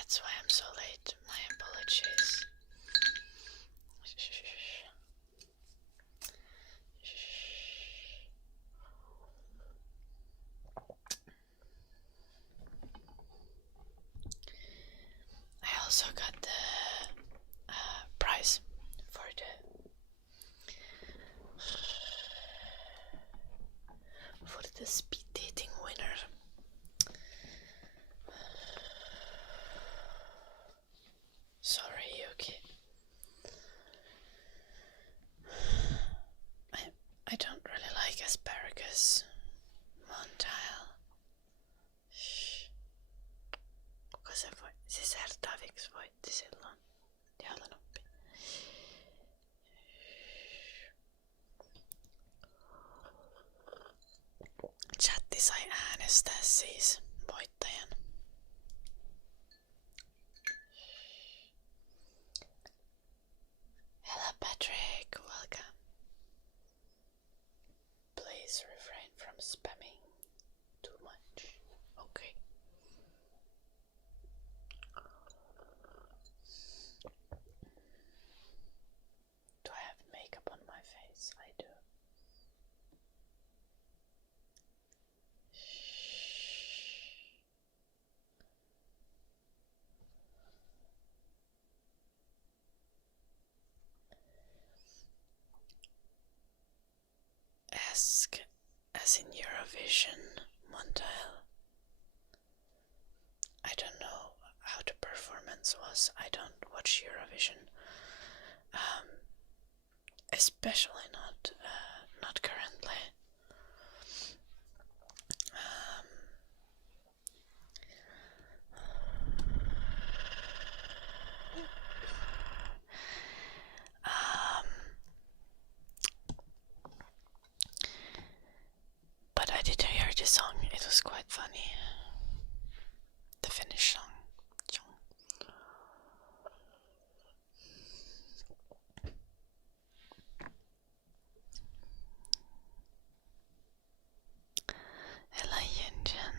That's why I'm so late. My apologies. I also got the prize for the speed dating winner. Sorry, Yuki. I don't really like asparagus. Montile. Kuka se voi? Siis hertaviksi voitti silloin. Jalan oppi. Chatti sai äänestää siis voittajan. Hello Patrick, welcome. Please refrain from spamming too much. Okay. Do I have makeup on my face? I do. Ask as in Eurovision, Mondial. I don't know how the performance was. I don't watch Eurovision. Especially not currently. But I did hear the song. It was quite funny. The Finnish song. Hello, Yunjin.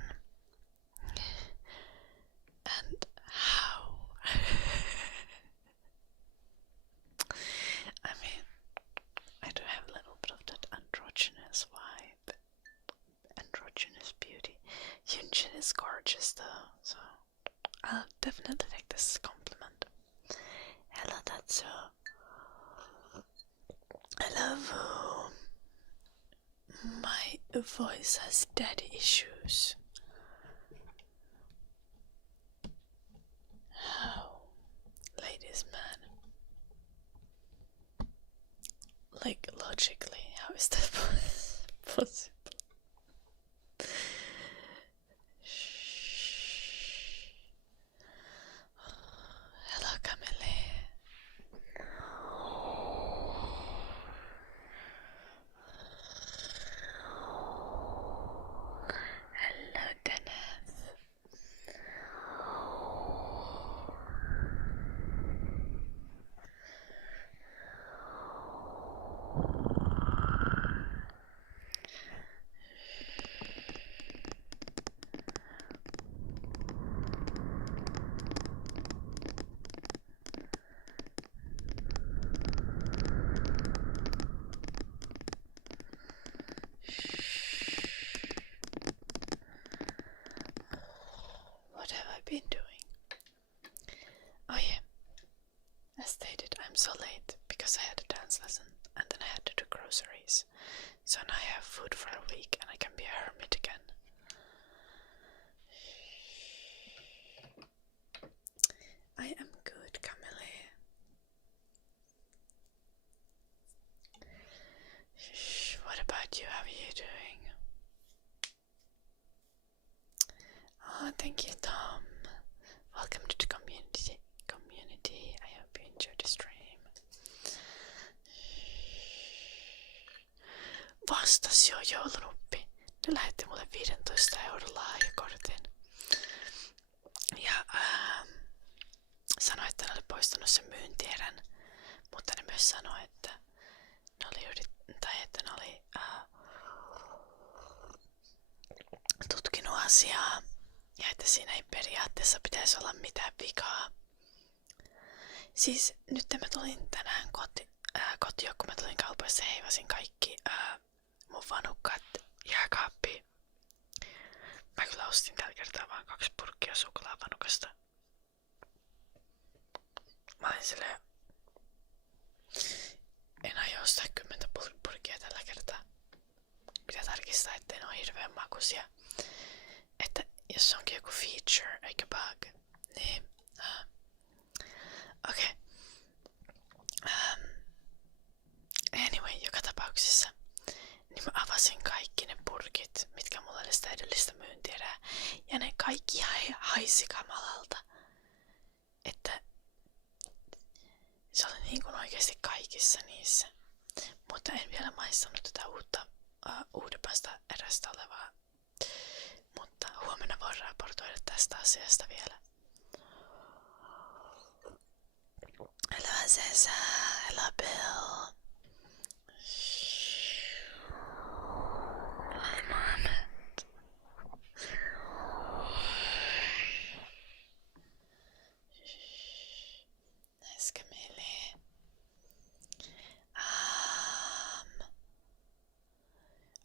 And how? I mean, I do have a little bit of that androgynous vibe. Androgynous beauty. Yunjin is gorgeous though, so I'll definitely take this as a compliment. Hello, Tatsu. I love my voice has daddy issues. How? Ladies man. Like logically, how is that possible? Hello, Camille. Hello, Dennis. What have I been doing? Oh yeah, as stated, I'm so late because I had a dance lesson and then I had to do groceries. So now I have food for a week and I can be a hermit again. I am good, Camille. What about you? How are you doing? Oh, thank you, Tom. Welcome to the community. I hope you enjoyed the stream. Vastas jo joulunuppi. Ne lähetti mulle 15 € lahjakortin. Ja sanoi, että ne oli poistanut sen myyntierän. Mutta ne myös sanoi, että ne oli tutkinut asiaa ja että siinä ei periaatteessa pitäisi olla mitään vikaa. Siis nyt mä tulin tänään kotiin, kun mä tulin kaupasta ja heivasin kaikki mun vanukkaat jääkaappiin. Mä kyllä ostin tällä kertaa vaan 2 purkkia suklaavanukasta. Mä olin silleen, en aio ostaa 10 purkkia tällä kertaa. Pitää tarkistaa, ettei ne ole hirveän makuisia. Että jos onkin joku feature eikä bug, niin okei. Anyway, joka tapauksessa niin mä avasin kaikki ne purkit, mitkä mulla oli sitä edellistä myyntierää. Ja ne kaikki haisi kamalalta. Että se oli niin kuin oikeasti kaikissa niissä. Mutta en vielä maistanut tätä uudempasta erästä olevaa. Mutta huomenna voin raportoida tästä asiasta vielä. Hello Cesar, hello Bill. Hi Mohammed. Nice Camille.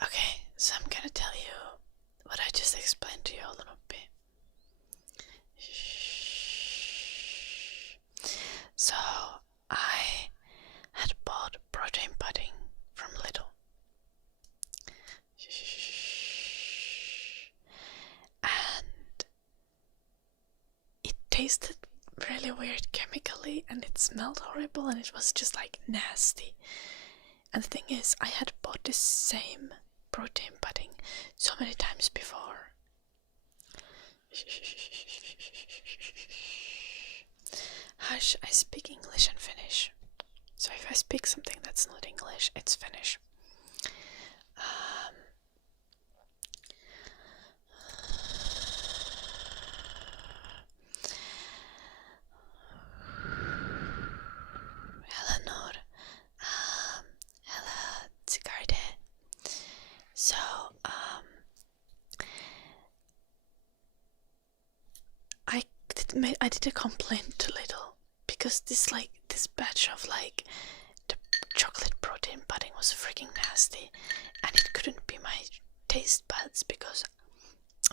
Okay, so I'm gonna tell you what I just explained to you a little bit. So, I had bought protein pudding from Lidl. And it tasted really weird chemically and it smelled horrible and it was just like nasty. And the thing is, I had bought the same protein pudding so many times before. Hush, I speak English and Finnish. So if I speak something that's not English, it's Finnish. Hello Noor. Hello Tsigarde. So, I did a complaint to Lidl because this batch of the chocolate protein pudding was freaking nasty, and it couldn't be my taste buds because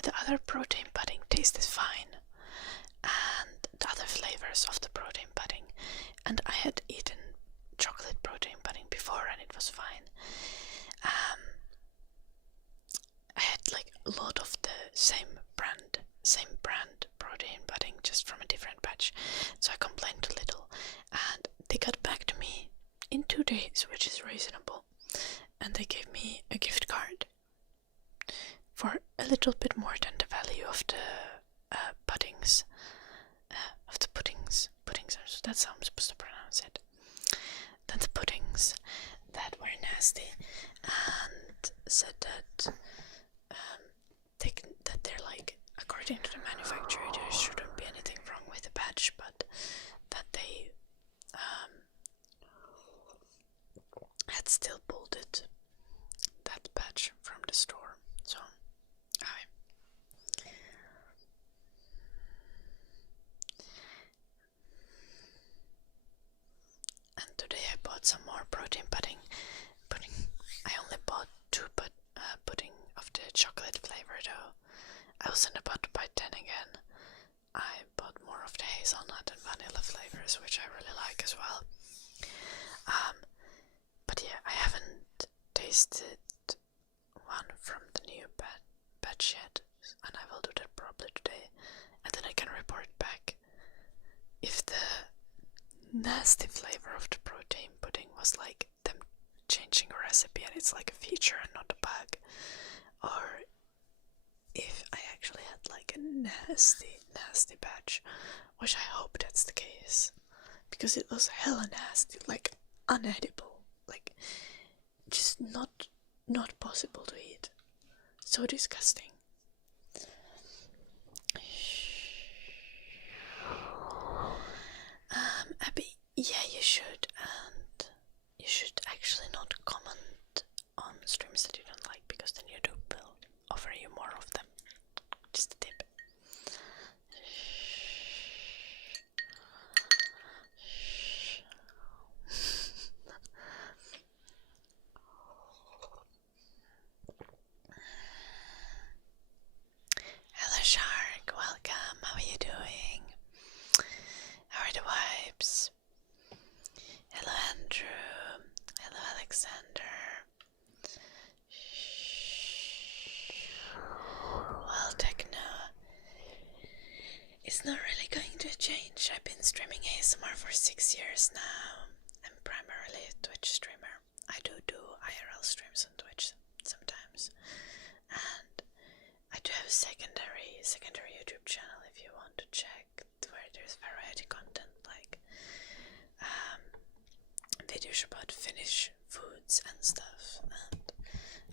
the other protein pudding tasted fine, and the other flavors of the protein pudding, and I had eaten chocolate protein pudding before and it was fine. I had a lot of the same brand protein pudding just from a different batch, so I complained to Lidl and they got back to me in 2 days, which is reasonable, and they gave me a gift card for a little bit more than the value of the puddings, that's how I'm supposed to pronounce it, than the puddings that were nasty, and said that they're according to the manufacturer there shouldn't be anything wrong with the batch, but that they had still pulled that batch from the store. So and today I bought some more protein pudding. I only bought 2 pudding of the chocolate flavor though. I wasn't about to buy 10 again. I bought more of the hazelnut and vanilla flavors, which I really like as well. But yeah, I haven't tasted one from the new batch yet, and I will do that probably today, and then I can report back if the nasty flavor of the protein pudding was them changing a recipe and it's a feature and not a bug, or if I actually had a nasty batch, which I hope that's the case, because it was hella nasty, unedible, just not possible to eat, so disgusting. Abby, yeah, you should, and you should actually not comment on streams that you don't like, because then YouTube will offer you more of them. Just a tip. going to change. I've been streaming ASMR for 6 years now. I'm primarily a Twitch streamer. I do IRL streams on Twitch sometimes. And I do have a secondary YouTube channel if you want to check, where there's variety content like videos about Finnish foods and stuff. And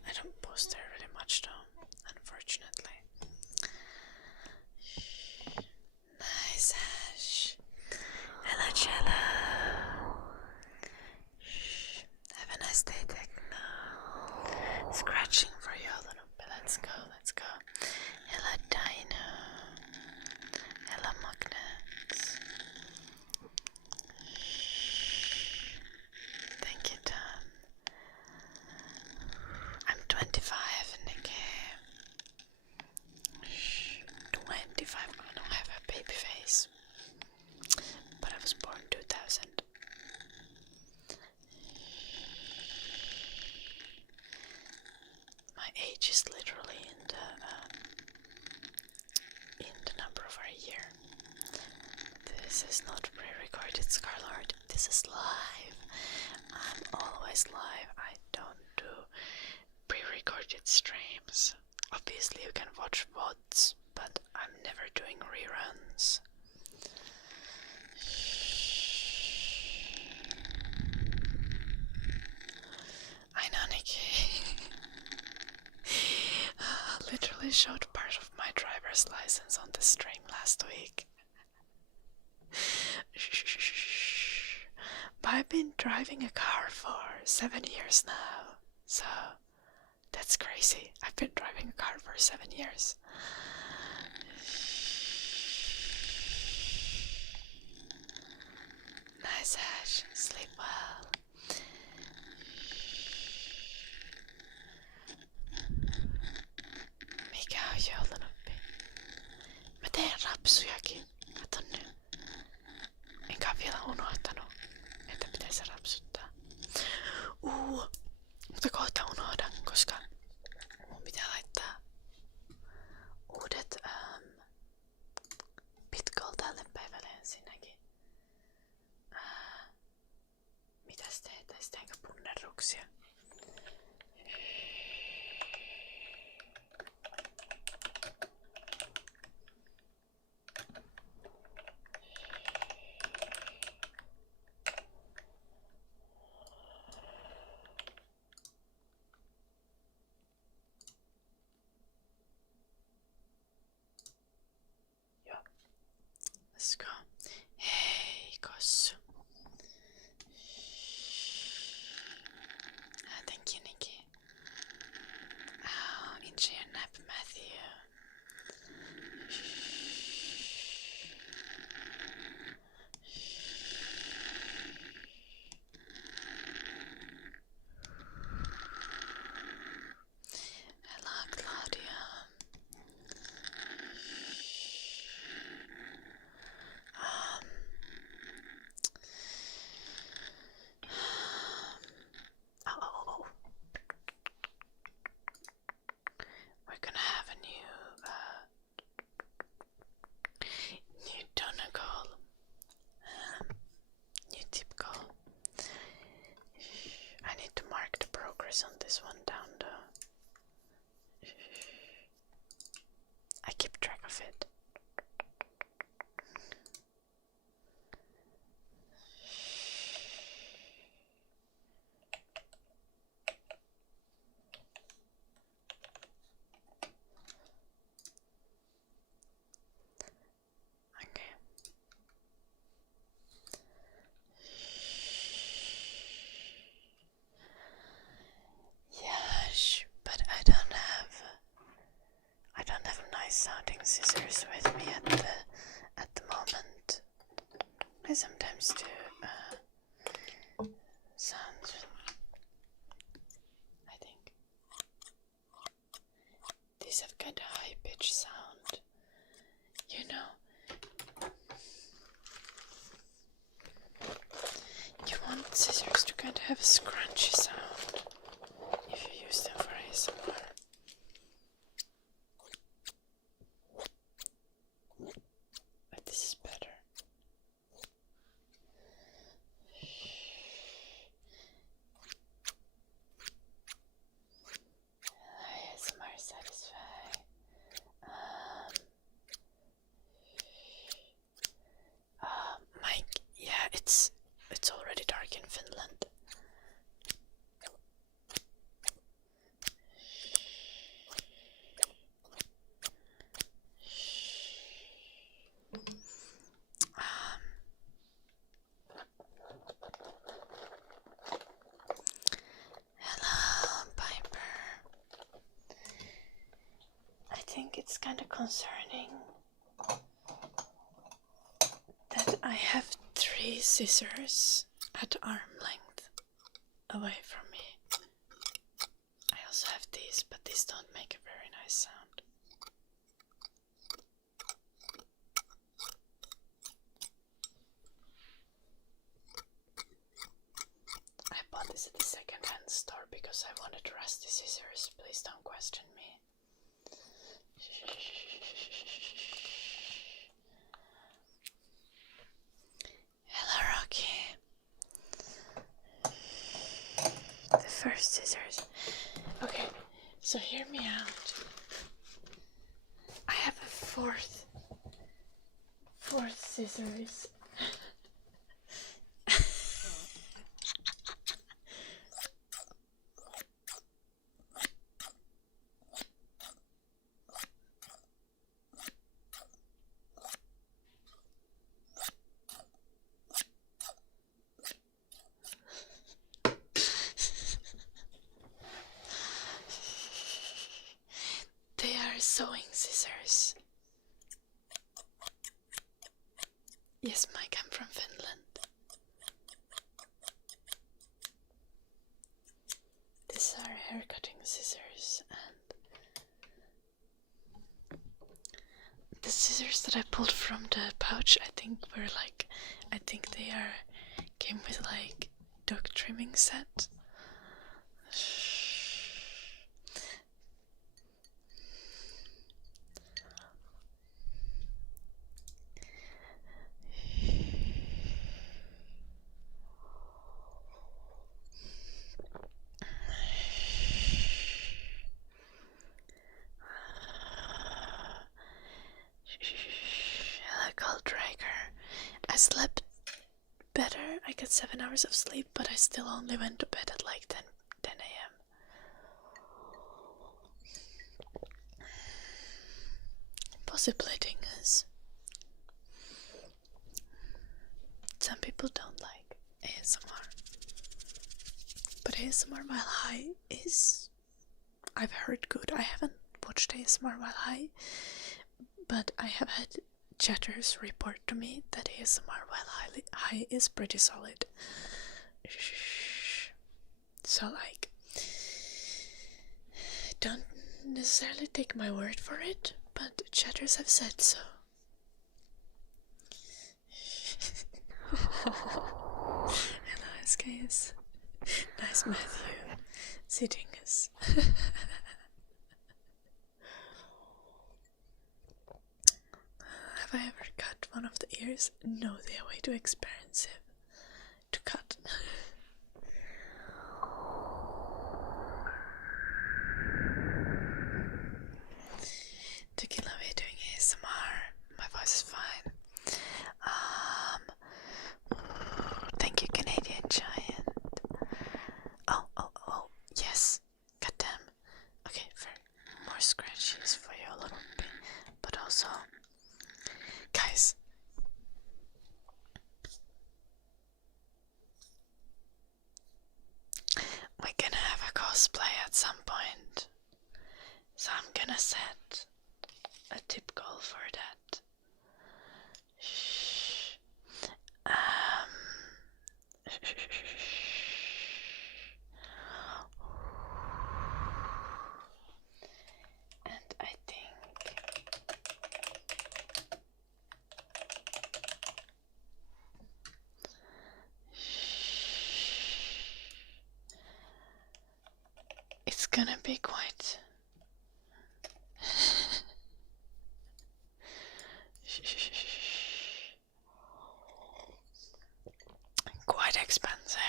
I don't post there really much though, unfortunately. Nice Ash. Hello Cello. Have a nice day, Techno. Scratching for you a little bit. Let's go. Hello Dino. Hello Magnets. Thank you, Tom. I'm 25, Nikki. 25. I don't have a baby face, but I was born 2000. My age is literally in the number of our year. This is not pre-recorded, Scarlord. This is live. I'm always live. I don't do pre-recorded streams. Obviously you can watch VODs, but I'm never doing reruns. I know, Nikki. Literally showed part of my driver's license on the stream last week. But I've been driving a car for 7 years now, so that's crazy. I've been driving a car for 7 years. Nice Ash, sleep well. Mikä on joulunoppi? Mä teen rapsujakin. Kato nyt. Enkä vielä unohtanut, että pitäisi rapsuttaa. Mutta kohta unohdan, koska mun pitää laittaa uudet pitgoal tälle päivälle ensinnäkin. Mitäs tehtäis? Teenkö punnerruksia? Let's go. Hey, Kossu. Thank you, Nikki. Oh, enjoy your nap, Matthew. Hello, Claudia. Oh. We're gonna have a new donor goal, new tip goal. I need to mark the progress on this one down though. I keep track of it. Okay. Yes, but I don't have nice sounding scissors with me at the moment. I sometimes do sounds. I think these have kind of high pitch sound. You know, you want scissors to kind of have a scrunchy sound if you use them for ASMR. But this is better. it's already dark in Finland. Hello, Piper. I think it's kind of concerning that I have 3 scissors at arm length away from me. I also have these, but these don't make a very nice sound. I bought this at the second-hand store because I wanted rusty scissors. Please don't question me. Hello, Rocky. The first scissors. Okay, so hear me out. I have a fourth scissors. They are sewing scissors. Yes, Mike, I'm from Finland. These are hair cutting scissors, and the scissors that I pulled from the pouch, I think they came with like dog trimming set. I slept better. I got 7 hours of sleep, but I still only went to bed at like 10 a.m. Possibly dingus. Some people don't like ASMR. But ASMR while high is, I've heard, good. I haven't watched ASMR while high, but I have had chatters report to me that ASMR while high is pretty solid. So like, don't necessarily take my word for it, but chatters have said so. Hello, SKS. Nice, Matthew. Sitting us. Have I ever cut one of the ears? No, they are way too expensive to cut. Tequila, we're doing ASMR. My voice is fine. Thank you, Canadian Giant. Oh, yes. Goddamn. Okay, for more scratches for you a little bit, but also, guys, we're gonna have a cosplay at some point, so I'm gonna set a tip goal for that. Shh. And I think it's gonna be quite quite expensive,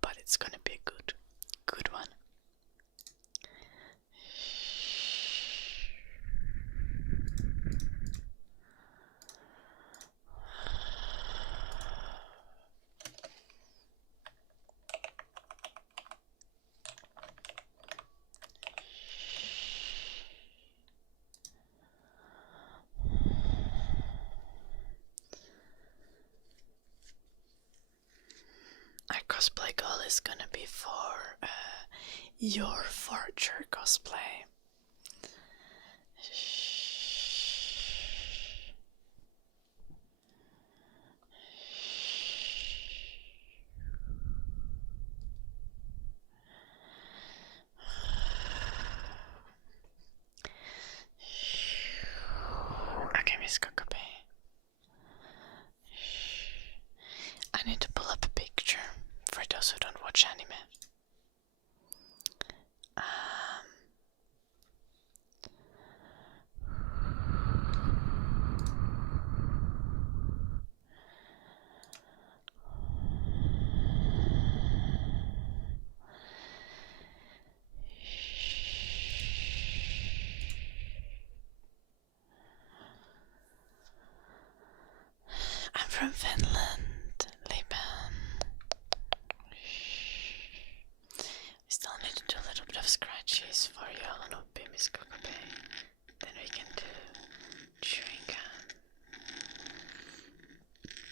but it's gonna be a good one. cosplay goal is gonna be for your Forger cosplay. Okay, Miss Kakabe. I need to pull up a picture for those who don't watch anime. I'm from Finland, Liban. We still need to do a little bit of scratches for y'all and Oppi, Miss Kakabe. Then we can do chewing gum.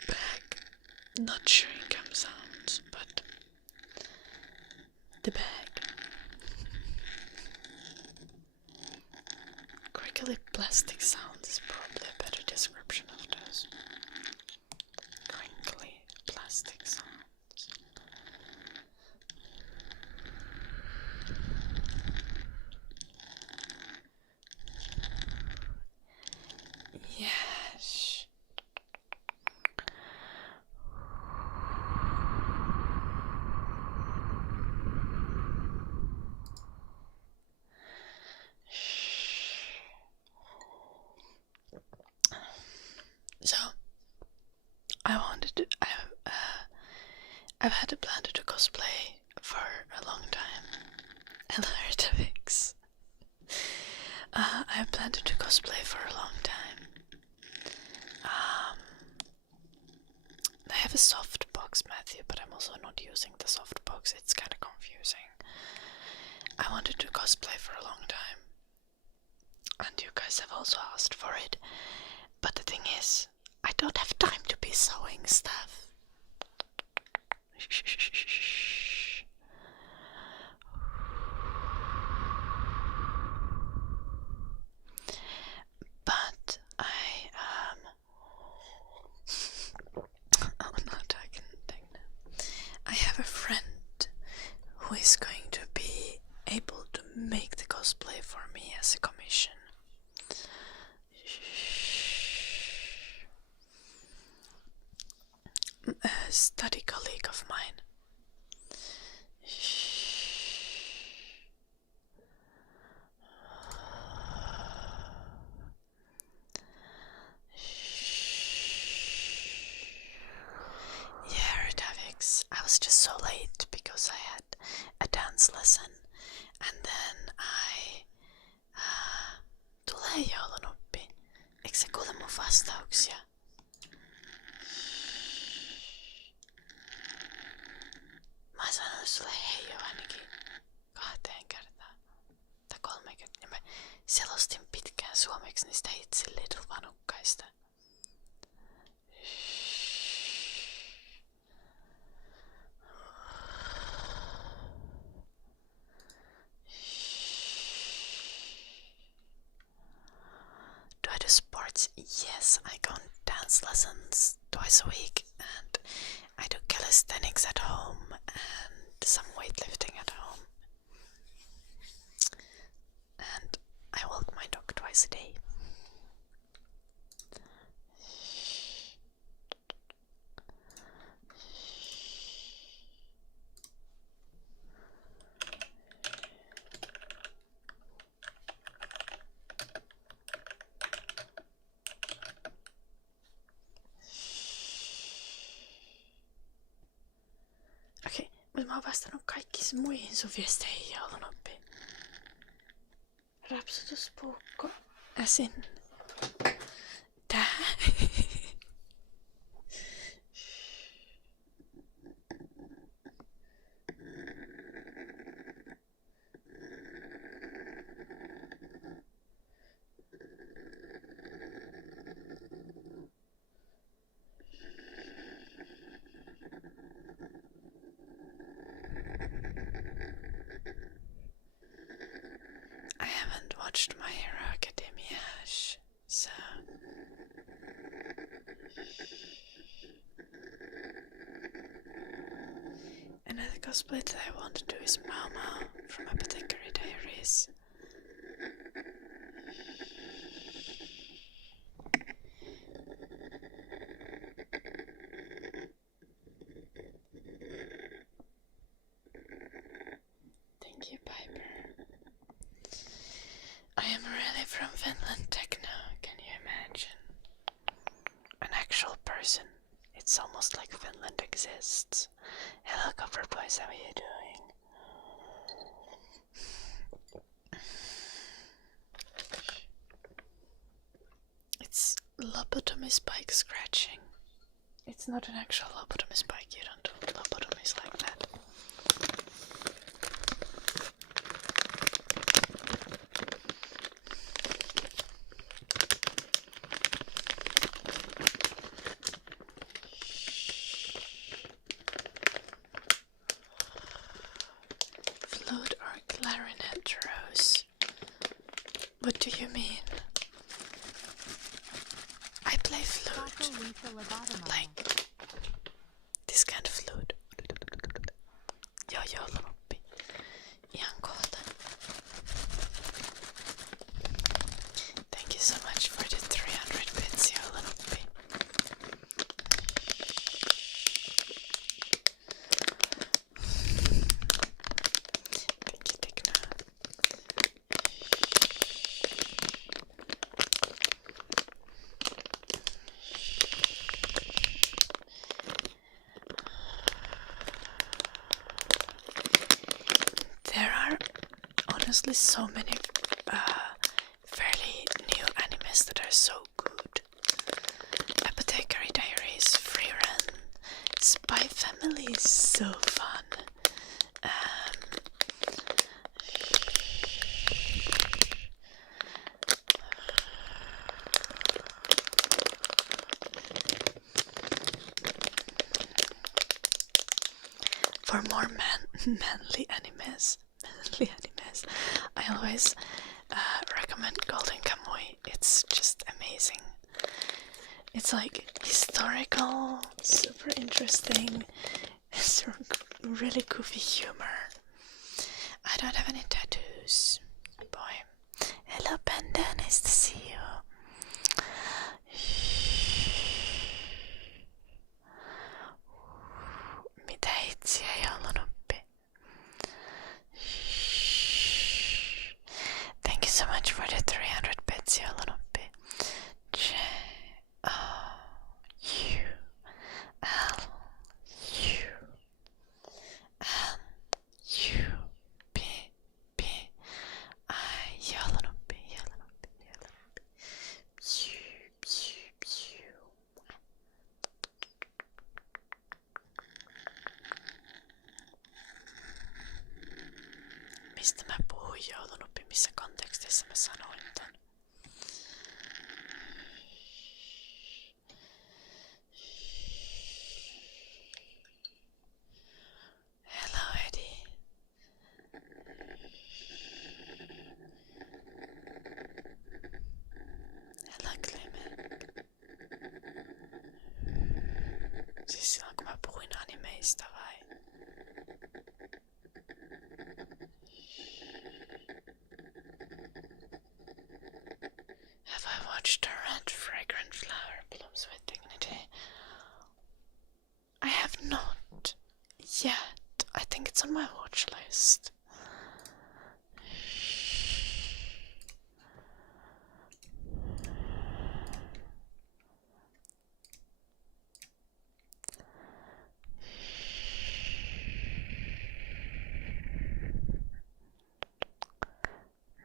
Bag. Not chewing gum sounds, but the bag. Crinkly plastic sounds is probably a better description of those. Crinkly plastic sounds. Yes. So, I've had a plan to do cosplay for a long time. Hello, Artavix. I've planned to do cosplay for a long time. I have a softbox, Matthew, but I'm also not using the softbox. It's kind of confusing. I wanted to cosplay for a long time, and you guys have also asked for it. But the thing is, I don't have time to be sewing stuff. But oh no, I have a friend who is going to be able to make the cosplay for me as a commission. A study colleague of mine. Yeah, Davix, I was just so late because I had a dance lesson, and then tulee joulunoppi. Eikö se kuule mun vastauksia? Mä oon sanonut sulle hei jo ainakin 2 kertaa. Tai 3 kertaa. Ja mä selostin pitkään suomeksi niistä Hitsi Lidl-vanukkaista. Do I do sports? Yes, I go on dance lessons twice a week, and I do calisthenics at home and some weightlifting at home. And I walk my dog twice a day. Okei, mutta mä oon vastannut kaikki muihin sun viesteihin joulunoppiin. Rapsutuspuukko. Äsin. Tää. watched My Hero Academia, so another cosplay that I want to do is Mama from Apothecary Diaries. Thank you, Piper. I am really from Finland, Techno. Can you imagine? An actual person. It's almost like Finland exists. Hello, Copper Boys, how are you doing? It's lobotomy spike scratching. It's not an actual lobotomy spike, you don't do lobotomies like that. Flute or clarinet, Rose? What do you mean? I play flute. Like this kind of flute. Joo, Joulunuppi. Ihan kohta. Thank you so much for the 300 bits, Joulunuppi. Thank you, Techno. There are honestly so many fairly new animes that are so good. Apothecary Diaries, Free Run, Spy Family is so fun. For more manly animes, I always recommend Golden Kamuy. It's just amazing. It's like historical, super interesting, it's really goofy humor. I don't have any tattoos, boy. Hello, Panda, nice to see you. Mitä itsiä joulunuppi? Thank you so much for the 300 bits, joulunuppi. Mistä mä puhuin joulunuppi, missä kontekstissa mä sanoin tän? Hello, Eddie. Hello, Clement. Siis silloin kun mä puhuin animeista vai? Have I watched the red fragrant flower blooms with dignity? I have not yet. I think it's on my watch list.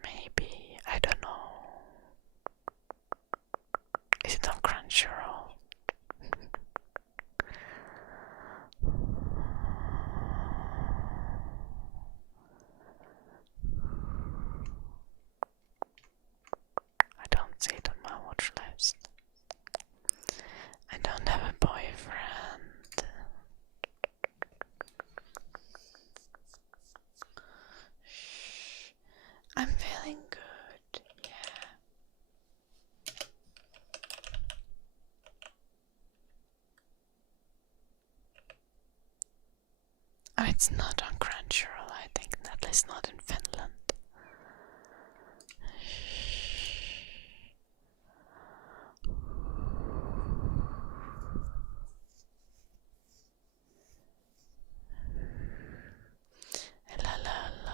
Maybe, I don't know. Is it on Crunchyroll? It's not on Crunchyroll, I think, at least not in Finland. La la la.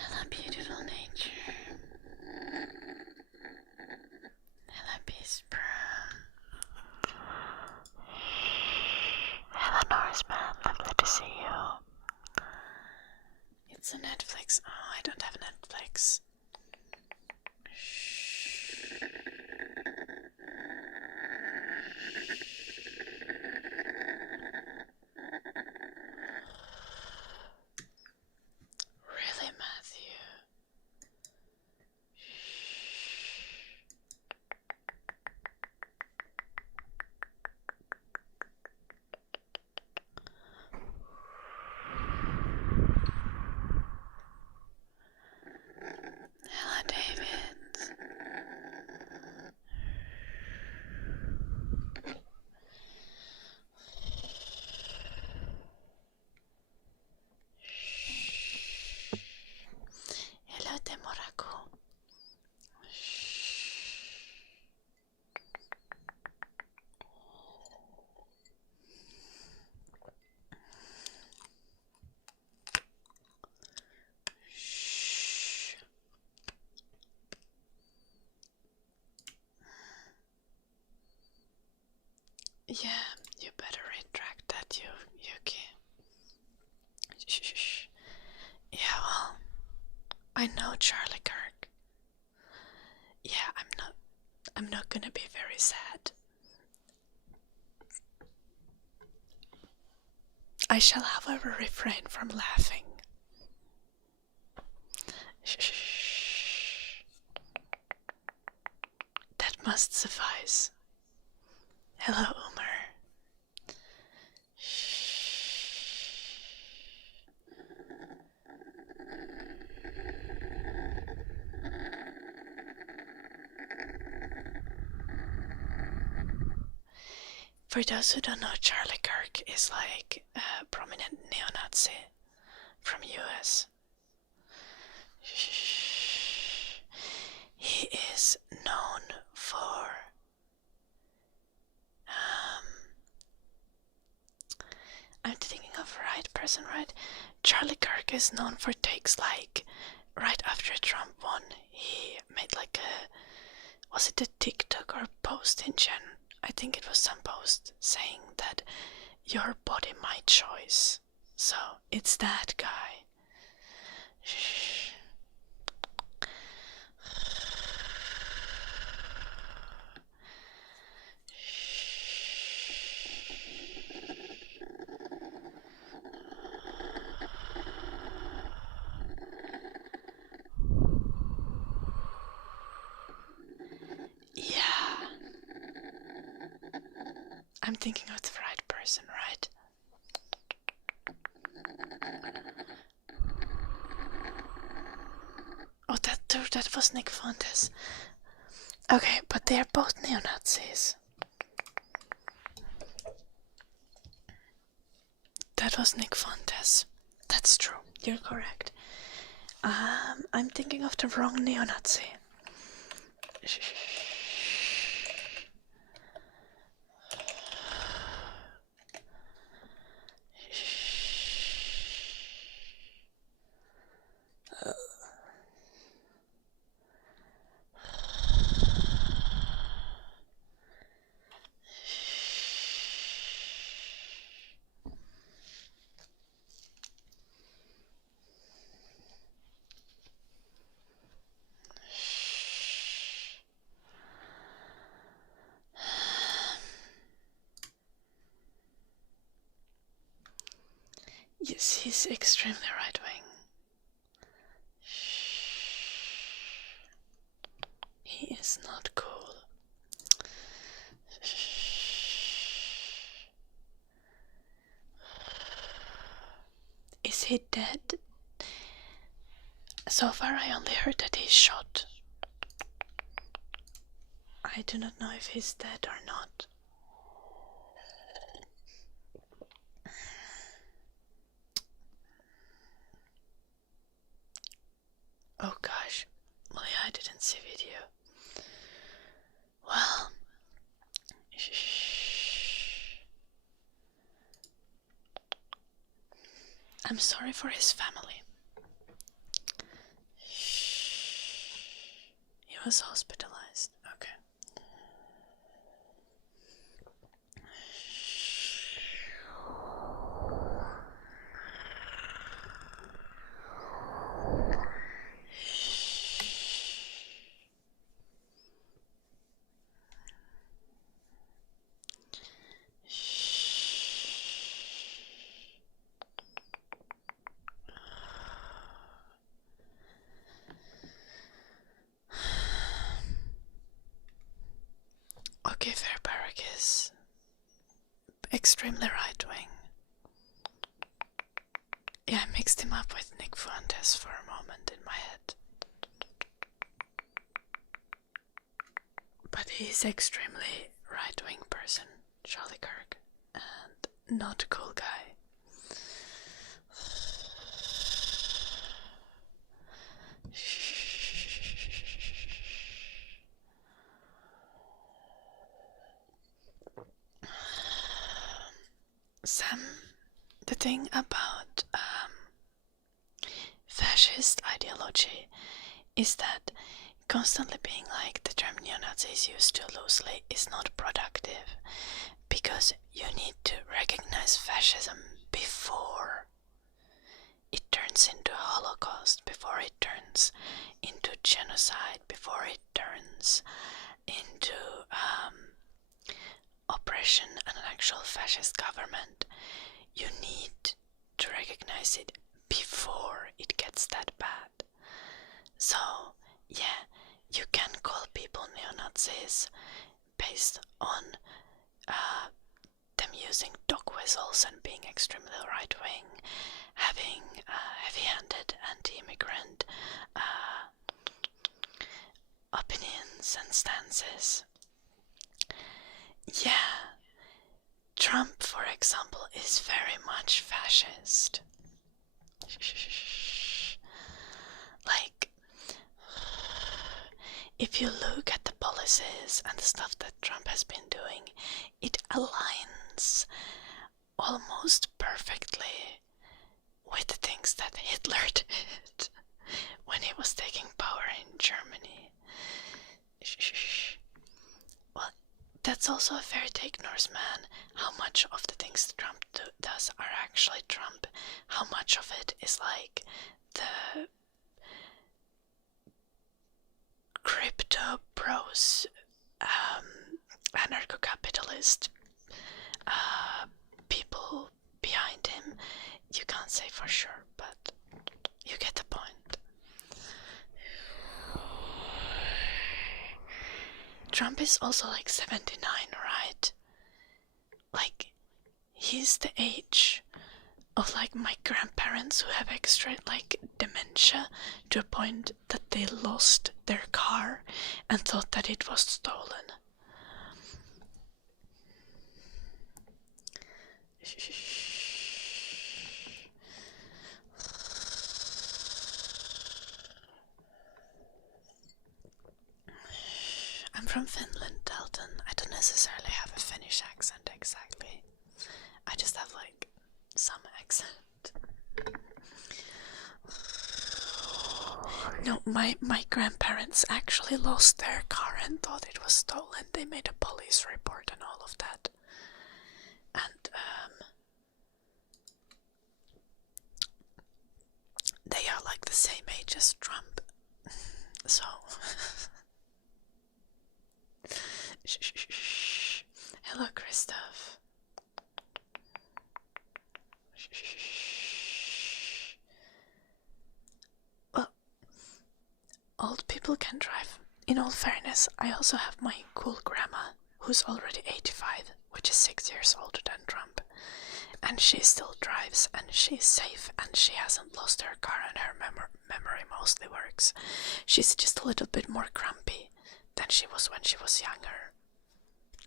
Hello, beautiful nature. Hello, Beast Bro. Hello, Norseman. Lovely to see you. It's a Netflix. Oh, I don't have Netflix. Really, Matthew? Hello, David. Hello, Demoraku. Yeah, you better retract that, Yuki. Shh. Yeah, well, I know Charlie Kirk. Yeah, I'm not gonna be very sad. I shall, however, refrain from laughing. Shh. That must suffice. Hello, Umar. For those who don't know, Charlie Kirk is like a prominent neo-Nazi from US. He is known for I'm thinking of the right person, right? Charlie Kirk is known for takes like right after Trump won, he made like was it a TikTok or post in Gen? I think it was some post saying that your body my choice. So it's that guy. Shh. Yeah. I'm thinking of the right person, right? Oh, that was Nick Fontes. Okay, but they're both neo-Nazis. That was Nick Fontes. That's true. You're correct. I'm thinking of the wrong neo-Nazi. Yes, he's extremely right wing. He is not cool. Is he dead? So far I only heard that he's shot. I do not know if he's dead or not. Oh gosh. Well, yeah, I didn't see video. Well, I'm sorry for his family. He was hospitalized. Okay. Okay, Fairbarrack is extremely right wing. Yeah, I mixed him up with Nick Fuentes for a moment in my head. But he's extremely right wing person, Charlie Kirk, and not a cool guy. The thing about fascist ideology is that constantly being like the term neo-Nazi is used too loosely is not productive, because you need to recognize fascism before it turns into Holocaust, before it turns into genocide, before it turns into oppression and an actual fascist government. You need to recognize it before it gets that bad. So, yeah, you can call people neo-Nazis based on them using dog whistles and being extremely right-wing, having heavy-handed anti-immigrant opinions and stances. Yeah, Trump, for example, is very much fascist. Like, if you look at the policies and the stuff that Trump has been doing, it aligns almost perfectly with the things that Hitler did when he was taking power in Germany. Well, that's also a very take Norseman. How much of the things that Trump does are actually Trump? How much of it is like the crypto bros, anarcho-capitalist people behind him? You can't say for sure, but you get the point. Trump is also like 79, right? Like, he's the age of like my grandparents who have extra like dementia, to a point that they lost their car and thought that it was stolen. I'm from Finland, Dalton. I don't necessarily have a Finnish accent exactly. I just have like some accent. No, my grandparents actually lost their car and thought it was stolen. They made a police report and all of that. And they are like the same age as Trump. So hello, Christoph. people can drive. In all fairness, I also have my cool grandma, who's already 85, which is 6 years older than Trump. And she still drives, and she's safe, and she hasn't lost her car, and her memory mostly works. She's just a little bit more grumpy than she was when she was younger.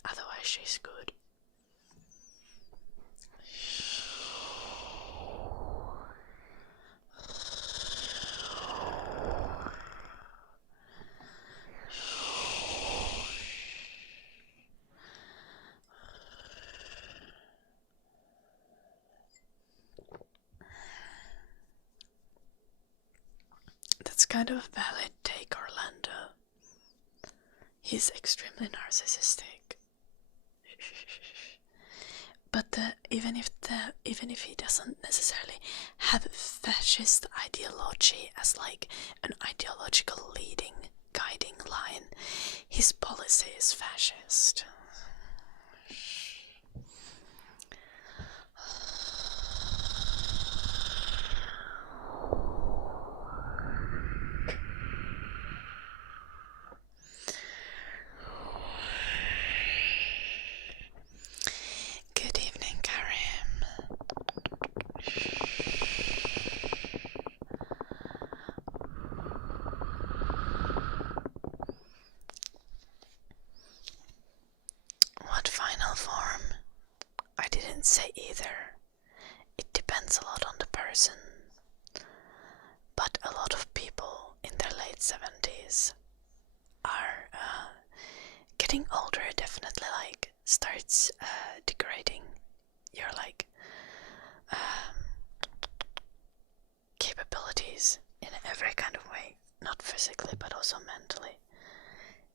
Otherwise, she's good. That's kind of a valid take, Orlando. He's extremely narcissistic. But even if he doesn't necessarily have fascist ideology as like an ideological guiding line, his policy is fascist. Good evening, Karim. What final form? I didn't say either. It depends a lot on the person. But a lot of people in their late 70s are getting older. Definitely like starts degrading your like capabilities in every kind of way, not physically but also mentally,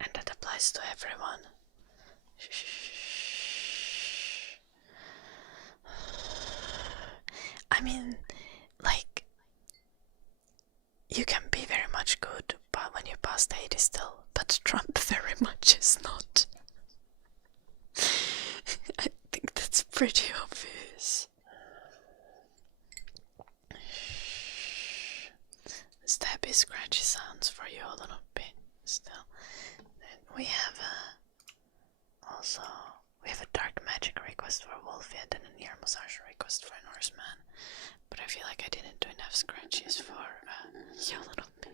and that applies to everyone. I mean, like, you can be very much good but when you pass 80 still, but Trump very much is not. I think that's pretty obvious. Stabby scratchy sounds for you a little bit still. Then we have a dark magic request for Wolfhead and an ear massage request for Norseman. But I feel like I didn't do enough scratches for you a little bit.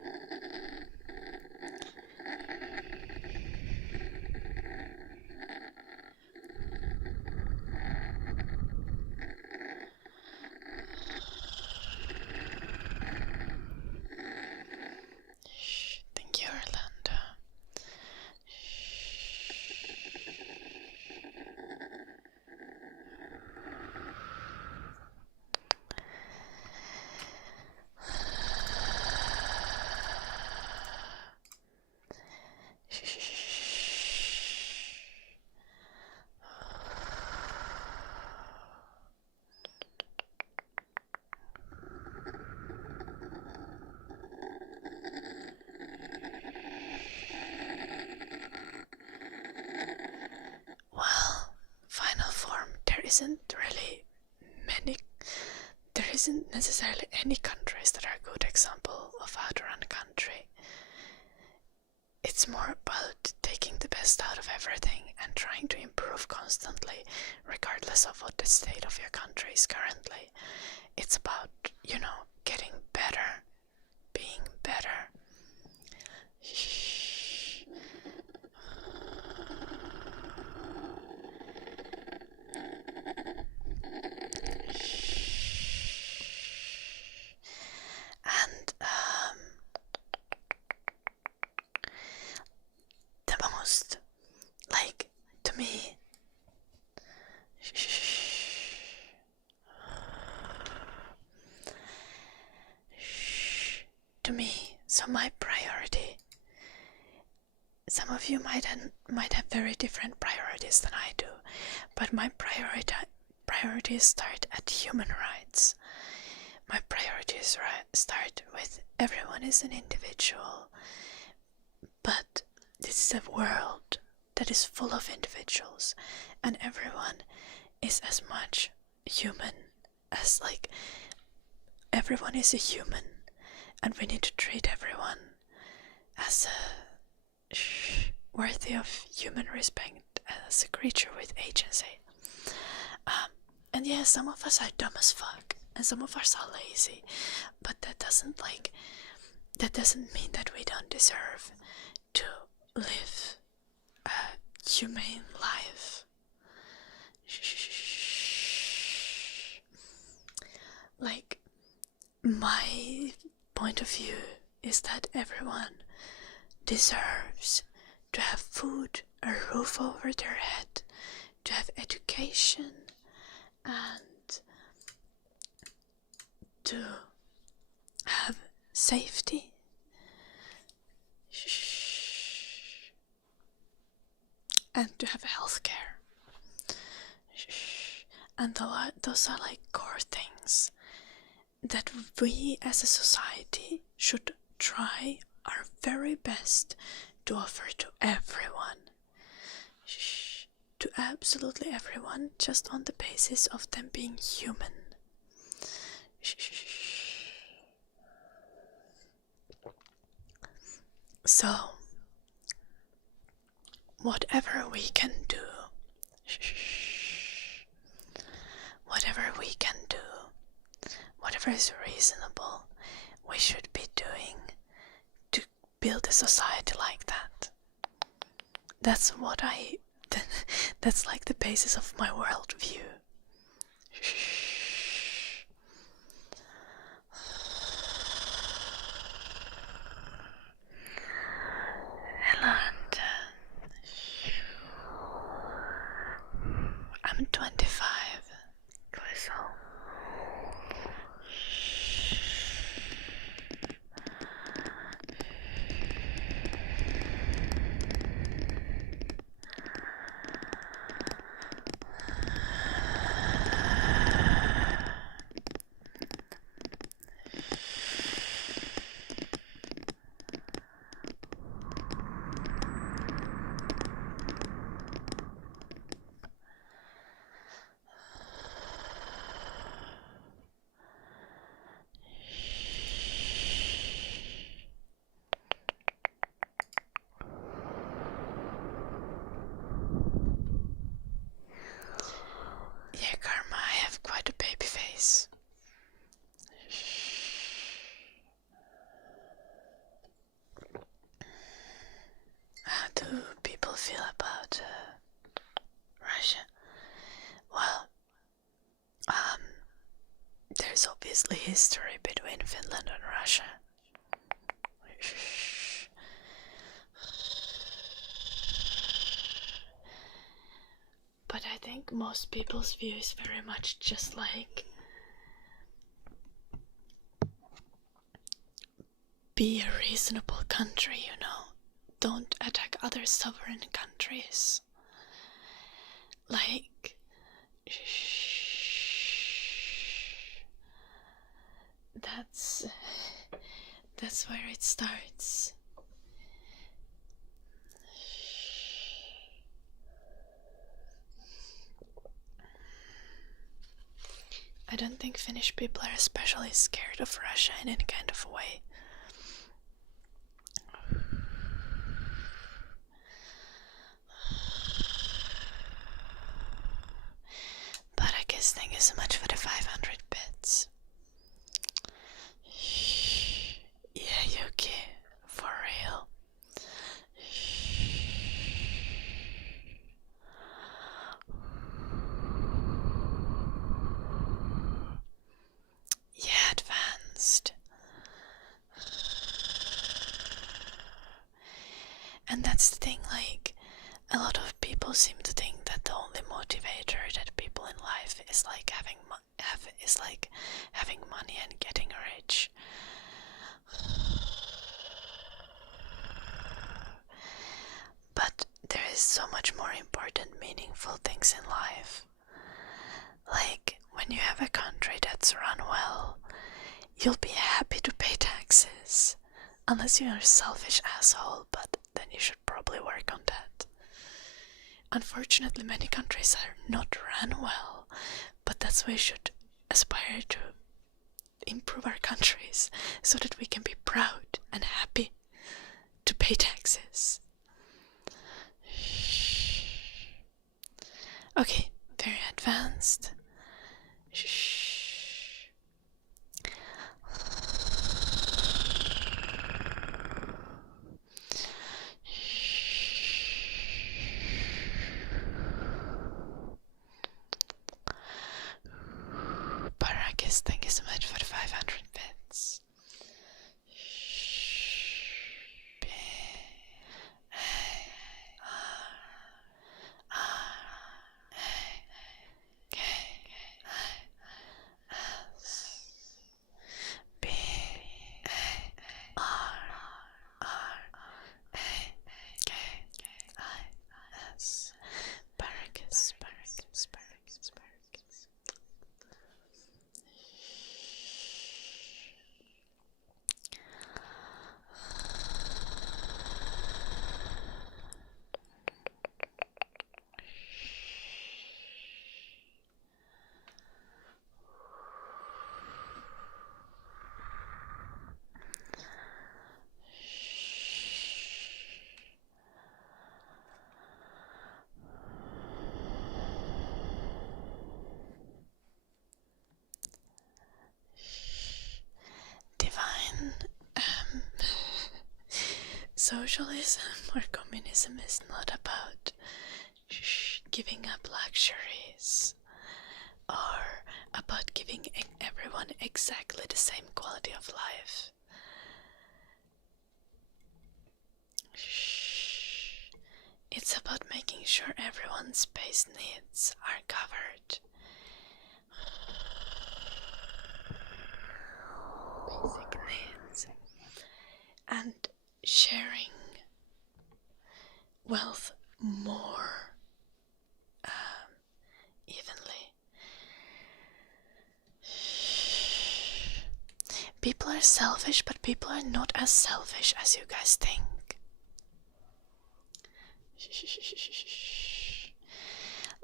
Thank you, Orlando. There isn't necessarily any countries that are a good example of how to run a country. It's more about taking the best out of everything and trying to improve constantly, regardless of what the state of your country is currently. It's about, getting better, being better. And the most, to me, so my priority, some of you might have very different priorities than I do, but my priorities start at human rights. My priorities start with everyone is an individual, but this is a world that is full of individuals, and everyone is as much human as, everyone is a human, and we need to treat everyone as a worthy of human respect, as a creature with agency. And yeah, some of us are dumb as fuck, and some of us are lazy, but that doesn't mean that we don't deserve to live a humane life. Like, my point of view is that everyone deserves to have food, a roof over their head, to have education, and to have safety. And to have healthcare. And those are like core things that we as a society should try our very best to offer to everyone. To absolutely everyone, just on the basis of them being human. So, whatever we can do, whatever is reasonable, we should be doing to build a society like that. That's that's like the basis of my worldview. Hello, I'm 25. So. Yeah, Karma, I have quite a baby face. How do people feel about Russia? Well, there's obviously history between Finland and Russia. But I think most people's view is very much just like, be a reasonable country, you know. Don't attack other sovereign countries. Like, that's where it starts. I don't think Finnish people are especially scared of Russia in any kind of way. But I guess thank you so much for the 500 bits. Yeah, Yuki, for real. Yeah, advanced. And that's the thing, like, a lot of people seem to think that the only motivator that people in life is like having money and getting rich. But there is so much more important, meaningful things in life. Like, when you have a country that's run well, you'll be happy to pay taxes. Unless you're a selfish asshole, but then you should probably work on that. Unfortunately, many countries are not run well, but that's why we should aspire to improve our countries so that we can be proud and happy to pay taxes. Okay, very advanced. Barakis, thank you so much for the 500 bits. Divine socialism or communism is not about giving up luxuries or about giving everyone exactly the same quality of life. It's about making sure everyone's base needs are covered. Basic needs. And sharing wealth more evenly. People are selfish, but people are not as selfish as you guys think.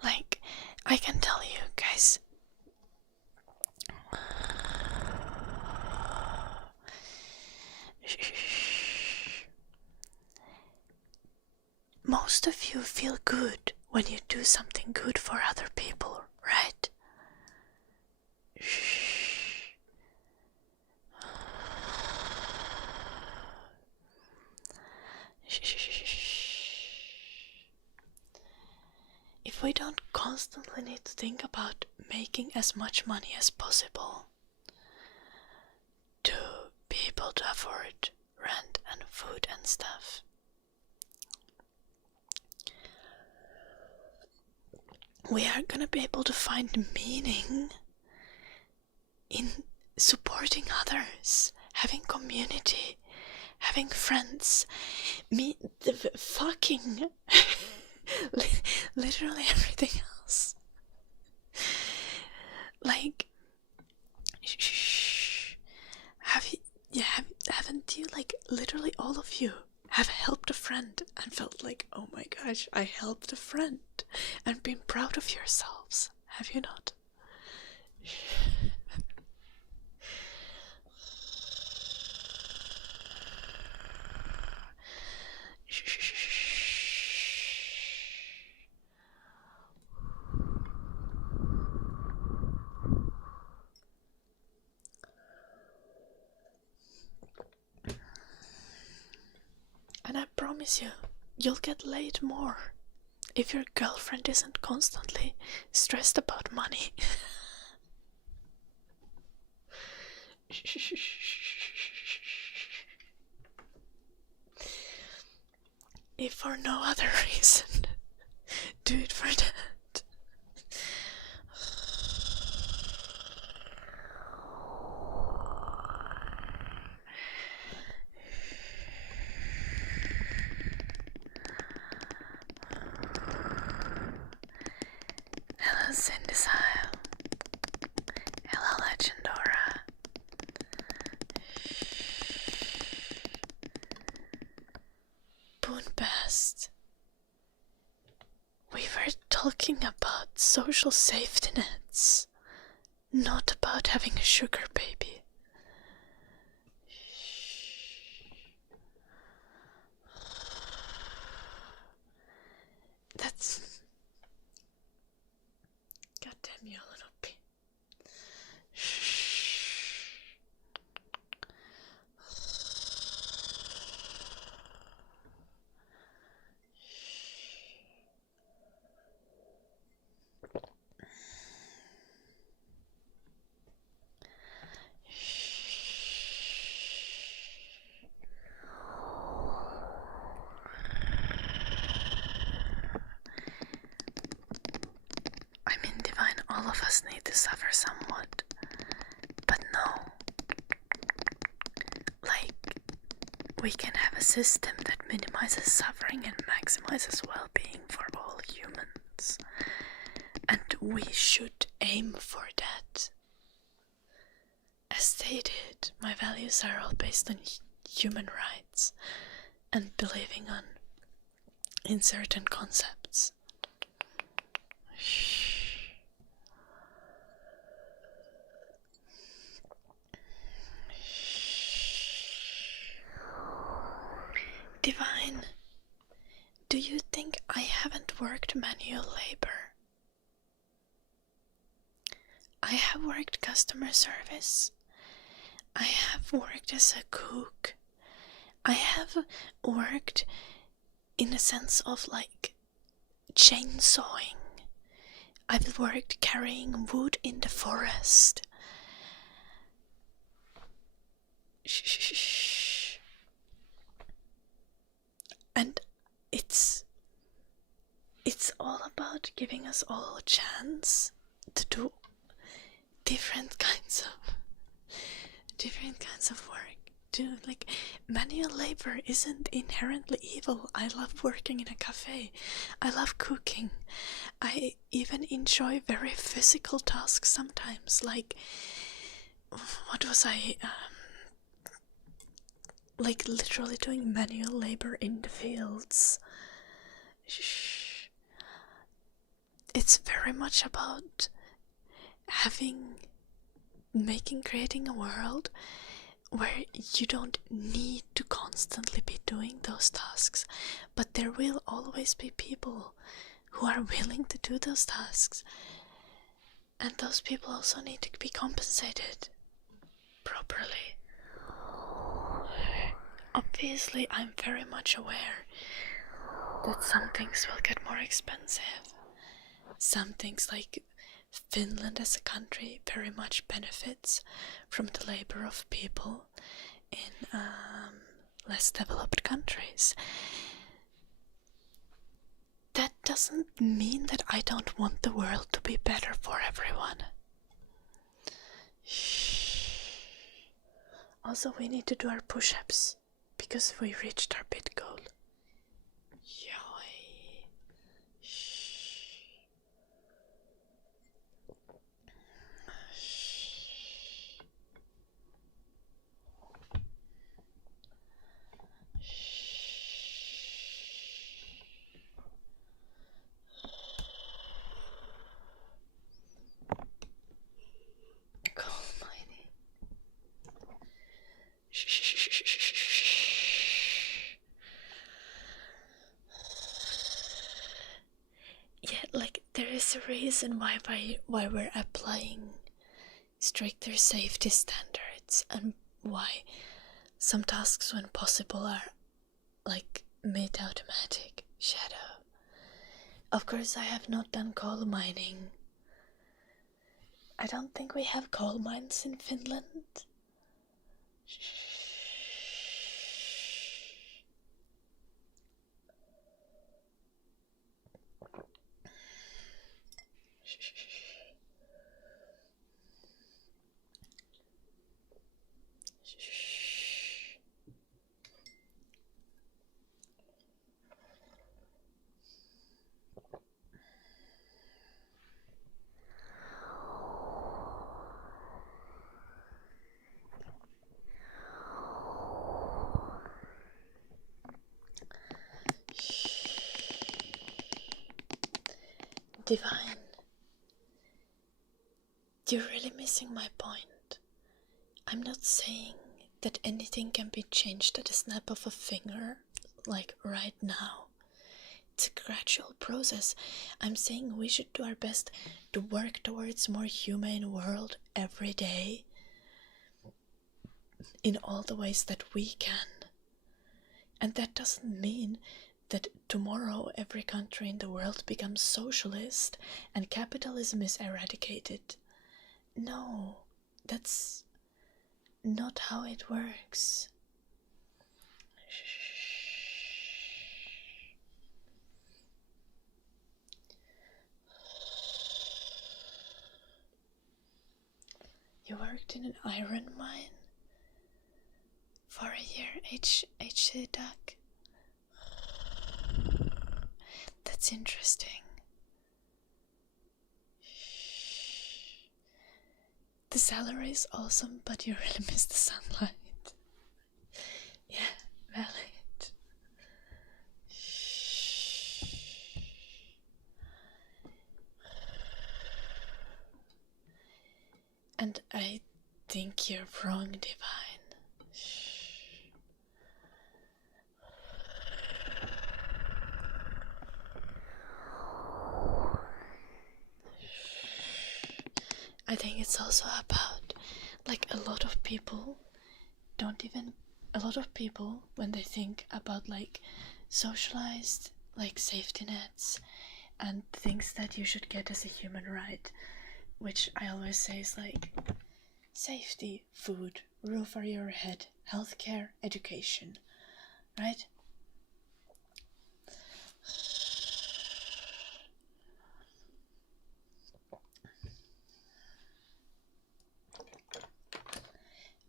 Like, I can tell you guys, most of you feel good when you do something good for other people, right? If we don't constantly need to think about making as much money as possible to be able to afford rent and food and stuff, we are gonna be able to find meaning in supporting others, having community, having friends, fucking literally everything else. Like, haven't you, like, literally all of you have helped a friend and felt like, oh my gosh, I helped a friend, and been proud of yourselves, have you not? And I promise you, you'll get laid more if your girlfriend isn't constantly stressed about money. If for no other reason, do it for that. Hello, Cindysile. Hello, Legendora. Boonbast. We were talking about social safety nets, not about having a sugar baby. That's... God damn you, little pig. I mean, Divine, all of us need to suffer somewhat. But no. Like, we can have a system that minimizes suffering and maximizes well-being for all humans. And we should aim for that. As stated, my values are all based on human rights and believing in certain concepts. Divine, do you think I haven't worked manual labor? I have worked customer service. I have worked as a cook. I have worked in a sense of like chainsawing. I've worked carrying wood in the forest. Shh. And it's all about giving us all a chance to do different kinds of work. Like, manual labor isn't inherently evil. I love working in a cafe. I love cooking. I even enjoy very physical tasks sometimes. Like, what was I? Like literally doing manual labor in the fields. It's very much about creating a world where you don't need to constantly be doing those tasks, but there will always be people who are willing to do those tasks, and those people also need to be compensated properly. Obviously, I'm very much aware that some things will get more expensive. Some things, like Finland as a country, very much benefits from the labor of people in less developed countries. That doesn't mean that I don't want the world to be better for everyone. Also, we need to do our push-ups because we reached our bid goal. Yeah, like there is a reason why we're applying stricter safety standards, and why some tasks, when possible, are like made automatic. Shadow. Of course, I have not done coal mining. I don't think we have coal mines in Finland. Divine, you're really missing my point. I'm not saying that anything can be changed at a snap of a finger, like right now. It's a gradual process. I'm saying we should do our best to work towards a more humane world every day in all the ways that we can. And that doesn't mean that tomorrow every country in the world becomes socialist and capitalism is eradicated. No, that's not how it works. You worked in an iron mine for a year, H.C. Duck. That's interesting. The salary is awesome, but you really miss the sunlight. Yeah, valid. And I think you're wrong, Divine. I think it's also about, like, a lot of people, when they think about, like, socialized, like, safety nets and things that you should get as a human right, which I always say is, like, safety, food, roof over your head, healthcare, education, right?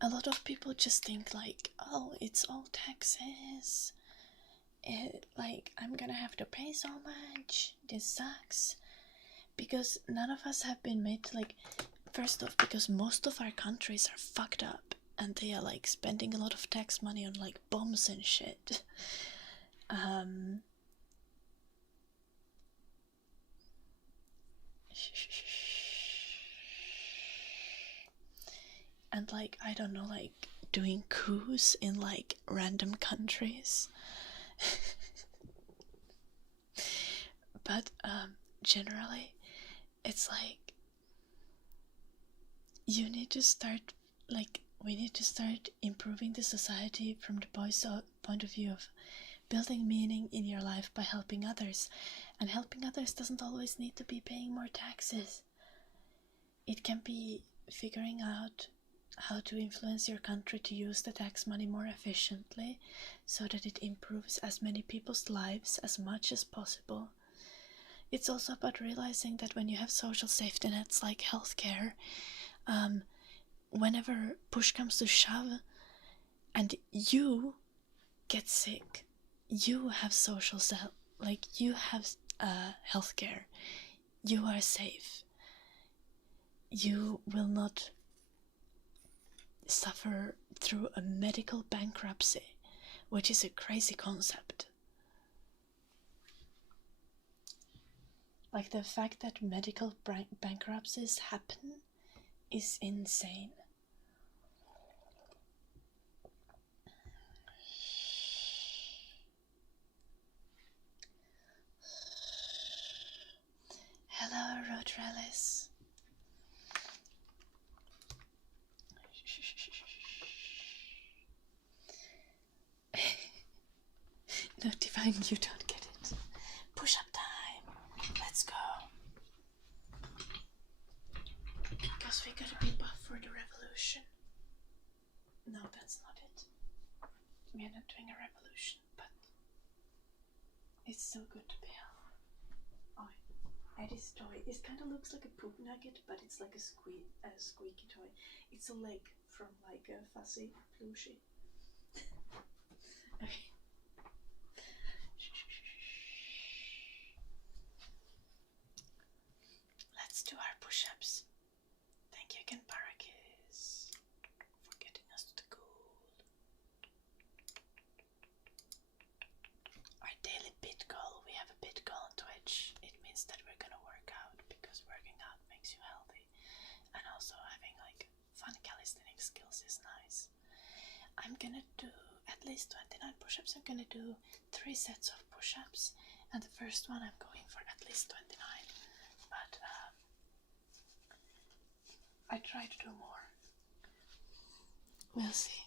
A lot of people just think, like, oh, it's all taxes. Like, I'm gonna have to pay so much. This sucks. Because none of us have been made to, like, first off, because most of our countries are fucked up and they are, like, spending a lot of tax money on, like, bombs and shit. And, like, I don't know, like, doing coups in, like, random countries. But generally it's like we need to start improving the society from the point of view of building meaning in your life by helping others. And helping others doesn't always need to be paying more taxes. It can be figuring out how to influence your country to use the tax money more efficiently so that it improves as many people's lives as much as possible. It's also about realizing that when you have social safety nets like healthcare, whenever push comes to shove and you get sick, you have you have healthcare, you are safe, you will not suffer through a medical bankruptcy, which is a crazy concept. Like, the fact that medical bankruptcies happen is insane. Hello, Rodrellis. No, Divine, you don't get it. Push up time. Let's go. Because we gotta be buff for the revolution. No, that's not it. We are not doing a revolution, but it's so good to be held. Oh, Eddie's toy. It kind of looks like a poop nugget, but it's like a squeaky toy. It's a leg from like a fuzzy plushie. Okay. Let's do our push-ups. Thank you again, Parakis, for getting us to the goal. Our daily bit goal. We have a bit goal on Twitch. It means that we're gonna work out, because working out makes you healthy. And also having like fun calisthenics skills is nice. I'm gonna do at least 29 push-ups. I'm gonna do 3 sets of push-ups And the first one I'm going for at least 29, but I try to do more. We'll see.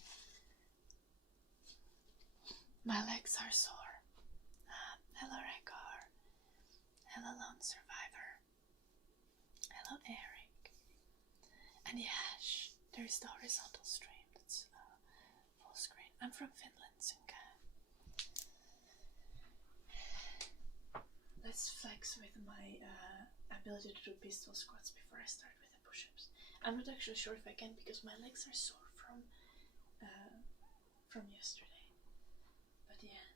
My legs are sore. Hello Rekar. Hello Lone Survivor. Hello Eric. And yeah, there's the horizontal stream that's full screen. I'm from Finland, Sunka. Let's flex with my ability to do pistol squats before I start with the push-ups. I'm not actually sure if I can because my legs are sore from yesterday. But yeah,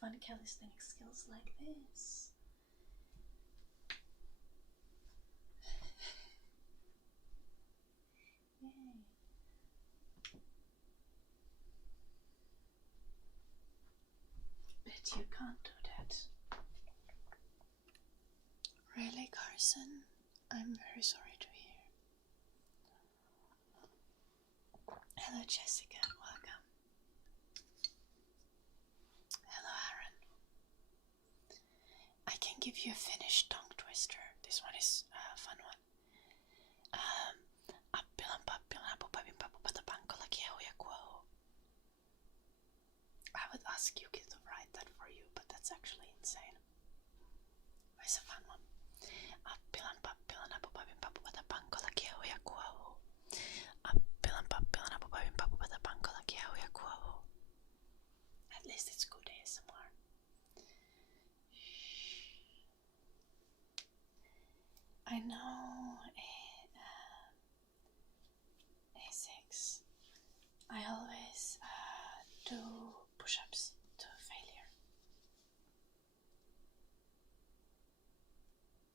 fun calisthenic skills like this. Yay. Bet you can't do that. Really, Carson? I'm very sorry to hear. Hello, Jessica. Welcome. Hello, Aaron. I can give you a Finnish tongue twister. This one is a fun one. Appilan pappilan apupavin papupatapankola kiehuja kuohu. I would ask Yuki to write that for you, but that's actually insane. It's a fun one. Appilan pappilan apupavin papupatapankola kiehuja kuohu. Appilan pappilan apupavin papupatapankola kiehuja kuohu. At least it's good ASMR. I know A6. I always do push-ups to failure.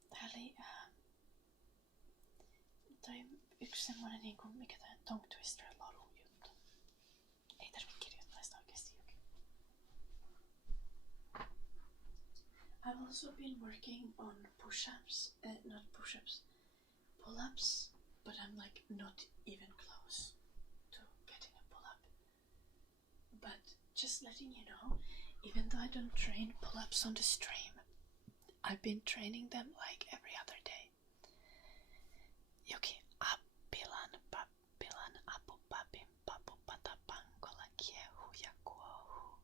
Tää oli toi yksi semmonen niinku, mikä tää tongue twister loru juttu. Ei tarvitse kirjoittaa sitä oikeesti jokin. I've also been working on push-ups, not push-ups, pull-ups, but I'm like not even close to getting a pull-up. But just letting you know, even though I don't train pull-ups on the stream, I've been training them like every other day. Joki appilan pappilan apupapin papupatapankola kiehu ja kuohu.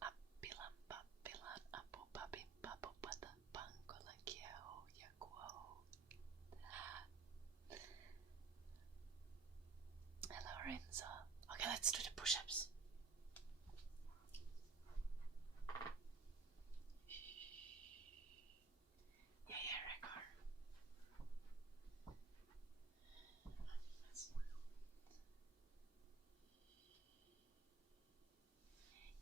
Appilan pappilan apupapin papupatapankola kiehu ja kuohu. Hello Renzo. Okay, let's do the push-ups. Yeah, record.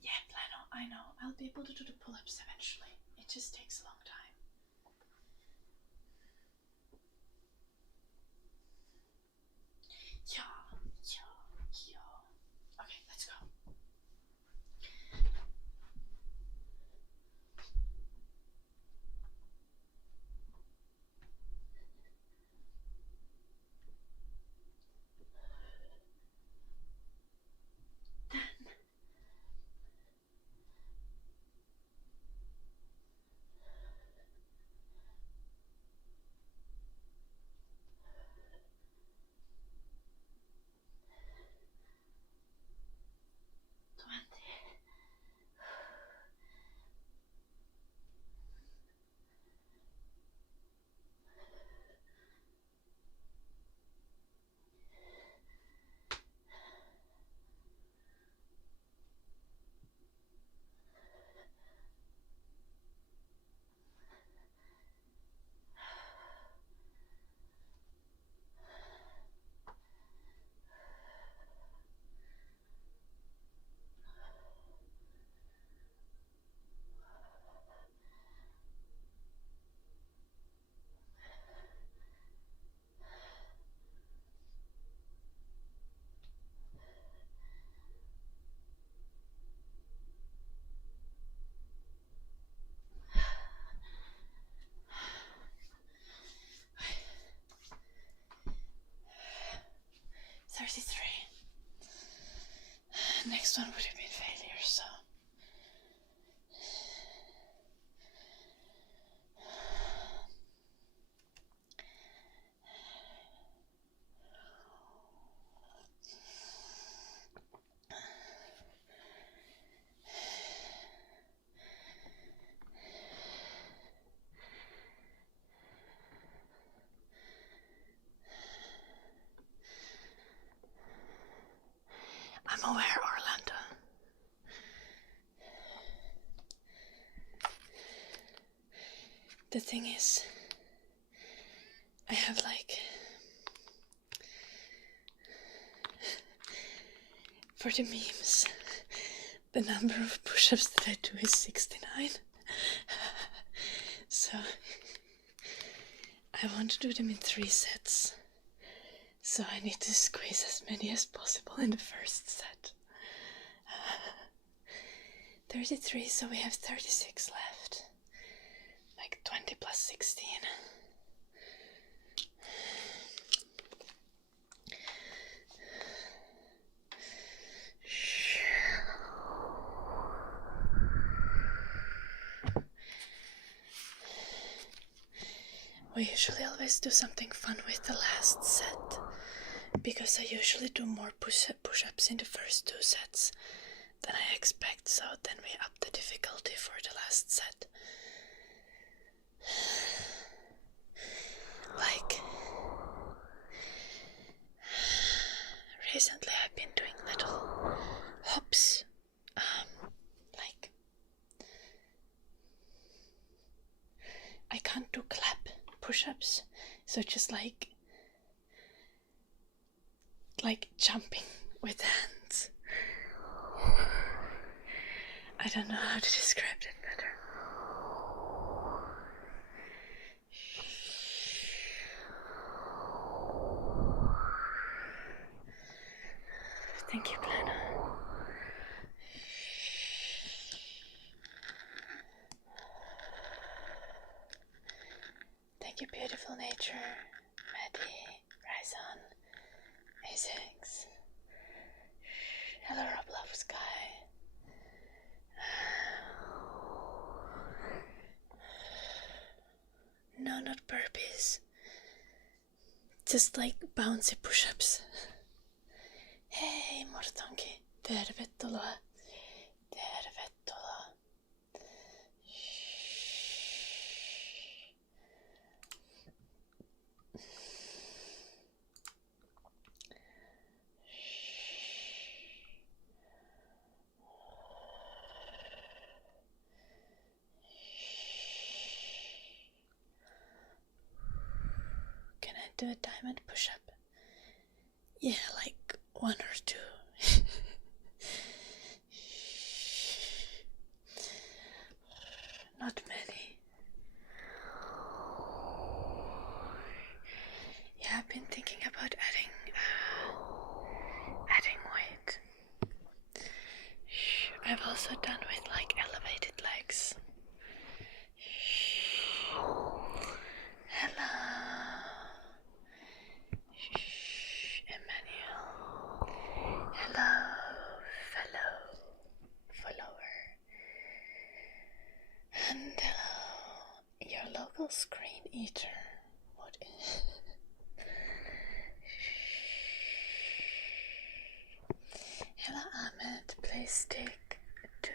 Yeah, Plano, I know. I'll be able to do the pull-ups eventually. It just takes a long time. Yeah. Okay, let's go. Next one would have been failure, so I'm aware, Orlando. The thing is, I have like, for the memes, the number of push-ups that I do is 69. So I want to do them in 3 sets. So I need to squeeze as many as possible in the first set. 33, so we have 36 left. Like 20 plus 16. We usually always do something fun with the last set, because I usually do more push-ups in the first 2 sets than I expect, so then we up the difficulty for the last set. Like, recently I've been doing little hops, like, I can't do clap push-ups, so just like jumping with hands. I don't know how to describe that better. Thank you, Plana. Thank you, beautiful nature. Maddie, Ryzon, A6. Hello, Rob Love Sky. No, not burpees. Just like bouncy push-ups. Hei, Mortonki. Tervetuloa. Tervetuloa. Can I do a diamond push-up? Yeah, like 1 or 2. Not many. Yeah, I've been thinking about adding weight. I've also done with like elevated legs. Hello, Emmanuel. Hello, fellow follower. And hello, your local screen eater. What is? Hello, Ahmed. Please stick to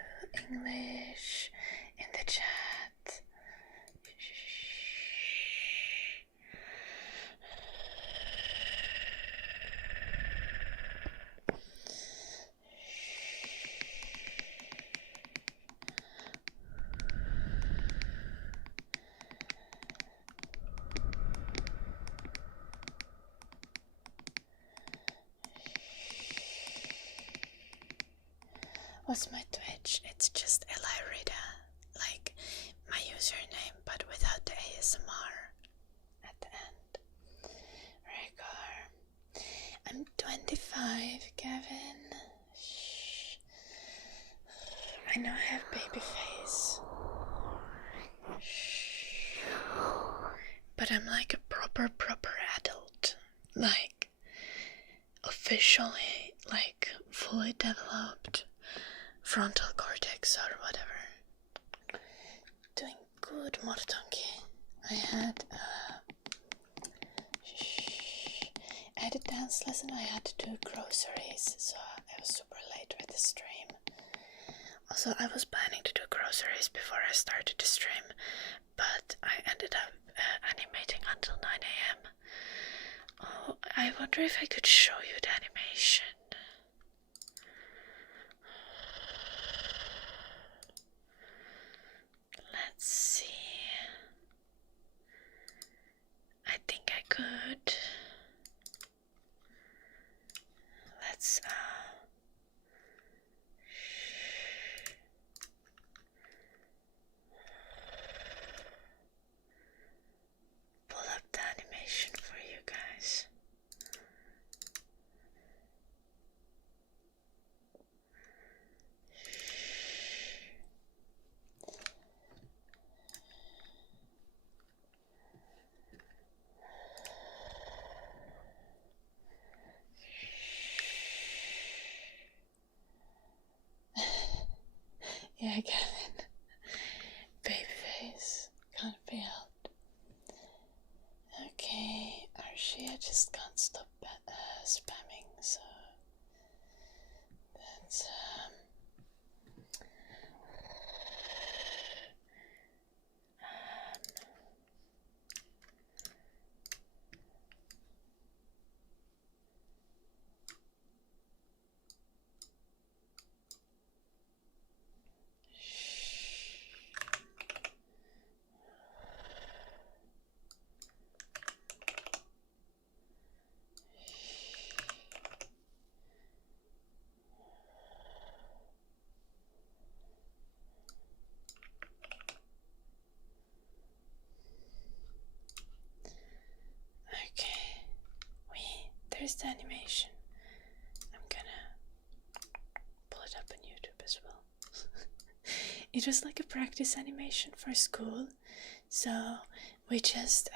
English in the chat. What's my Twitch? It's just Elirida, like my username, but without the ASMR at the end. Regar. I'm 25, Gavin. Shh. I know I have baby face. Shh. But I'm like a proper adult. Like, officially, like, fully developed frontal cortex or whatever. Doing good, Mortonki. I had a dance lesson. I had to do groceries, so I was super late with the stream. Also, I was planning to do groceries before I started the stream, but I ended up animating until 9 AM. Oh, I wonder if I could show you the animation. Hi Kevin. Babyface. Can't be helped. Okay, Archie, I just can't stop spamming, so that's okay. There's the animation. I'm gonna pull it up on YouTube as well. It was like a practice animation for school, so we just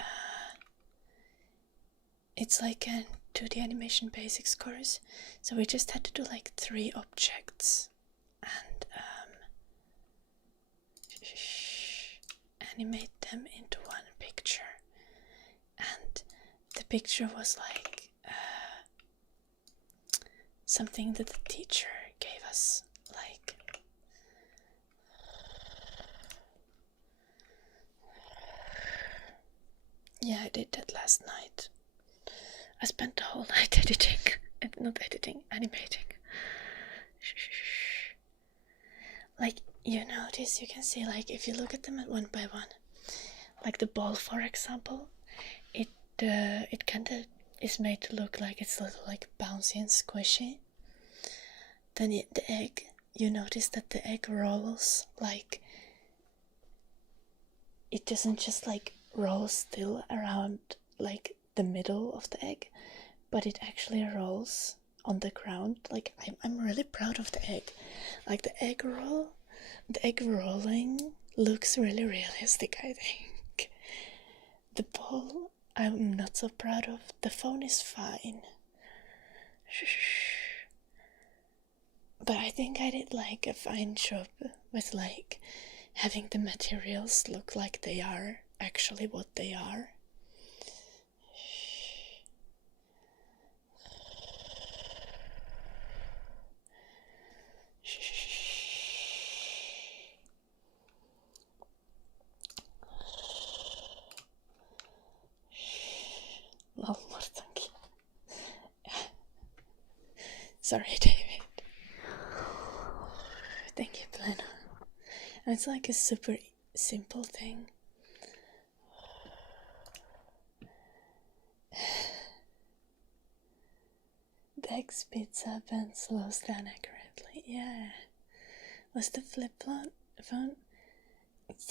it's like a 2D animation basics course, so we just had to do like 3 objects and animate them into one picture. And the picture was like something that the teacher gave us, like yeah, I did that last night. I spent the whole night editing, not editing, animating. Like, you notice, you can see, like, if you look at them one by one, like the ball, for example, it kind of is made to look like it's a little like bouncy and squishy. Then the egg, you notice that the egg rolls, like it doesn't just like roll still around like the middle of the egg, but it actually rolls on the ground. Like I'm really proud of the egg. Like the egg rolling looks really realistic, I think. The ball, I'm not so proud of. The phone is fine. But I think I did like a fine job with like having the materials look like they are actually what they are. Lol, Mortanki. Sorry, David. Thank you, Plano. It's like a super simple thing. The egg speeds up and slows down accurately. Yeah. Was the flip phone?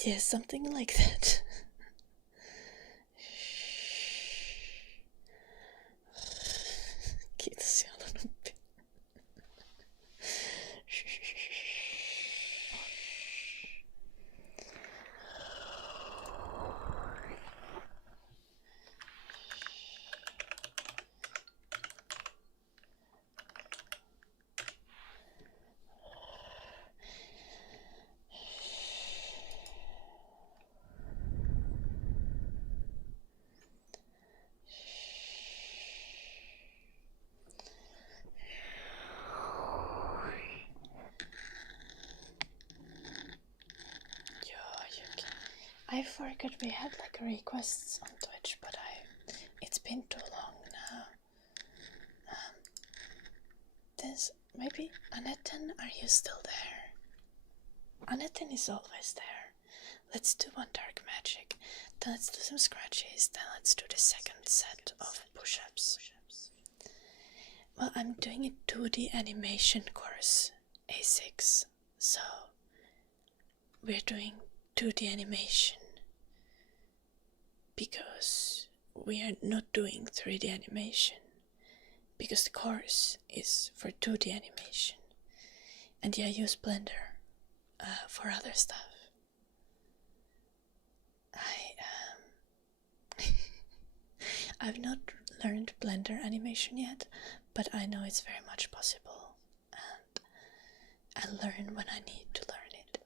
Yeah, something like that. Kiitos, Jalanuppi. I forgot we had like requests on Twitch, but it's been too long now. Maybe Anetten, are you still there? Anetten is always there. Let's do one dark magic, then let's do some scratches, then let's do the second set of push-ups. Well, I'm doing a 2D animation course, A6, so we're doing 2D animation because we are not doing 3D animation, because the course is for 2D animation, and yeah, I use Blender for other stuff. I've not learned Blender animation yet, but I know it's very much possible, and I learn when I need to learn it.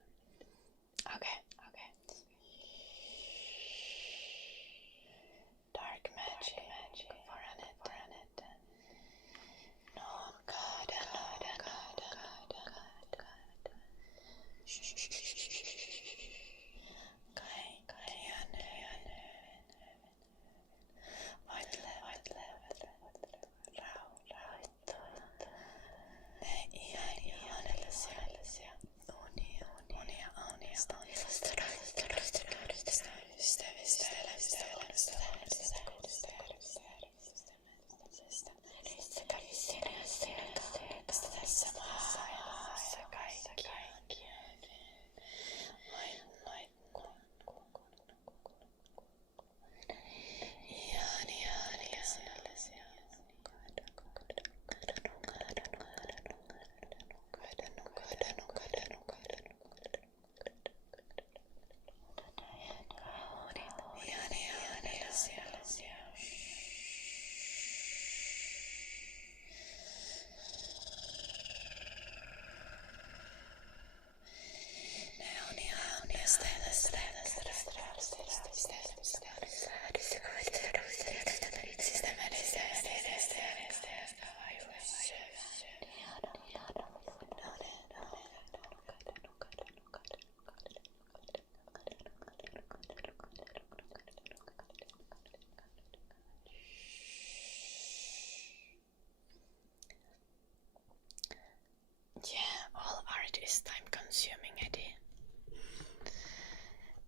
Yeah, all art is time consuming, Eddie.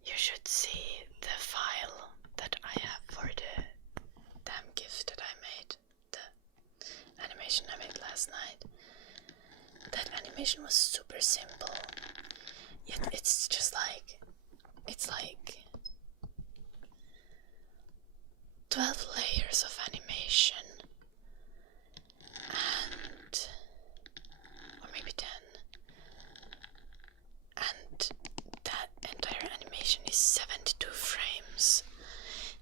You should see the file that I have for the damn gift that I made, the animation I made last night. That animation was super simple, yet it's just like, it's like 12 layers of animation, and or maybe 10, and that entire animation is 72 frames.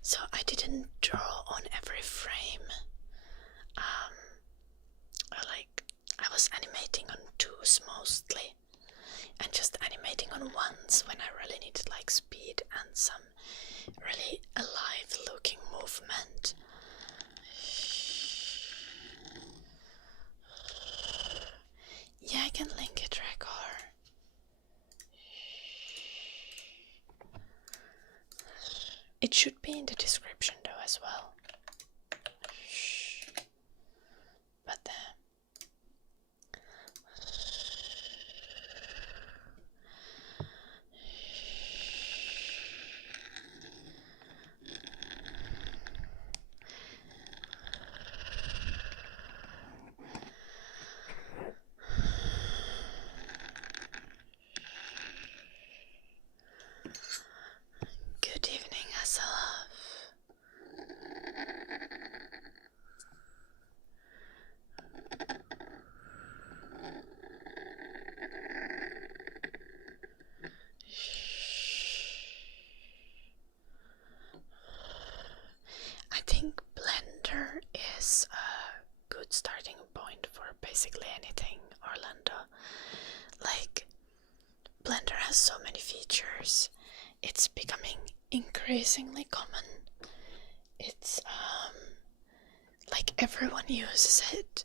So I didn't draw on every frame. I was animating on twos mostly, and just animating on ones when I really needed like speed and some really alive looking movement. Yeah, I can link it, Rekor. It should be in the description though as well. But good evening, Asalaf. I think Blender is a good starting point for basically anything, Orlando. Like, Blender has so many features. It's becoming increasingly common. It's like everyone uses it.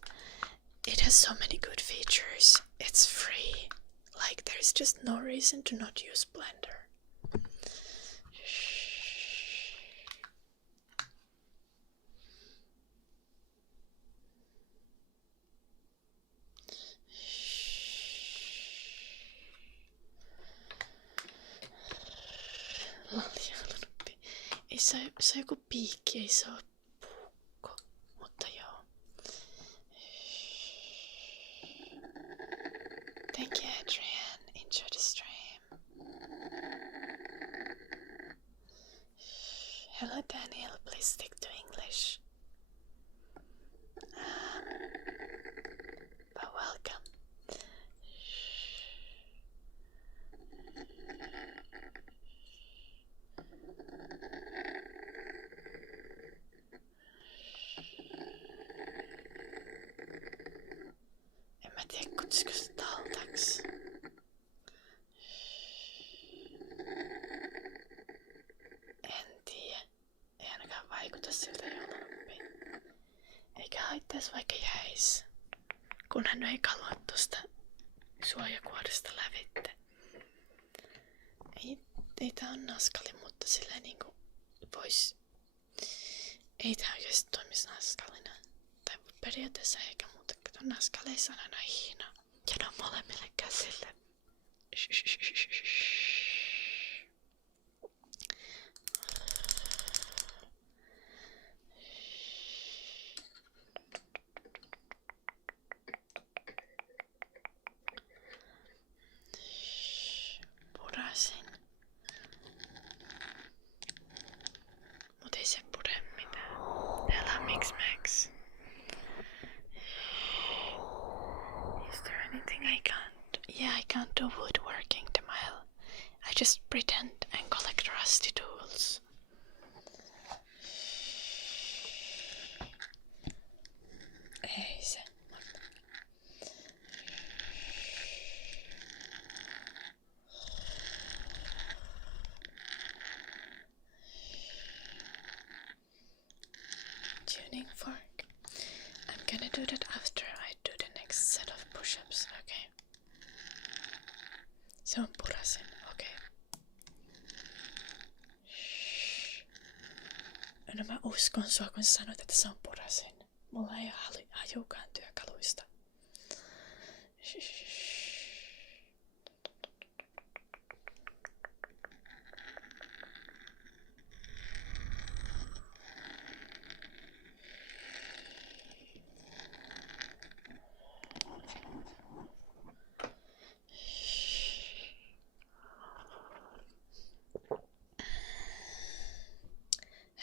It has so many good features. It's free. Like, there's just no reason to not use Blender. Ei se on joku piikki, ei se ole puukko, mutta joo. Thank you, Adrian. Enjoy the stream. Hello, Daniel. Please stick to English. But welcome. En mä tiedä, kutsiko se taltaksi. En tiedä. Ei ainakaan vaikuta siltä joululoppiin. Eikä haittais vaikka jäis. Kunhan ei kalua tosta suojakuoresta lävitte. Ei tää on naskali, mutta silleen niinku vois... Ei tää oikeesti toimis naskalina. Tai periaatteessa eikä muuta, kato naskaleissa on aina hiina. Ja ne on molemmille käsille. Purasin. Mut ei se pure mitään. Täällä on Mix Max. Is there anything I can't? Yeah, I can't do woodworking, Demile. I just pretend and collect rusty tools. Ei se. tuning fork. I'm gonna do that after I do the next set of push-ups, okay? Se on purasin, okei. No mä uskon sua, kun sanoit, että se on purasin. Mulla ei ole hajukaan työkaluista.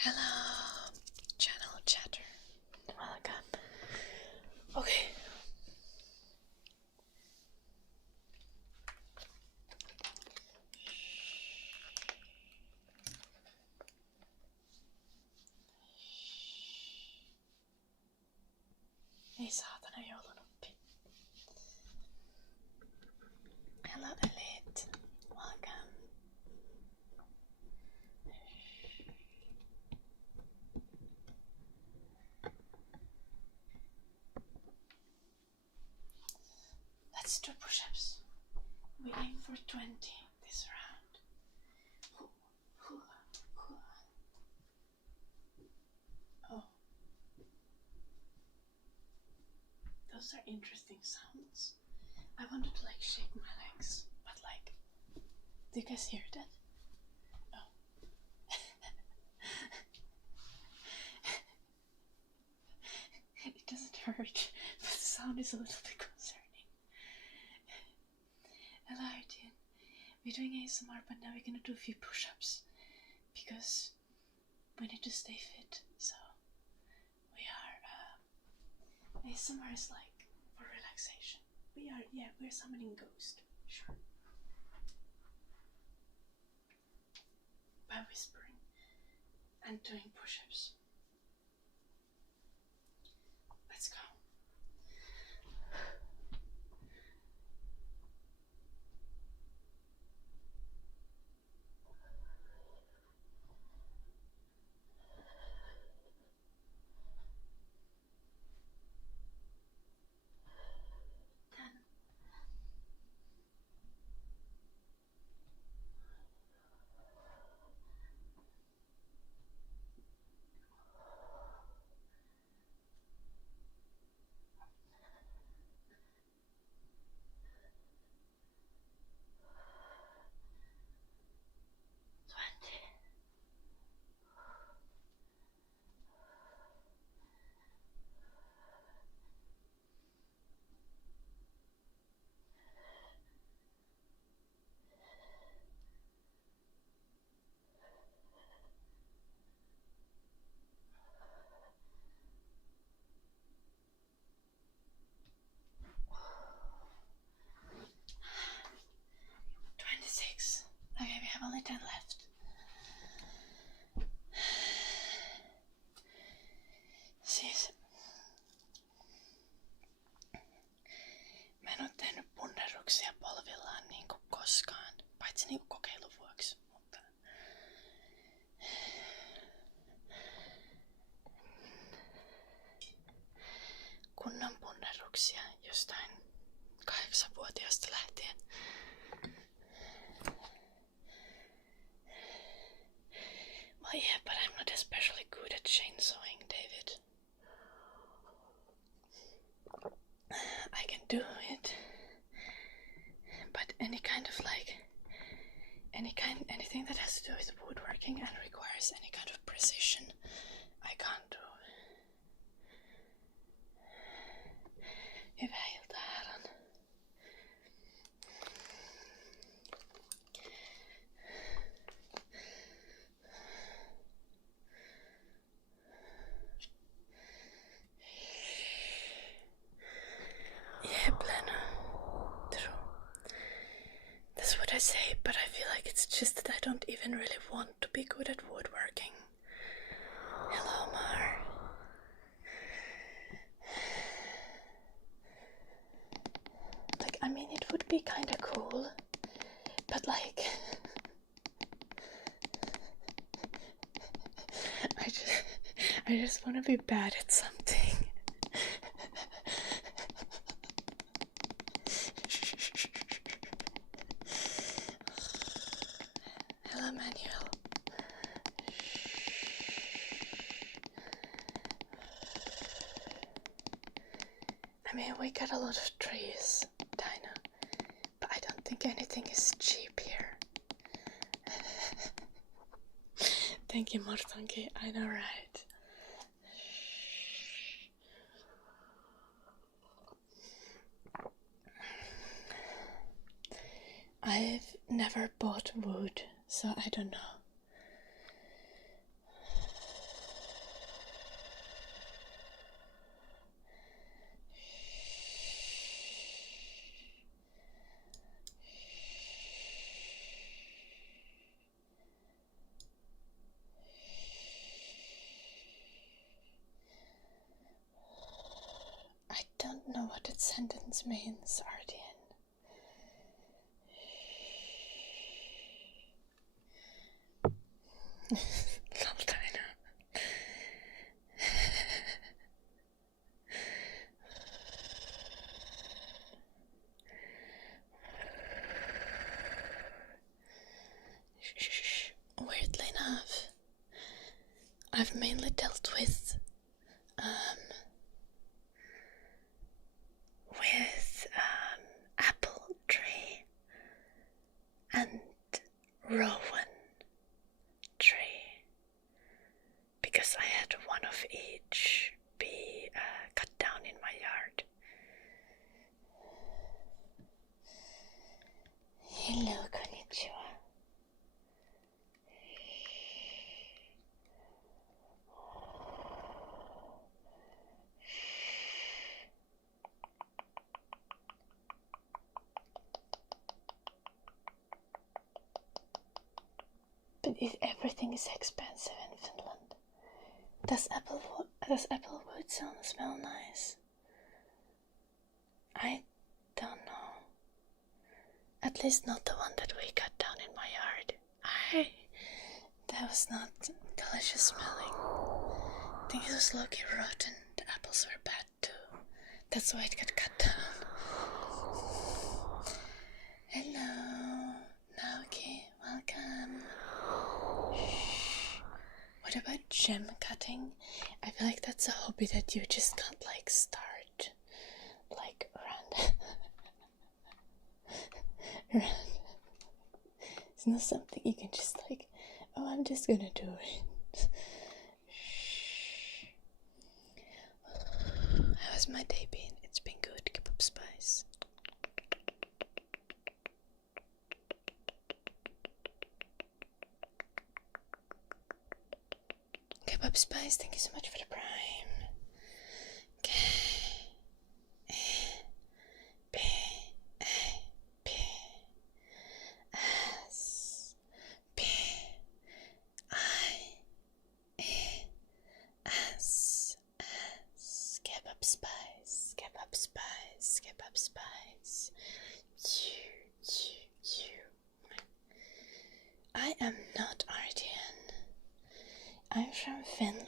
Hello, channel chatter. Welcome. Okay. Ei saatana joulunuppi. Hello Elite. Welcome. Let's do push-ups. We aim for 20 this round. Oh. Those are interesting sounds. I wanted to like shake my legs, but like, do you guys hear that? Oh. It doesn't hurt, but the sound is a little bit concerning. Hello Artin. We're doing ASMR, but now we're gonna do a few push-ups because we need to stay fit, so we are ASMR is like for relaxation. We're summoning ghost, sure. By whispering and doing push-ups. Let's go. Okay, we have only 10 left. Siis mä en oo tehnyt punnerruksia polvillaan niinku koskaan, paitsi niinku kokeilun vuoksi, mutta kunnon punnerruksia jostain 8-vuotiaasta lähtien. Well, yeah, but I'm not especially good at chainsawing, David. I can do it, but anything that has to do with woodworking and requires any kind of precision, I can't do. Hyvää iltaa, Aaron. Yeah, Blena. True. That's what I say, but I feel like it's just that I don't even really want to be good at woodworking. Hello, Mar. Like, I mean, it would be kinda cool, but like, I just want to be bad at something. Hello, Manuel. I mean, we got a lot of trees, Dinah, but I don't think anything is cheap here. Thank you, Mortonki. I know, right? I've never bought wood, so I don't know. I don't know what that sentence means, Ardian. Loltina. Weirdly enough, I've mainly dealt with apple tree and rowan tree, because I had one of each be cut down in my yard. Hello, konnichiwa. But everything is expensive in Finland. Does applewood smell nice? I don't know. At least not the one that we cut down in my yard. That was not delicious smelling. I think it was low-key rotten. The apples were bad too. That's why it got cut down. Hello, Naoki, welcome. Shh. What about gem cutting? I feel like that's a hobby that you just can't like start like random. It's not something you can just like, oh, I'm just gonna do it. Shh. How has my day been? It's been good. Kebab spice. Kebab spice, thank you so much for the prime. I am not Ardian. I'm from Finland.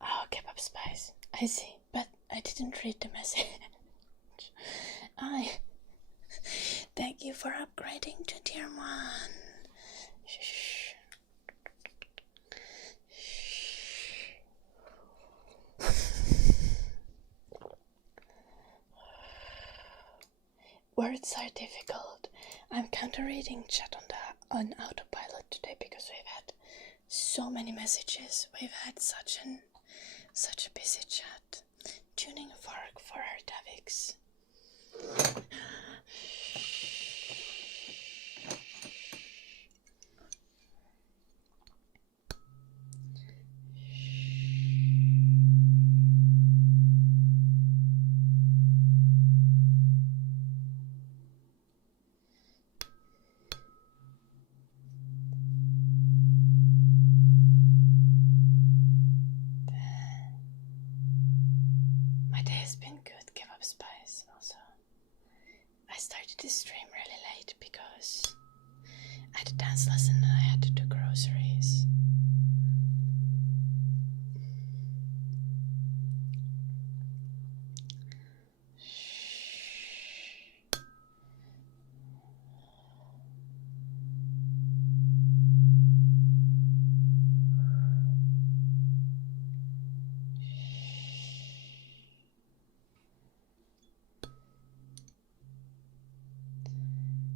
Oh, kebab spice. I see, but I didn't read the message. Thank you for upgrading to tier 1. Shh. Words are difficult. I'm counter-reading chat on autopilot today because we've had so many messages. We've had such a busy chat. Tuning fork for our Davix. this stream really late because I had a dance lesson and I had to do groceries.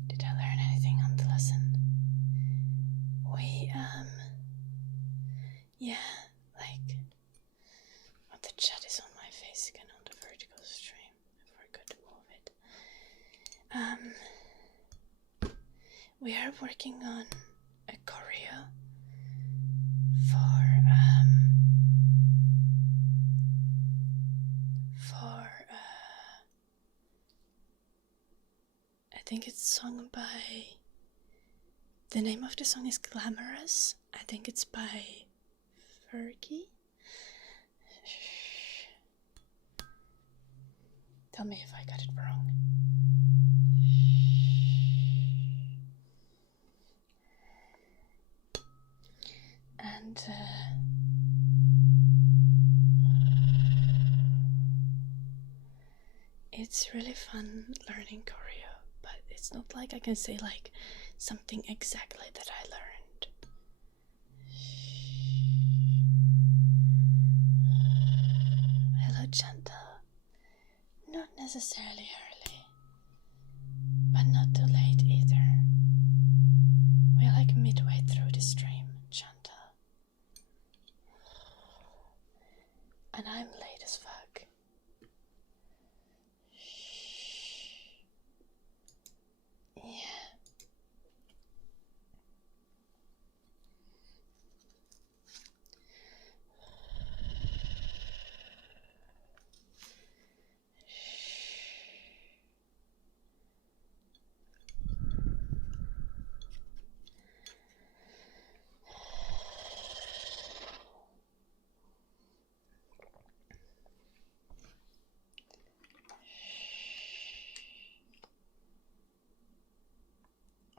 Did I learn anything on the lesson? Yeah, like, oh, the chat is on my face again on the vertical stream. I forgot to move it. We are working on a choreo I think it's sung by, the name of the song is Glamorous. I think it's by Fergie. Tell me if I got it wrong. And it's really fun learning choreo, but it's not like I can say like something exactly that I learned. Hello, Chantal. Not necessarily early, but not too late either. We're like midway through the stream, Chantal. And I'm late as fuck. Yeah.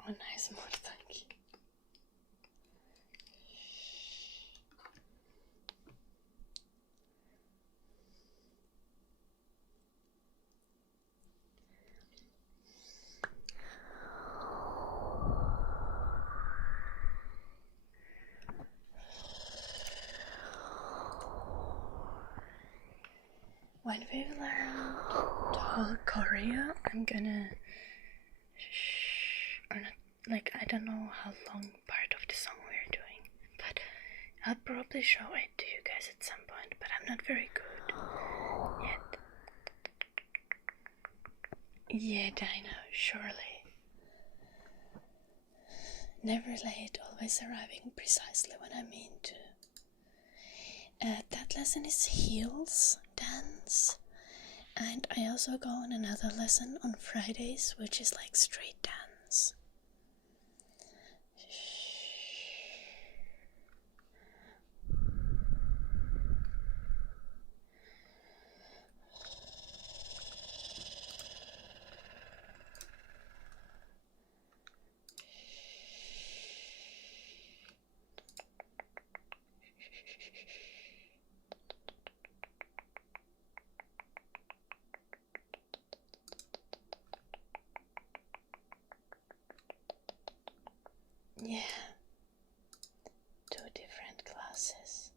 Oh, nice, more, thank you. When we've learned the whole choreo, I'm gonna or not, like, I don't know how long part of the song we're doing, but I'll probably show it to you guys at some point, but I'm not very good yet. Yeah, Dino, surely. Never late, always arriving precisely when I mean to. That lesson is heels dance, and I also go on another lesson on Fridays, which is like street dance. Yeah, 2 different classes.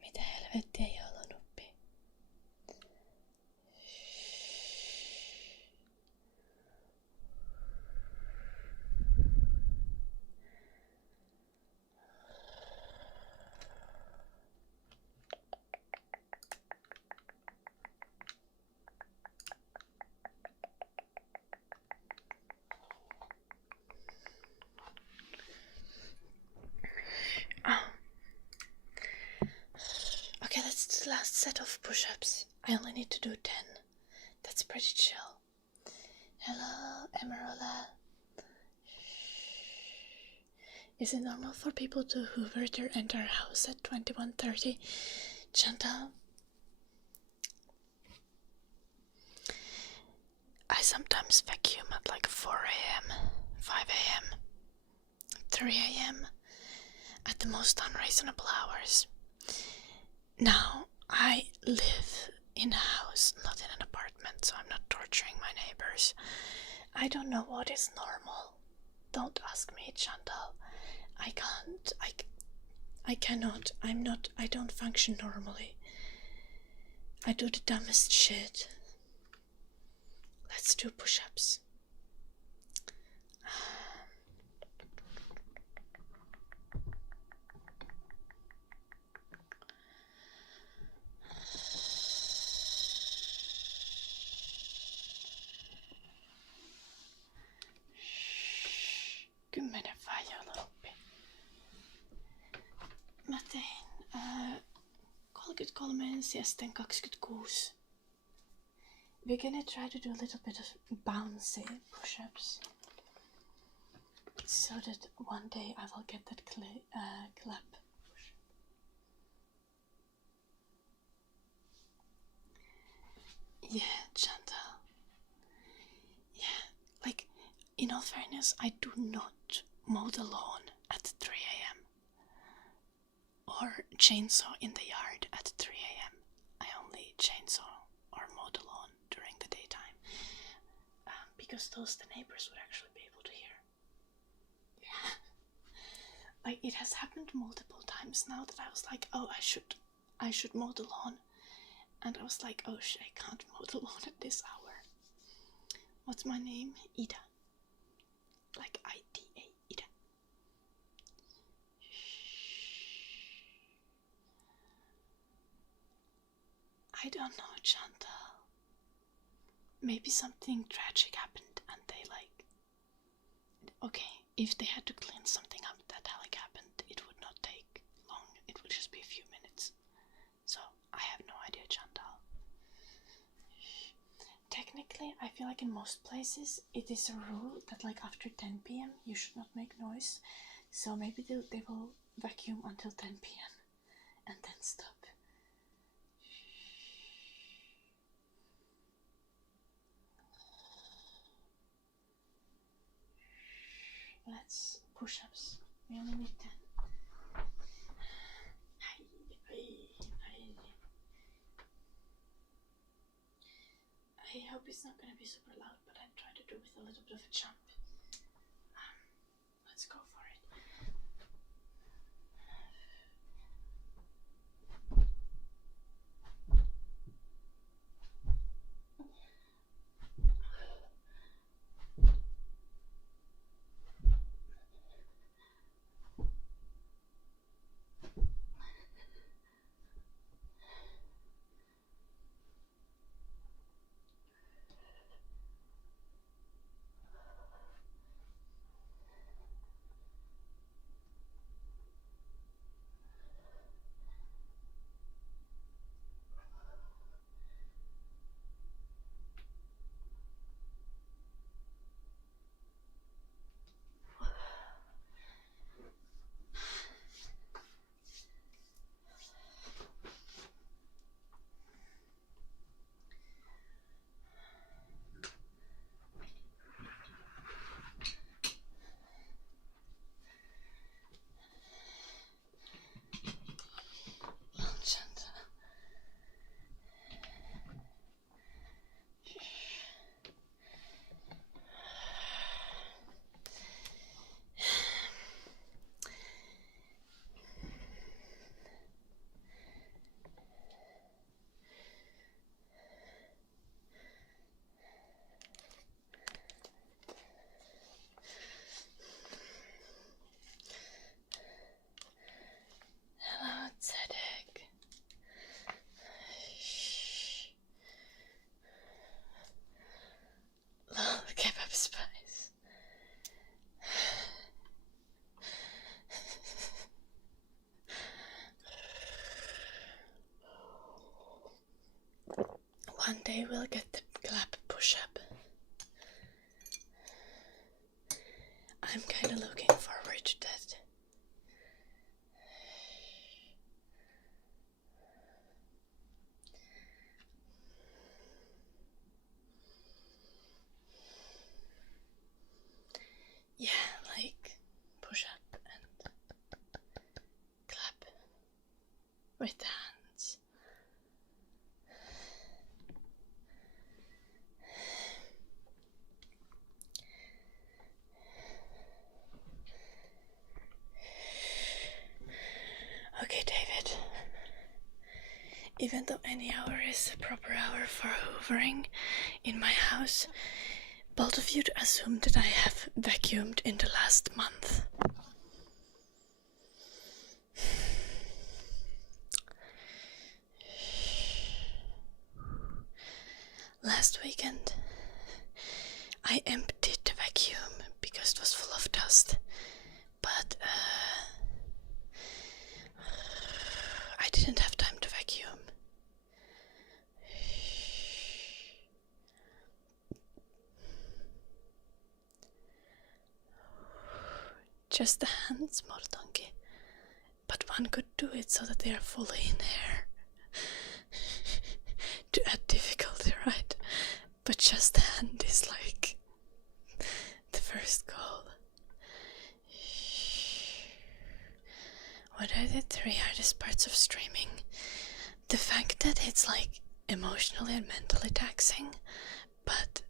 Mitä helvettiä joulunuppi? Okay, that's the last set of push-ups. I only need to do 10. That's pretty chill. Hello, Emerald. Is it normal for people to hoover their entire house at 21:30? Chantal, I sometimes vacuum at like 4 a.m., 5 a.m., 3 a.m. at the most unreasonable hours. Now, I live in a house, not in an apartment, so I'm not torturing my neighbors. I don't know what is normal. Don't ask me, Chantal. I can't, I cannot, I don't function normally. I do the dumbest shit. Let's do push-ups. Kymmenen vaiheella oppi. Mä tein 33 ensin ja sitten 26. We're gonna try to do a little bit of bouncy push-ups. So that one day I will get that clap push. Yeah, Chantal. Yeah, like, in all fairness, I do not mow the lawn at 3 a.m. or chainsaw in the yard at 3 a.m. I only chainsaw or mow the lawn during the daytime. Because those the neighbors would actually be able to hear. Yeah. Like, it has happened multiple times now that I was like, oh, I should mow the lawn. And I was like, oh shit, I can't mow the lawn at this hour. What's my name? Ida. Like IDA, Ida. I don't know, Chantal. Maybe something tragic happened and they like... Okay, if they had to clean something up that like happened, it would not take long. It would just be a few minutes. So, I have no idea, Chantal. Technically, I feel like in most places, it is a rule that like after 10 p.m. you should not make noise. So maybe they will vacuum until 10 p.m. and then stop. Let's push-ups. We only need 10. I hope it's not going to be super loud, but I try to do with a little bit of a jump. Let's go for it. One day we'll get the clap push-up. I'm kind of looking forward to that. Yeah, like push up and clap with the hands. Okay, David. Even though any hour is a proper hour for hoovering in my house, both of you assume that I have vacuumed in the last month. Last weekend, I emptied the vacuum because it was full of dust, but I didn't have time to vacuum. Just the hands, Mortonki. But one could do it so that they are fully in air. To add difficulty, right? But just the hand is like the first goal. What are the 3 hardest parts of streaming? The fact that it's like emotionally and mentally taxing, but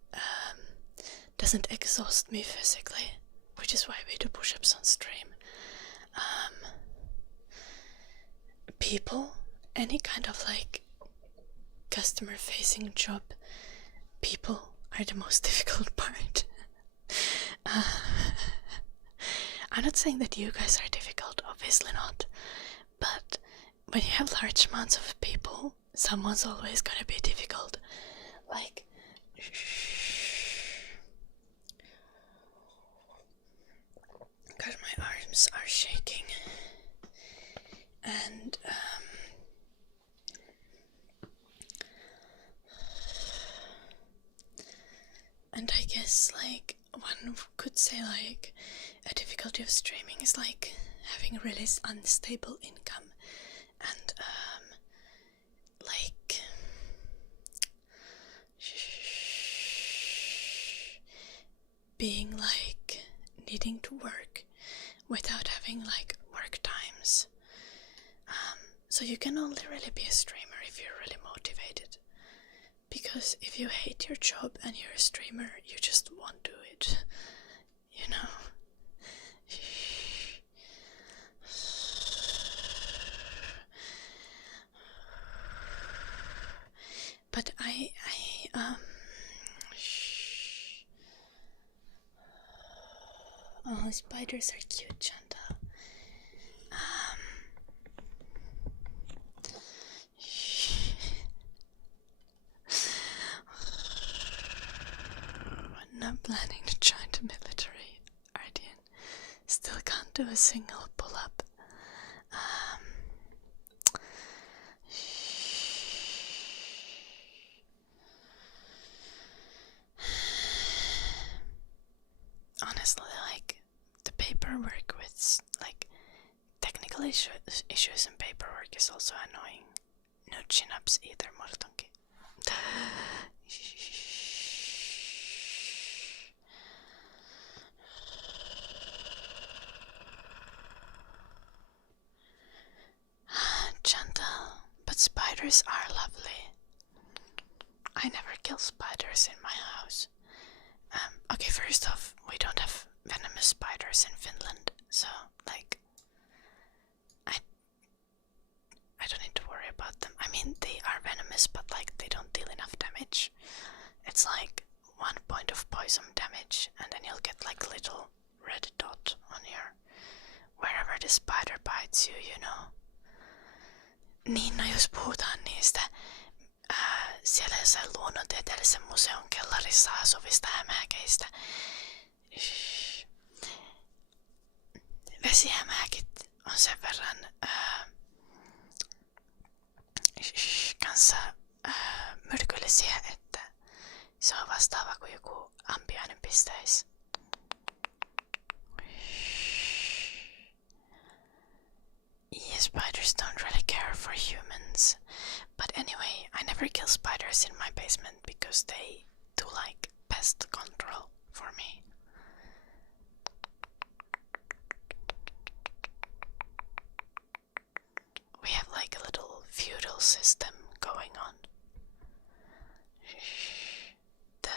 doesn't exhaust me physically, which is why we do push-ups on stream. People, any kind of like customer facing job, people are the most difficult part. I'm not saying that you guys are difficult, obviously not, but when you have large amounts of people, someone's always gonna be difficult. Like, God, my arms are shaking. And I guess like one could say like a difficulty of streaming is like having a really unstable income and like being like needing to work without having like work times. So you can only really be a streamer if you're really motivated. Because if you hate your job and you're a streamer, you just won't do it. You know? But oh, spiders are cute, Chanta. Not planning to join the military, Ardian. Still can't do a single pull-up. Honestly, like, the paperwork with, like, technical issues and paperwork is also annoying. No chin-ups either, Mortonki. Gentle, but spiders are lovely. I never kill spiders in my house. Okay, first off, we don't have venomous spiders in Finland, so like I don't need to worry about them. I mean, they are venomous, but like they don't deal enough damage. It's like 1 point of poison damage, and then you'll get like a little red dot on your wherever the spider bites you, you know. Niin, no jos puhutaan niistä siellä jossain luonnontieteellisen museon kellarissa asuvista hämähäkeistä. Vesihämähäkit on sen verran kanssa myrkyllisiä, että se on vastaava kuin joku ampiainen pistäisi. Yeah, spiders don't really care for humans. But anyway, I never kill spiders in my basement because they do like pest control for me. like a little feudal system going on. The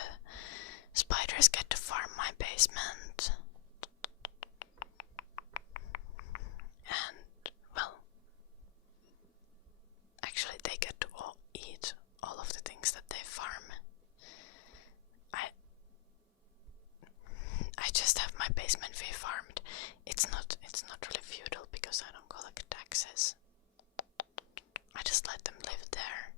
spiders get to farm my basement. And, well, actually they get to eat all of the things that they farm. I just have my basement fee farmed. It's not really feudal because I don't collect taxes. I just let them live there.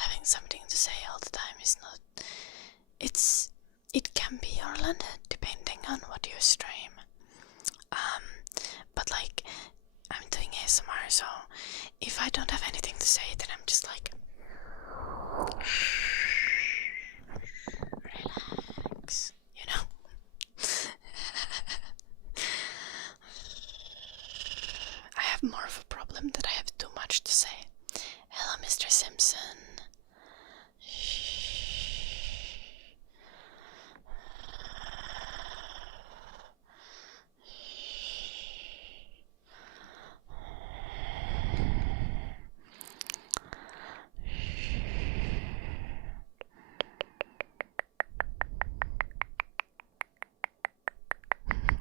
Having something to say all the time is not... It can be Orland, depending on what you stream. But like, I'm doing ASMR, so if I don't have anything to say, then I'm just like... relax, you know? I have more of a problem that I have too much to say. Hello, Mr. Simpson.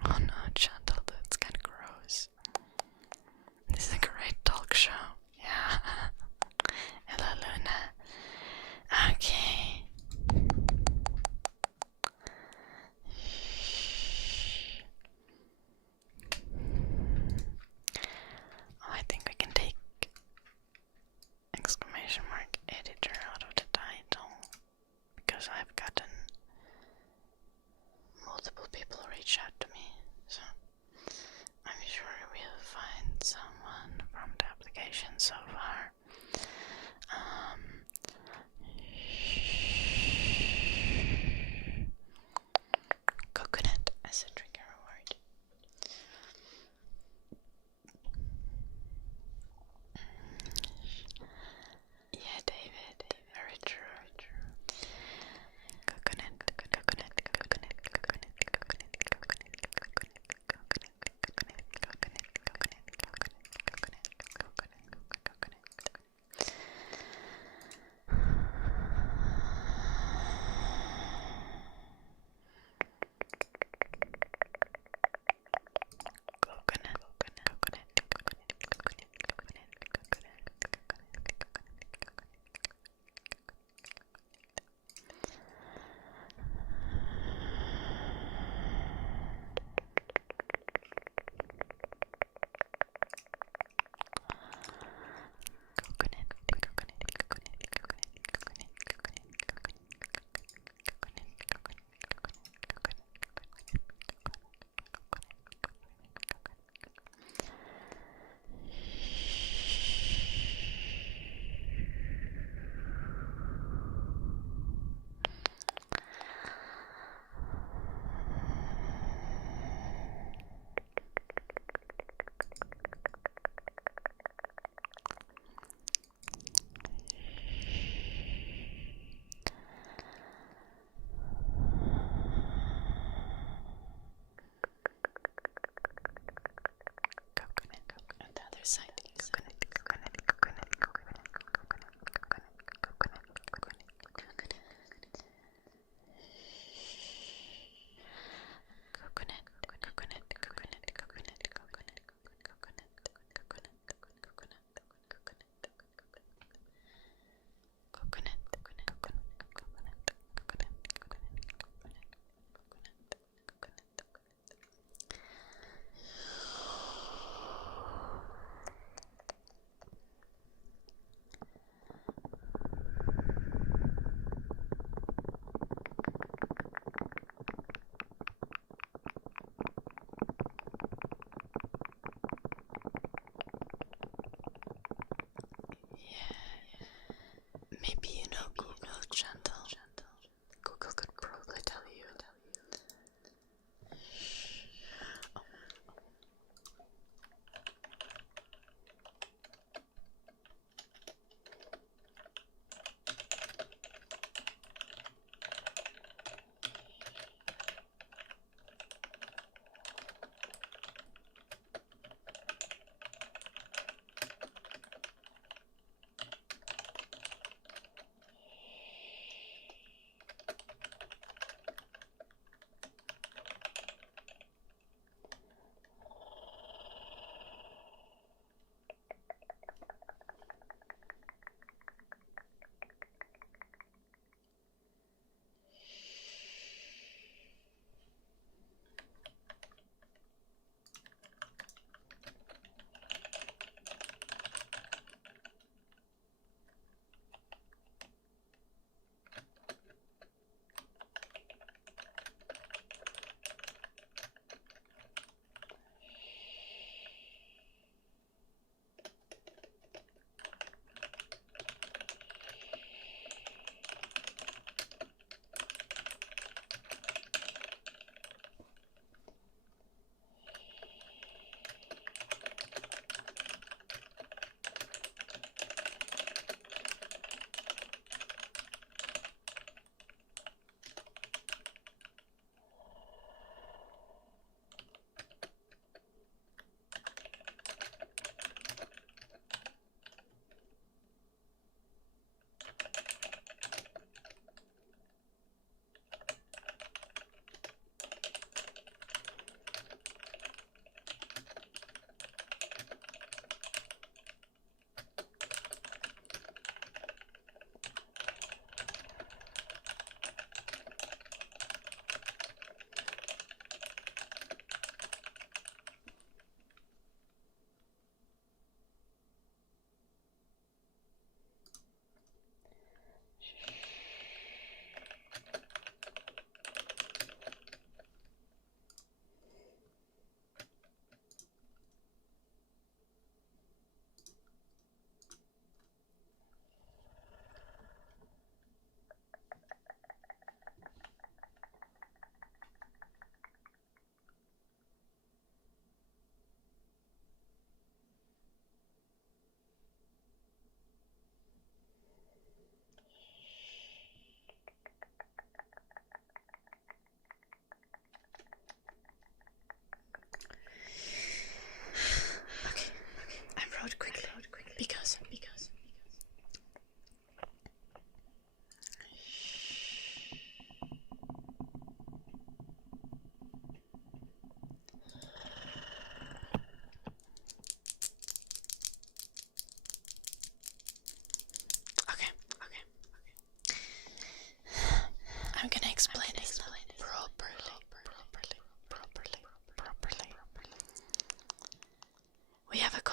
Oh no, Chantal, that's kind of gross. This is a great talk show. Yeah. Hello, Luna. Okay. Oh, I think we can take exclamation mark editor out of the title because I've gotten multiple people reach out to me, so I'm sure we'll find someone from the application so far. Coconut as a trigger word. Yeah, David, very true. Coconut, coconut, coconut, coconut, coconut, coconut, coconut, coconut, coconut, coconut.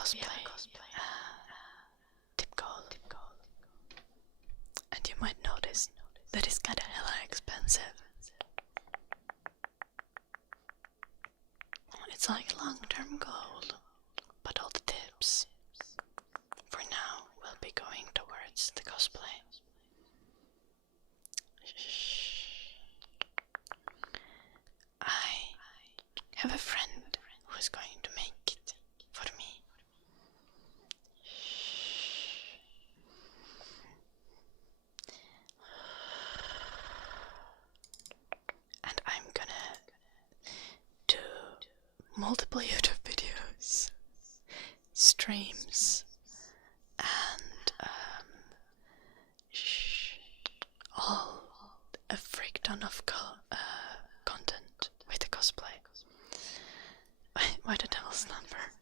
cosplay tip goal. And you might notice that it's kinda hella expensive. It's like a long-term goal, but all the tips for now will be going towards the cosplay. I have a friend who is going to make it for me. And I'm gonna do multiple YouTube videos, streams, and all a freak ton of content with the cosplay. Why the devil's number?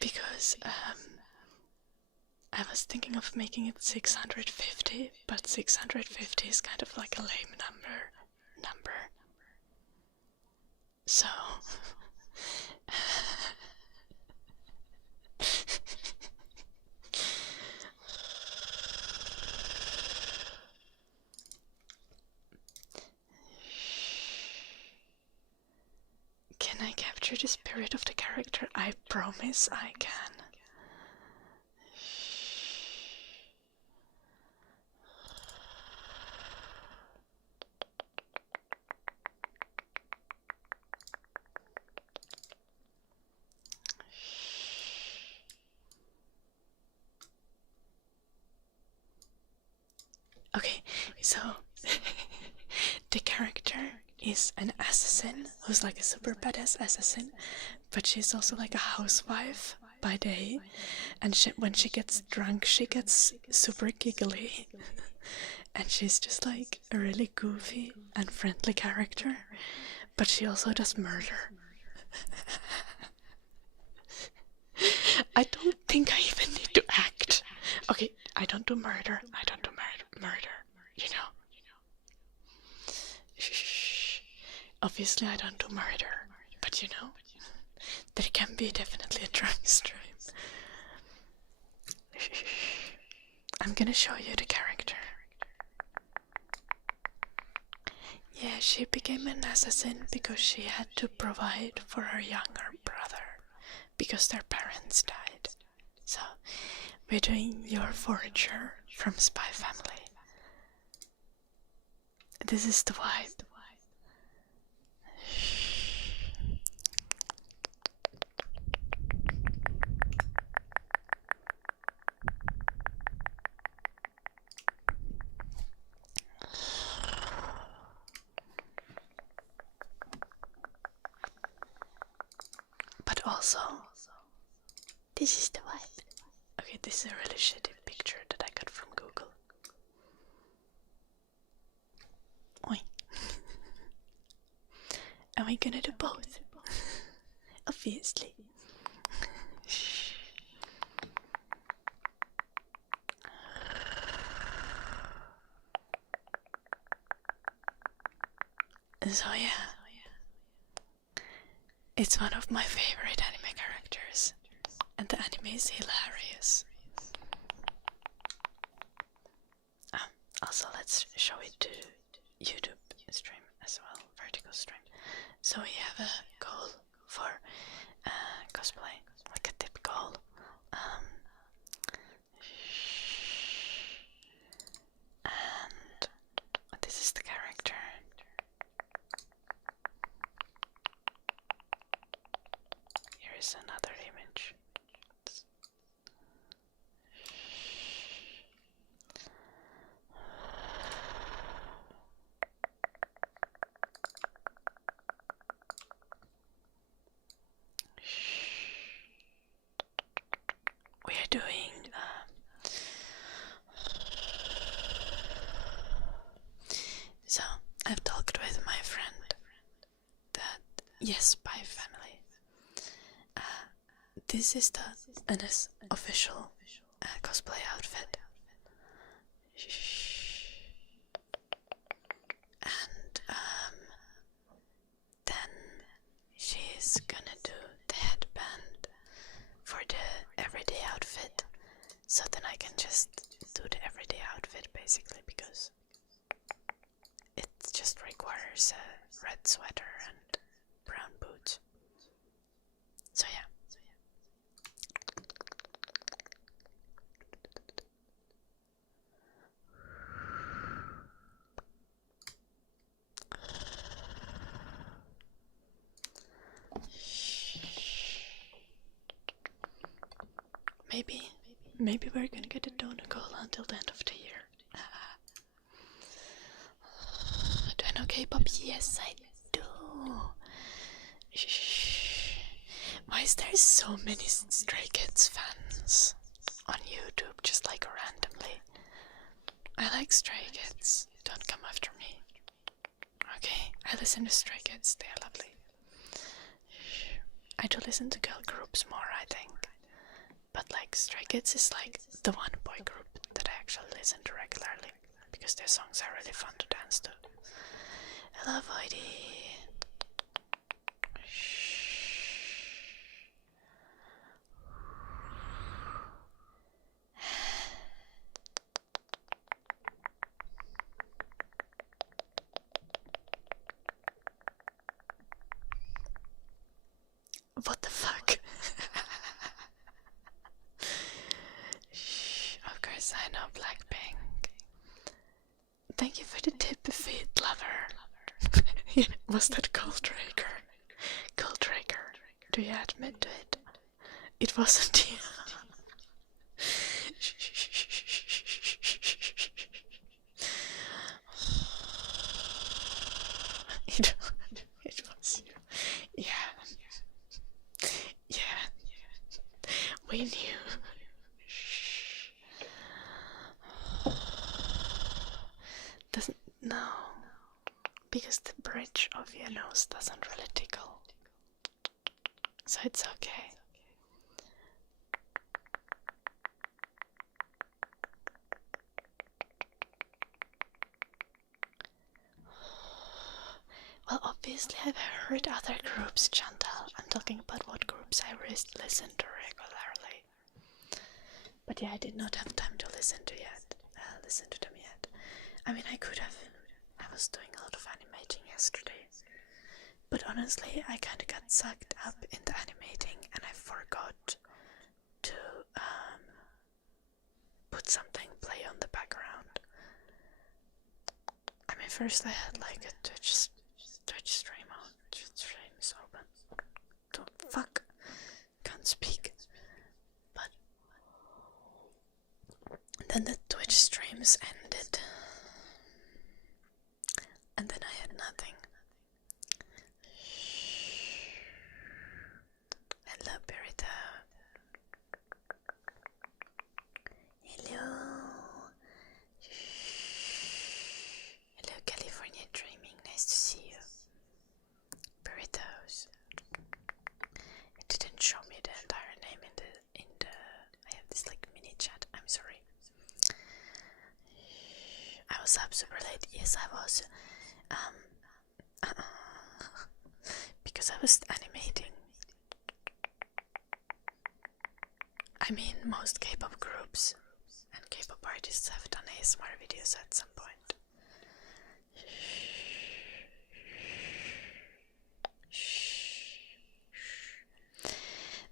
Because I was thinking of making it 650, but 650 is kind of like a lame number. So can I capture the spirit of the character? I promise I can. Okay, so the character is an assassin who's like a super badass assassin, but she's also like a housewife by day, and when she gets drunk she gets super giggly and she's just like a really goofy and friendly character, but she also does murder. I don't think I even need to act. Okay, I don't do murder, you know. Shh. Obviously I don't do murder, but you know, there can be definitely a drunk stream. I'm gonna show you the character. Yeah, she became an assassin because she had to provide for her younger brother because their parents died. So we're doing your forger from Spy Family. This is the vibe. But also, this is the vibe. Okay, this is a really shitty picture that I got from Google. Oi. Am I gonna do both? Obviously. So yeah, it's one of my favorite anime characters, and the anime is hilarious. Also, let's show it to YouTube stream as well, vertical stream. So we have a goal for cosplay, like a tip goal. And this is the character. Here is another image. We are doing so I've talked with my friend that yes, Spy Family. This is an official cosplay outfit. And then was gonna do the headband for the everyday outfit, so then I can just do the everyday outfit basically, because it just requires a red sweater and brown boots. So yeah. Maybe we're gonna get a donut cola until the end of the year. Do I know K-pop? Yes, I do. Why is there so many Stray Kids fans on YouTube, just like randomly? I like Stray Kids. Don't come after me. Okay, I listen to Stray Kids. They are lovely. I do listen to girl groups more, I think. But like Stray Kids is like the one boy group that I actually listen to regularly, because their songs are really fun to dance to. Hello, Voidy. What the fuck? Of course I know Blackpink. Thank you for the tip, feet lover. Was that Goldraker? Goldraker, do you admit to it? It wasn't you. It was you. Yeah. Yeah. We knew. Doesn't. No. Because the bridge of your nose doesn't really tickle. So it's okay. Well, obviously I've heard other groups, Chantal. I'm talking about what groups I listen to regularly. But yeah, I did not have time to listen to them yet. I mean, I could have. I was doing a lot of animating yesterday. But honestly, I kinda got sucked up in the animating and I forgot to put something play on the background. I mean, first I had like a Twitch stream on. Twitch stream is open. Don't fuck. Can't speak. But then the Twitch streams ended. And then I had nothing. Hello, Burrito. Hello. Hello, California Dreaming. Nice to see you. Burritos. It didn't show me the entire name in the. I have this like mini chat. I'm sorry. I was up super late. Yes, I was. Because I was animating. I mean, most K-pop groups and K-pop artists have done ASMR videos at some point.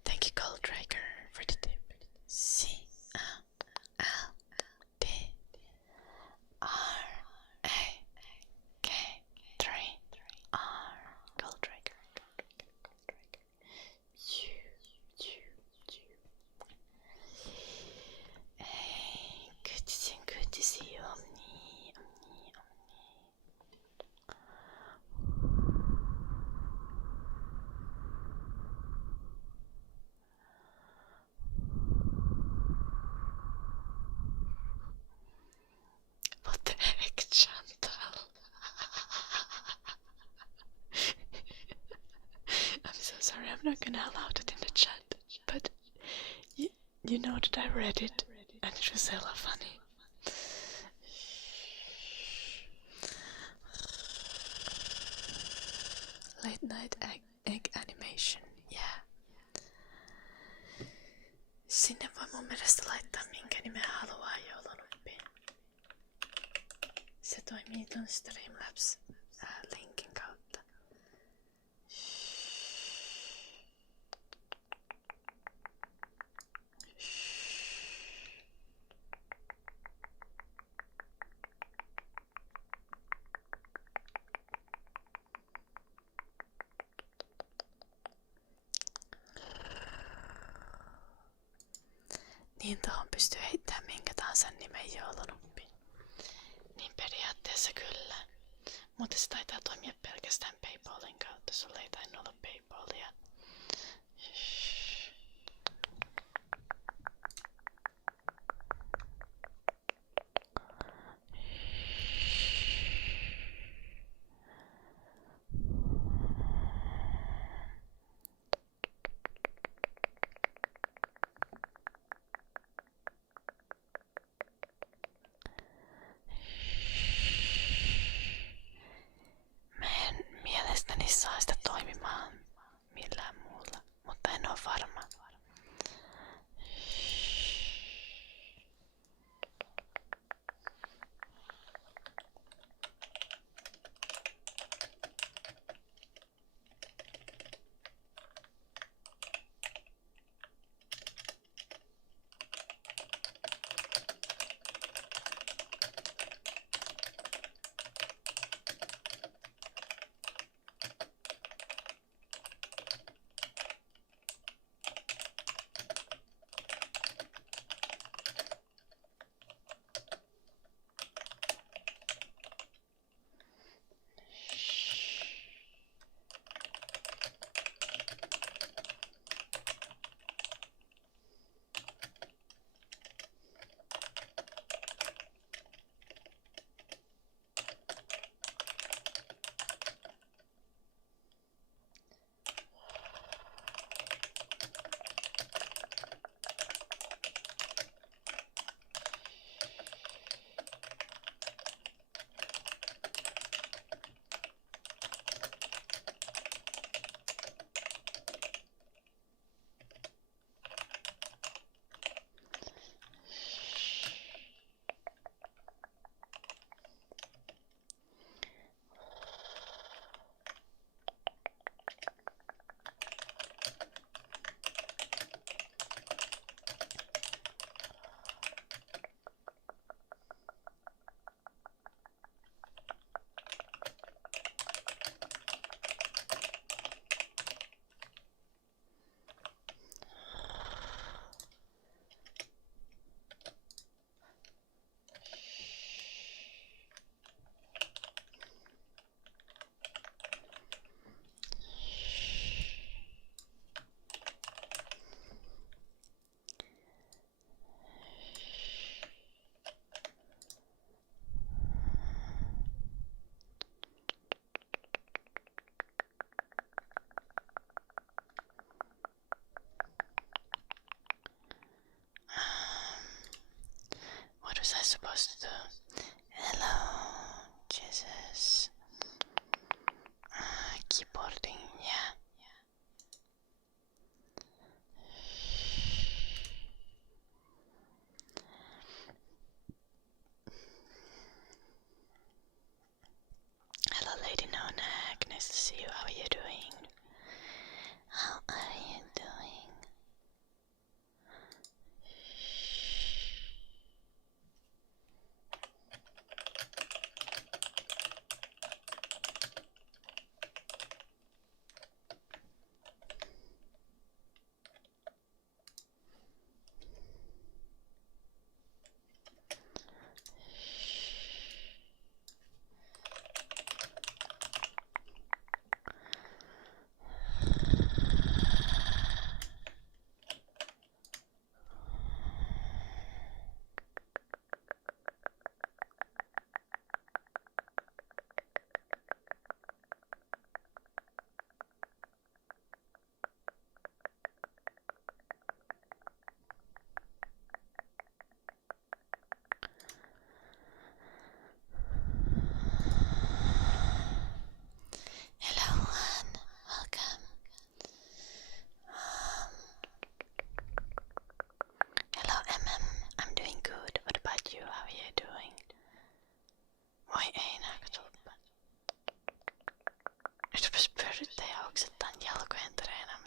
Thank you, Goldraker, for the tip. C-A-L-D-R-A-K-3-R. Goldraker. Hey, good to see you, Omni. What the heck, Chantal? I'm so sorry, I'm not gonna allow it in the chat, but you know that I read it, and it was hella funny. Late night egg animation. toimii ton Streamlabs linkin kautta. Niin tuohon pystyy heittämään minkä tahansa nimen joulunuppiin. Niin periaatteessa kyllä. Mutta se taitaa toimia pelkästään PayPalin kautta. Sulla ei tainnut olla PayPalia. Mä en mielestäni saa sitä toimimaan millään muulla, mutta en oo varma. What was I supposed to do? Hello, Jesus. Keyboarding, yeah. Hello, Lady Nonak. Nice to see you. How are you doing? How are you doing?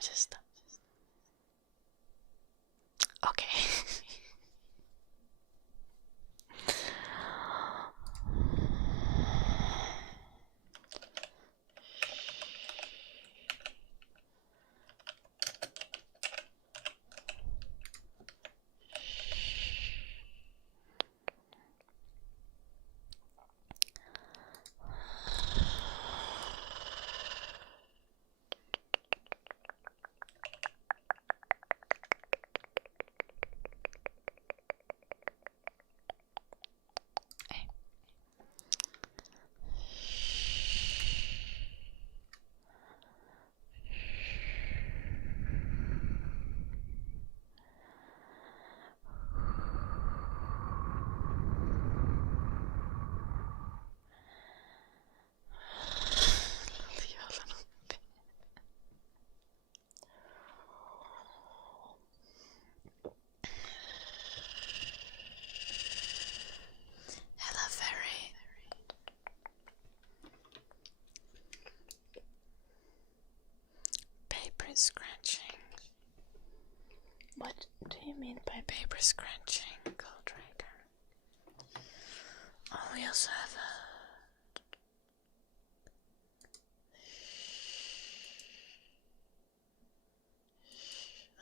kirjoittamisesta. Okei. Hello, fairy. Paper scratching. What do you mean by paper scratching, Goldraker? Oh, we also have a...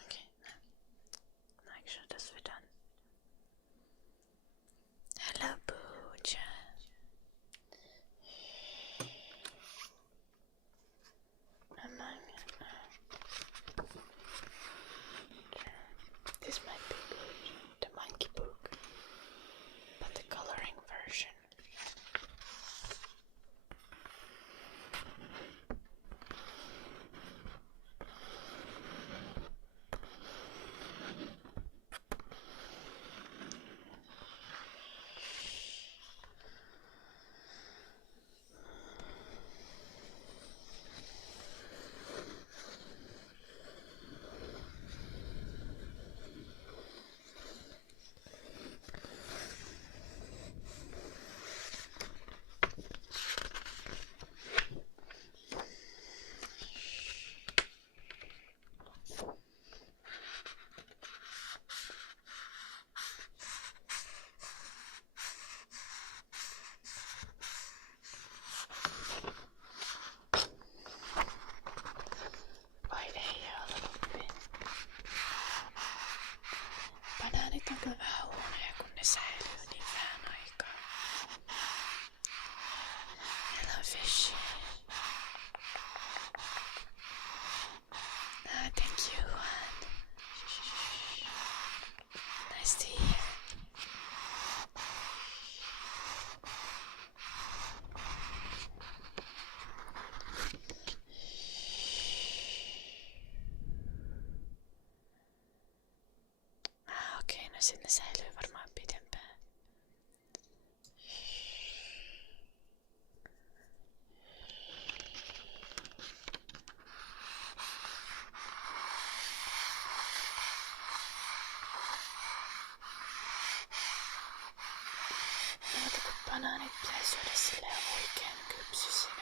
Okay, no, actually that's we're done. Hello, Pooja. This might be good, the monkey book, but the coloring version. Banaanit on kyllä vähän huonoja, kun ne säilyy niin vähän aikaa. Hello, fishy. Ah, thank you, Juan. Nice to hear. Okei, no sit ne säilyy varmaan pidempään. Oota, kun banaanit pitäis syödä silleen oikein kypsysinä.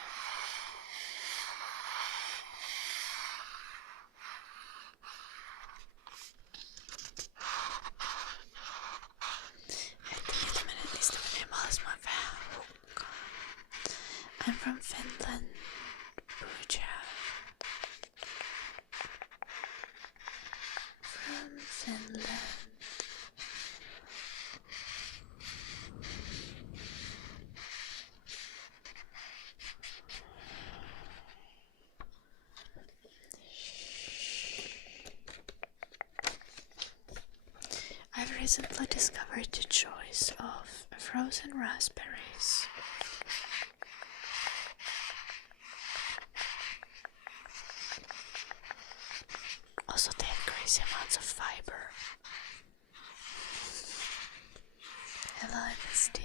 Että niistä menee mahdollisimman vähän hukkaan. I'm from Finland, Pooja. From Finland. I've recently discovered the choice of frozen raspberries. Also, they have crazy amounts of fiber. Hello, Misty.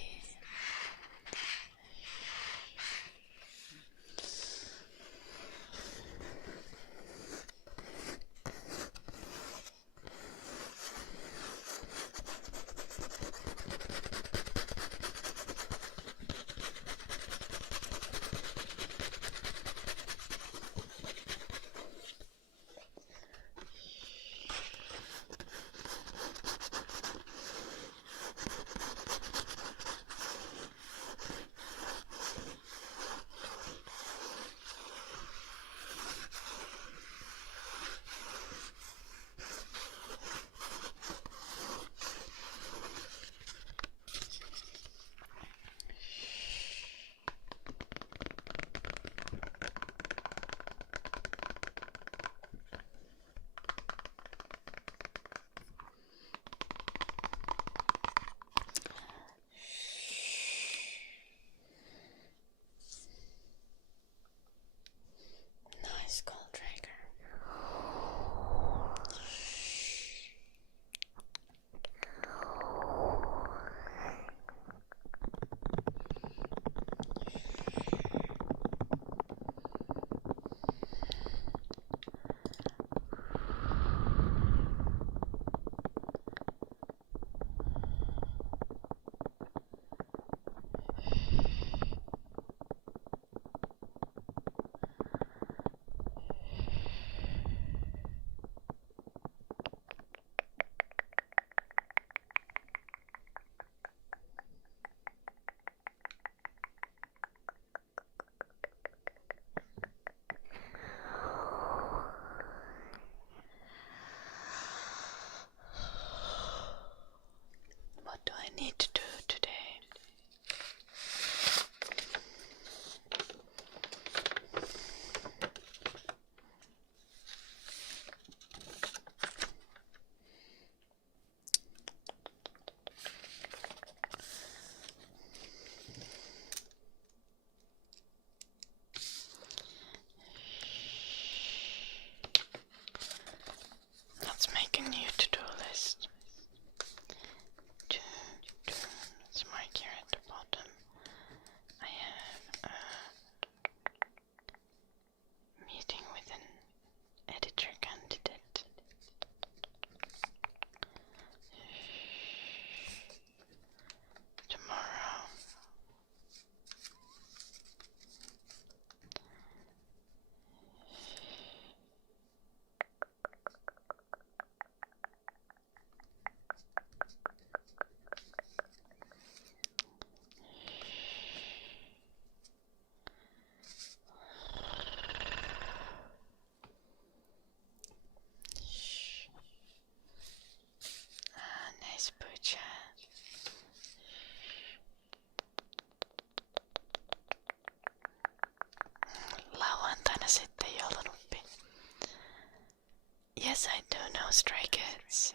Stray Kids.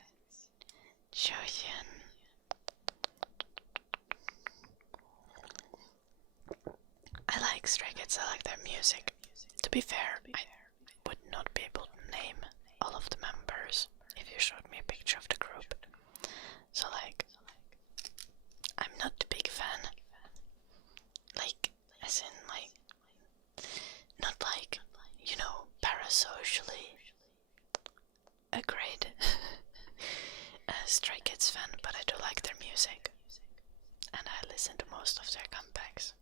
Joyun. I like Stray Kids, I like their music. To be fair, I would not be able to name all of the members if you showed me a picture of the group. So like, I'm not a big fan. Like, as in like, not like, you know, parasocially a great Stray Kids fan, but I do like their music. And I listen to most of their comebacks.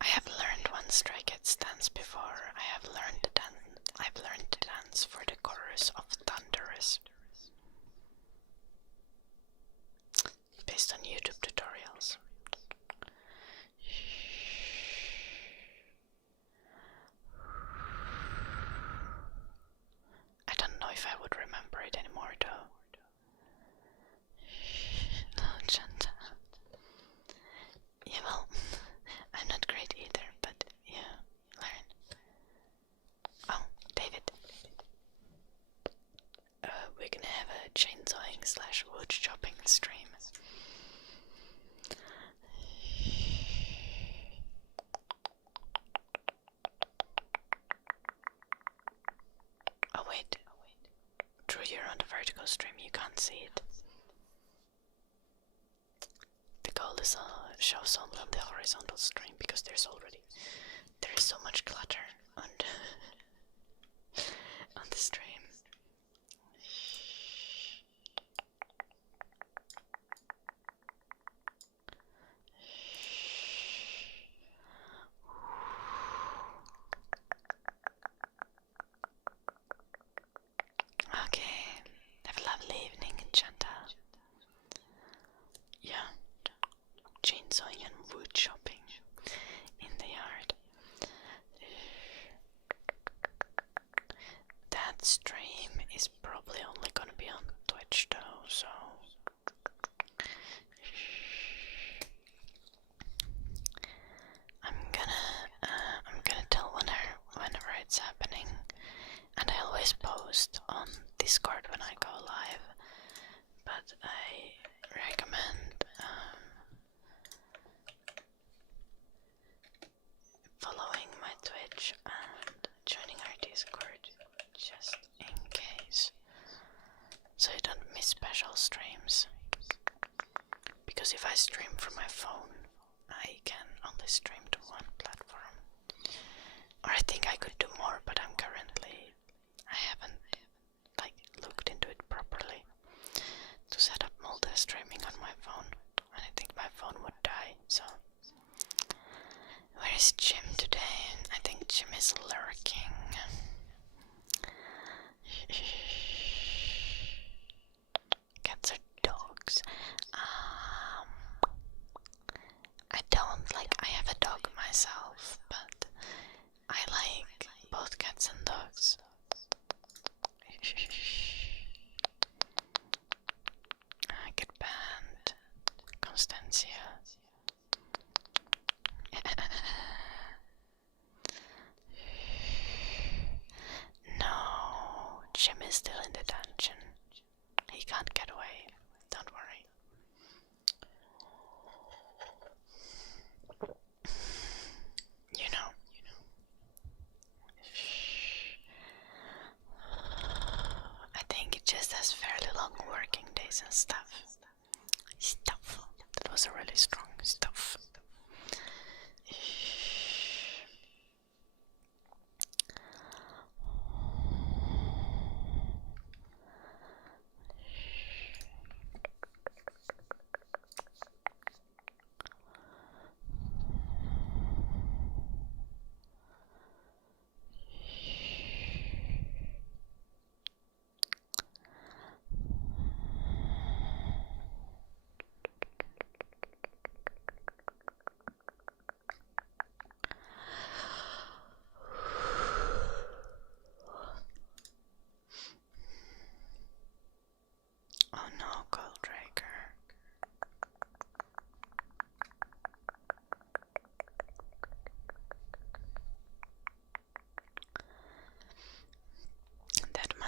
I have learned one Stray Kids dance before. I've learned to dance for the chorus of Thunderous, based on YouTube tutorials. I don't know if I would remember it anymore though. No, Chanta. Yeah, well, I'm not great either, but yeah, learn. Oh, David. We're gonna have a chainsawing / wood chopping stream. Oh wait. Drew, you're on the vertical stream, you can't see it. The goal is shows only on the horizontal stream because there is so much clutter on the stream. Okay, have a lovely evening, Chanta. Yeah, chainsawing and wood chopping in the yard. That stream is probably only gonna be on Twitch though, so I'm gonna tell whenever it's happening, and I always post on Discord when I go live, but I recommend following my Twitch and joining our Discord just in case, so you don't miss special streams. Because if I stream from my phone, I can only stream to one platform. Or I think I could do more, but I haven't like looked into it properly to set up multi-streaming on my phone, and I think my phone would die, so. Where is Jim today? I think Jim is lurking. Cats are dogs. I have a dog myself, but I like both cats and dogs. I get banned. Constancia. No, Jim is still in the dungeon. He can't get away. Don't worry. You know. I think it just has fairly long working days and stuff. That was a really strong stuff.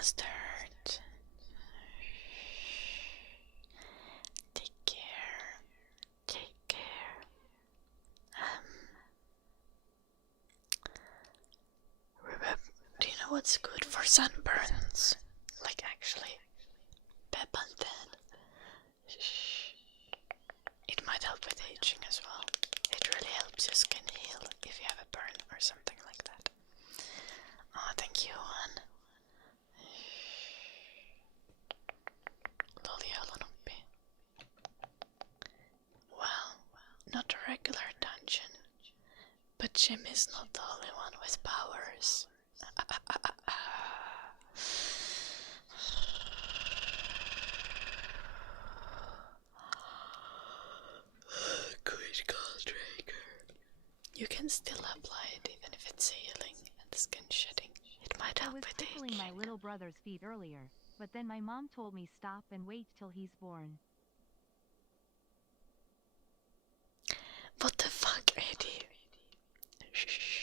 must hurt. Take care. Take care. Remember, do you know what's good for sunburns? Like actually, pepanthen. It might help with aging as well. It really helps your skin heal if you have a burn or something like that. Oh, thank you, Juan. Lolialanoppi. Well, not a regular dungeon, but Jim is not the only one with powers. Good call, Draker. You can still apply it even if it's healing and skin shedding. It might help with aging. I was tickling my little brother's feet earlier, but then my mom told me stop and wait till he's born. What the fuck, Eddie? Shh.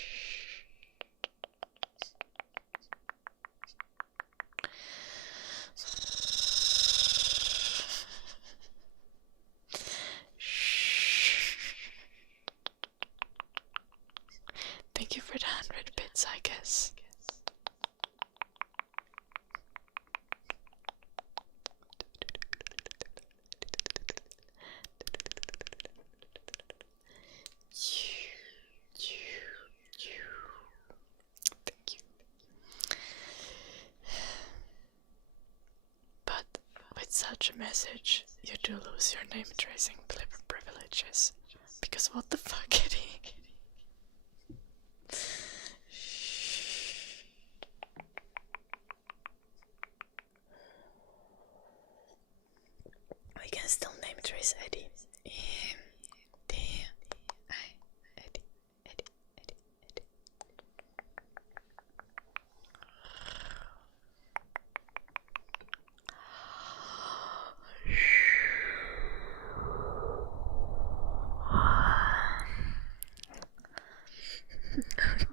Thank you for the 100 bits, I guess. Thank you. But with such a message, you do lose your name tracing privileges. Because what the fuck, Eddie? We can still name trace Eddie. Eddie.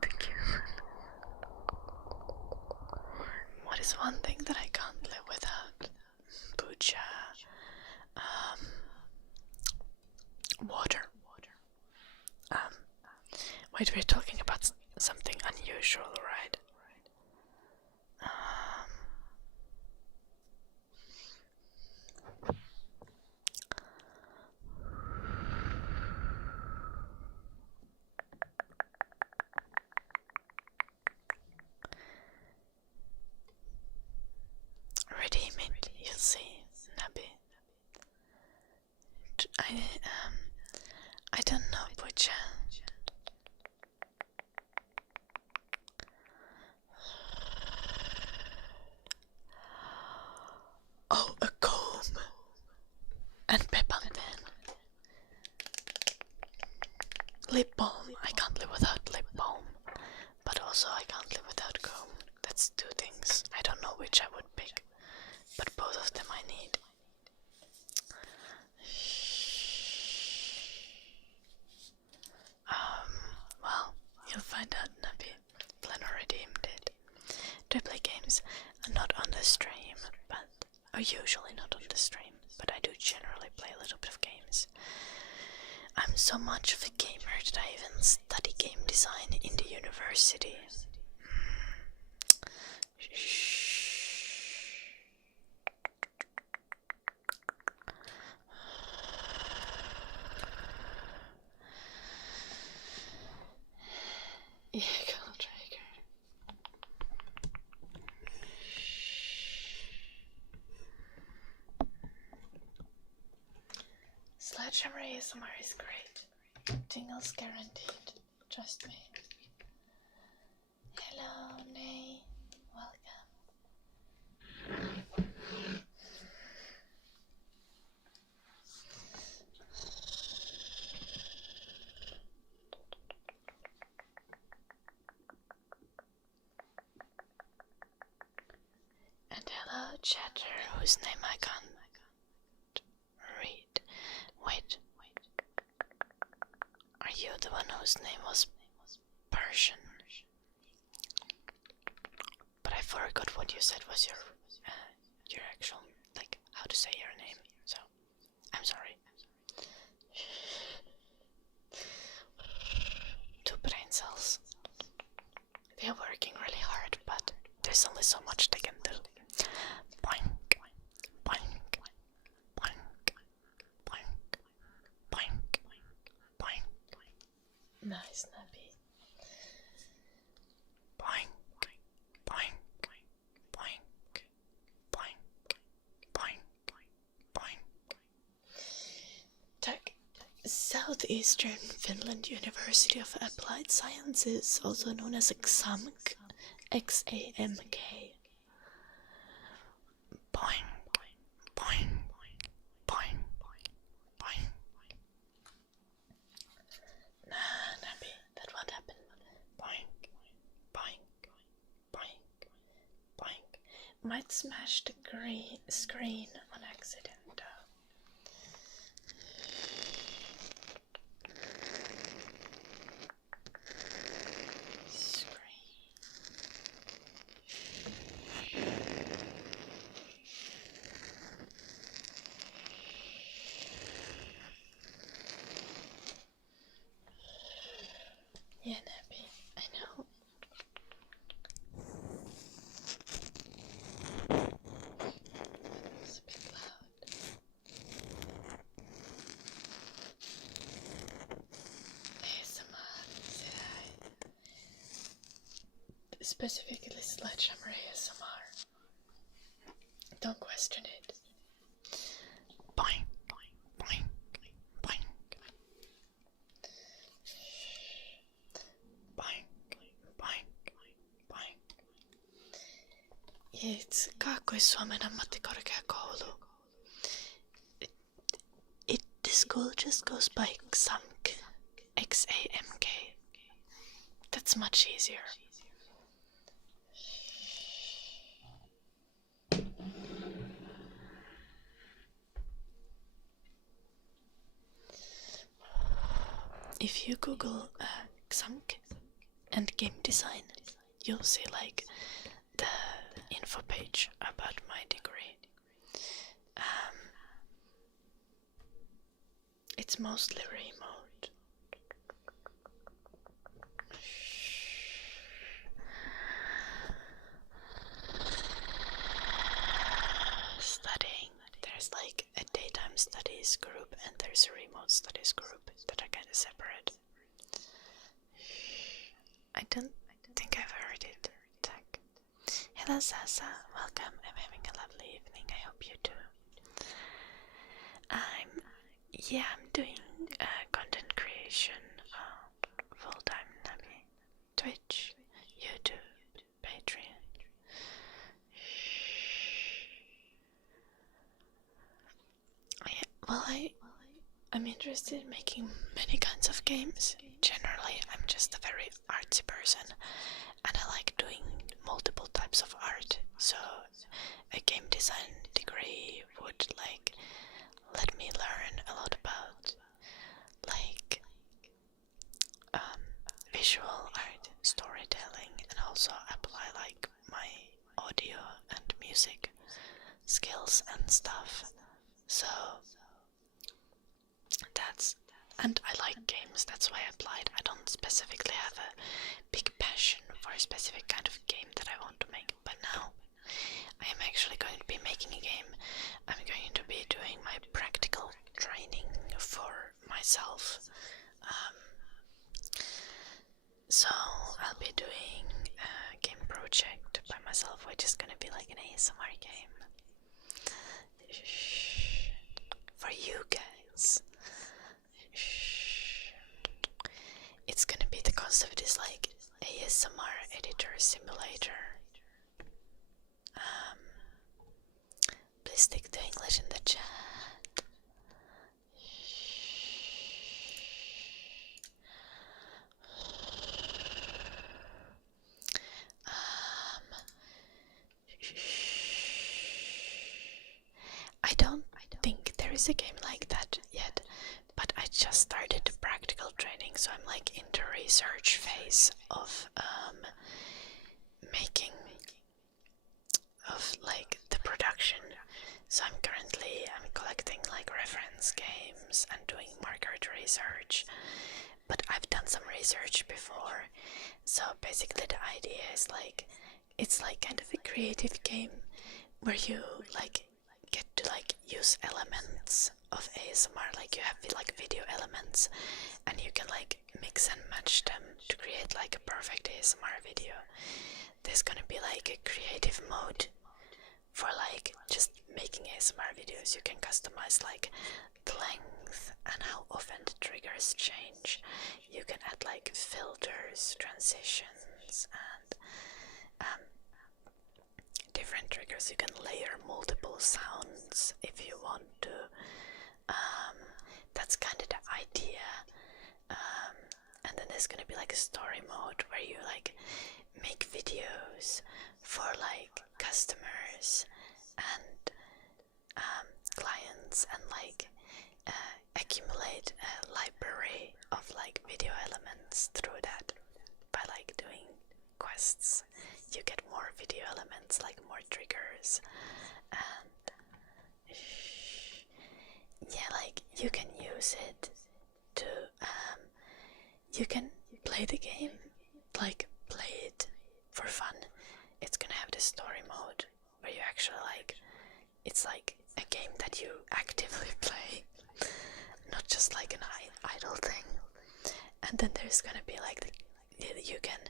Thank you. What is one thing that I can't live without? Puja. Water. Wait, we're talking about something unusual, right? Redeem it, you'll see, Nabi. I don't know, Puja. Oh, a comb and peppermint. Lip balm. I can't live without lip balm, but also I can't live without comb. That's two things. I don't know which I would pick, but both of them I need. Well, you'll find out, Nabi. Plan already did. Do I play games? Not on the stream, or usually not on the stream, but I do generally play a little bit of games. I'm so much of a gamer that I even study game design in the university. Yeah, Traeger. Sledgehammer ASMR is great. Tingles guaranteed. Trust me. Hello, Nay. Welcome. And hello, chatter, whose name I can't read. Wait. Are you the one whose name was Persian? But I forgot what you said was your actual, like, how to say your name, so I'm sorry. Two brain cells. They are working really hard, but there's only so much they can do. Boink, boink, boink, boink, boink, boink. Nice, Nappy. Boink, boink, boink, boink, boink, boink. Tack. Southeastern Finland University of Applied Sciences, also known as XAMK. X-A-M-K. Boing, boing, boing, boing. Nah, Nappy, that won't happen. Boink, boink, boink, boink. Might smash the screen on accident, though. Yeah, Nappy, I know. It's a bit loud. ASMR, say hi. Specifically Sledgehammer ASMR. Don't question it. Boing, boing, boing, boing. Boing, boing, boing. It's Kaakkois-Suomen ammattikorkeakoulu. The school just goes by XAMK. X-A-M-K. That's much easier. If you Google XAMK and game design, you'll see like the info page about my degree. It's mostly remote. Studying. There's like a daytime studies group and there's a remote studies group that are kind of separate. I don't think I've heard it. Tack. Hello Sasa, welcome. I'm having a lovely evening. I hope you too. I'm doing content creation full time. Twitch, YouTube, Patreon. I'm interested in making many kinds of games. Generally, I'm just a very artsy person, and I like doing multiple types of art. So, a game design degree would like let me learn a lot about like visual art, storytelling, and also apply like my audio and music skills and stuff. So and I like games, that's why I applied. I don't specifically have a big passion for a specific kind of game that I want to make, but now I am actually going to be making a game. I'm going to be doing my practical training for myself. So I'll be doing a game project by myself, which is gonna be like an ASMR game for you guys. It's gonna be, the concept is like ASMR editor simulator. Please stick to English in the chat. I don't think there is a game like that yet, but I just started the practical training, so I'm like in the research phase of making of like the production. So I'm collecting like reference games and doing market research, but I've done some research before. So basically the idea is like, it's like kind of a creative game where you like get to like use elements of ASMR, like you have like video elements and you can like mix and match them to create like a perfect ASMR video. There's gonna be like a creative mode for like just making ASMR videos. You can customize like the length and how often the triggers change. You can add like filters, transitions, and different triggers. You can layer multiple sounds if you want to. That's kind of the idea. And then there's gonna be like a story mode where you like make videos for like customers and clients, and like accumulate a library of like video elements through that. By like doing quests, you get more video elements, like more triggers, and yeah, like you can use it to you can play the game, like play it for fun. It's gonna have the story mode where you actually like, it's like a game that you actively play, not just like an idle thing. And then there's gonna be like you can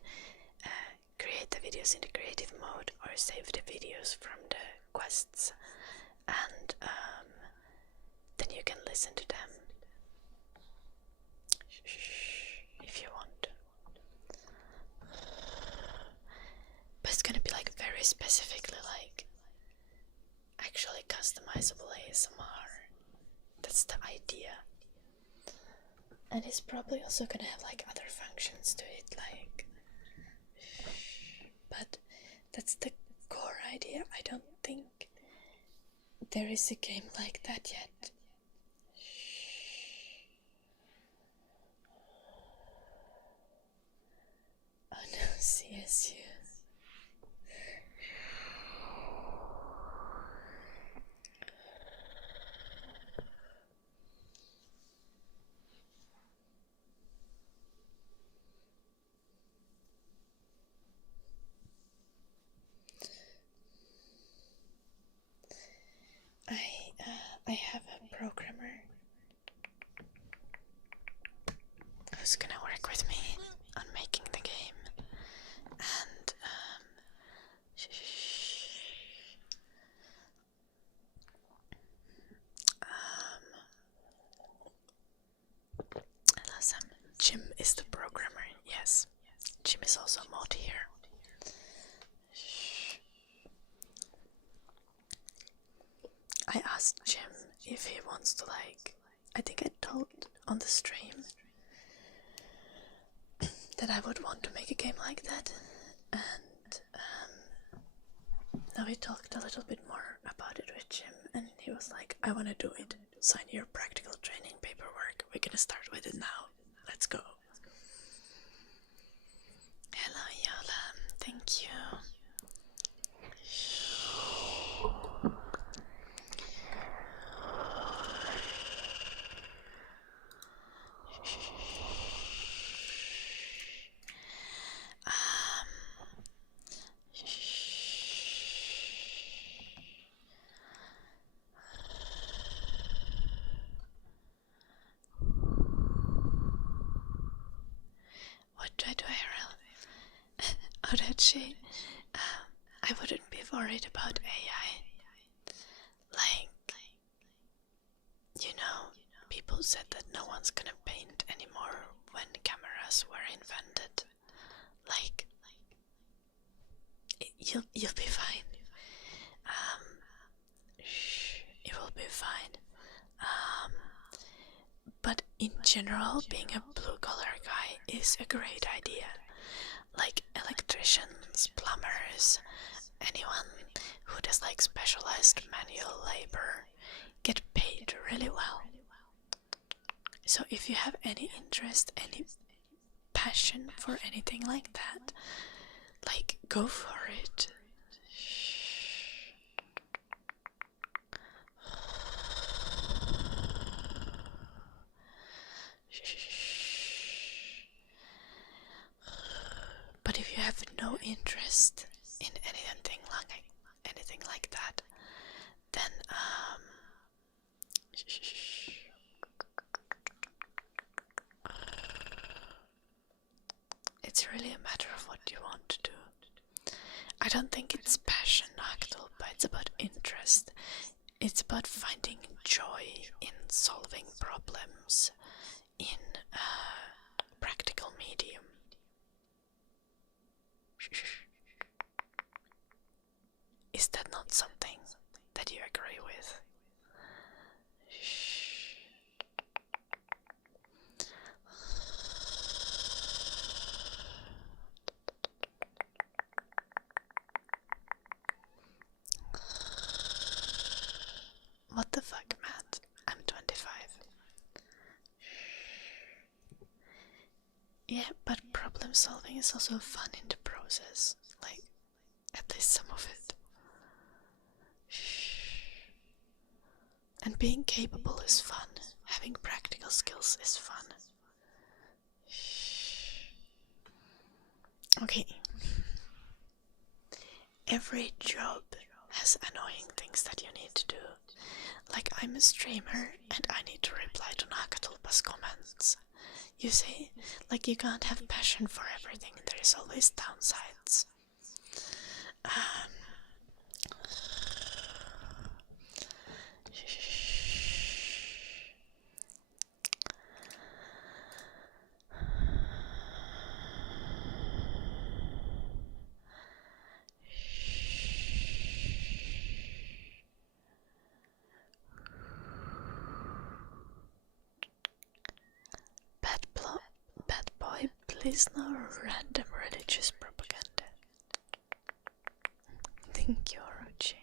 create the videos in the creative mode or save the videos from the quests, and then you can listen to them if you want. But it's gonna be like very specifically like actually customizable ASMR. That's the idea. And it's probably also gonna have like other functions to it, like, but that's the core idea. I don't think there is a game like that yet. Oh no, CSU. I have a programmer who's gonna work with me on making the game, and Jim is the programmer. Yes, Jim is also a mod here. I asked Jim if he wants to like, I think I told on the stream that I would want to make a game like that, and now we talked a little bit more about it with Jim, and he was like, I want to do it. Sign your practical training paperwork. We're gonna start with it now. Let's go. Hello, Yola. Thank you. What do I do, Ariel? Oh, that she. I wouldn't be worried about AI. Like, you know, people said that no one's gonna paint anymore when cameras were invented. Like, you'll be fine. You will be fine. But in general, being a blue-collar guy is a great idea. Like electricians, plumbers, anyone who does like specialized manual labor get paid really well. So if you have any interest, any passion for anything like that, like go for it. interest in anything like that, then it's really a matter of what you want to do. I don't think it's passion, but it's about interest. It's about finding joy in solving problems in a practical medium. Is that not something that you agree with? What the fuck, Matt? I'm 25. Yeah, but problem solving is also fun in the process. Like, at least some of it. And being capable is fun. Having practical skills is fun. Okay. Every job has annoying things that you need to do. Like, I'm a streamer and I need to reply to Nakatulpa's comments. You see, like, you can't have passion for everything, there is always downsides. Bad boy, please no random religious propaganda. Thank you, Orochi.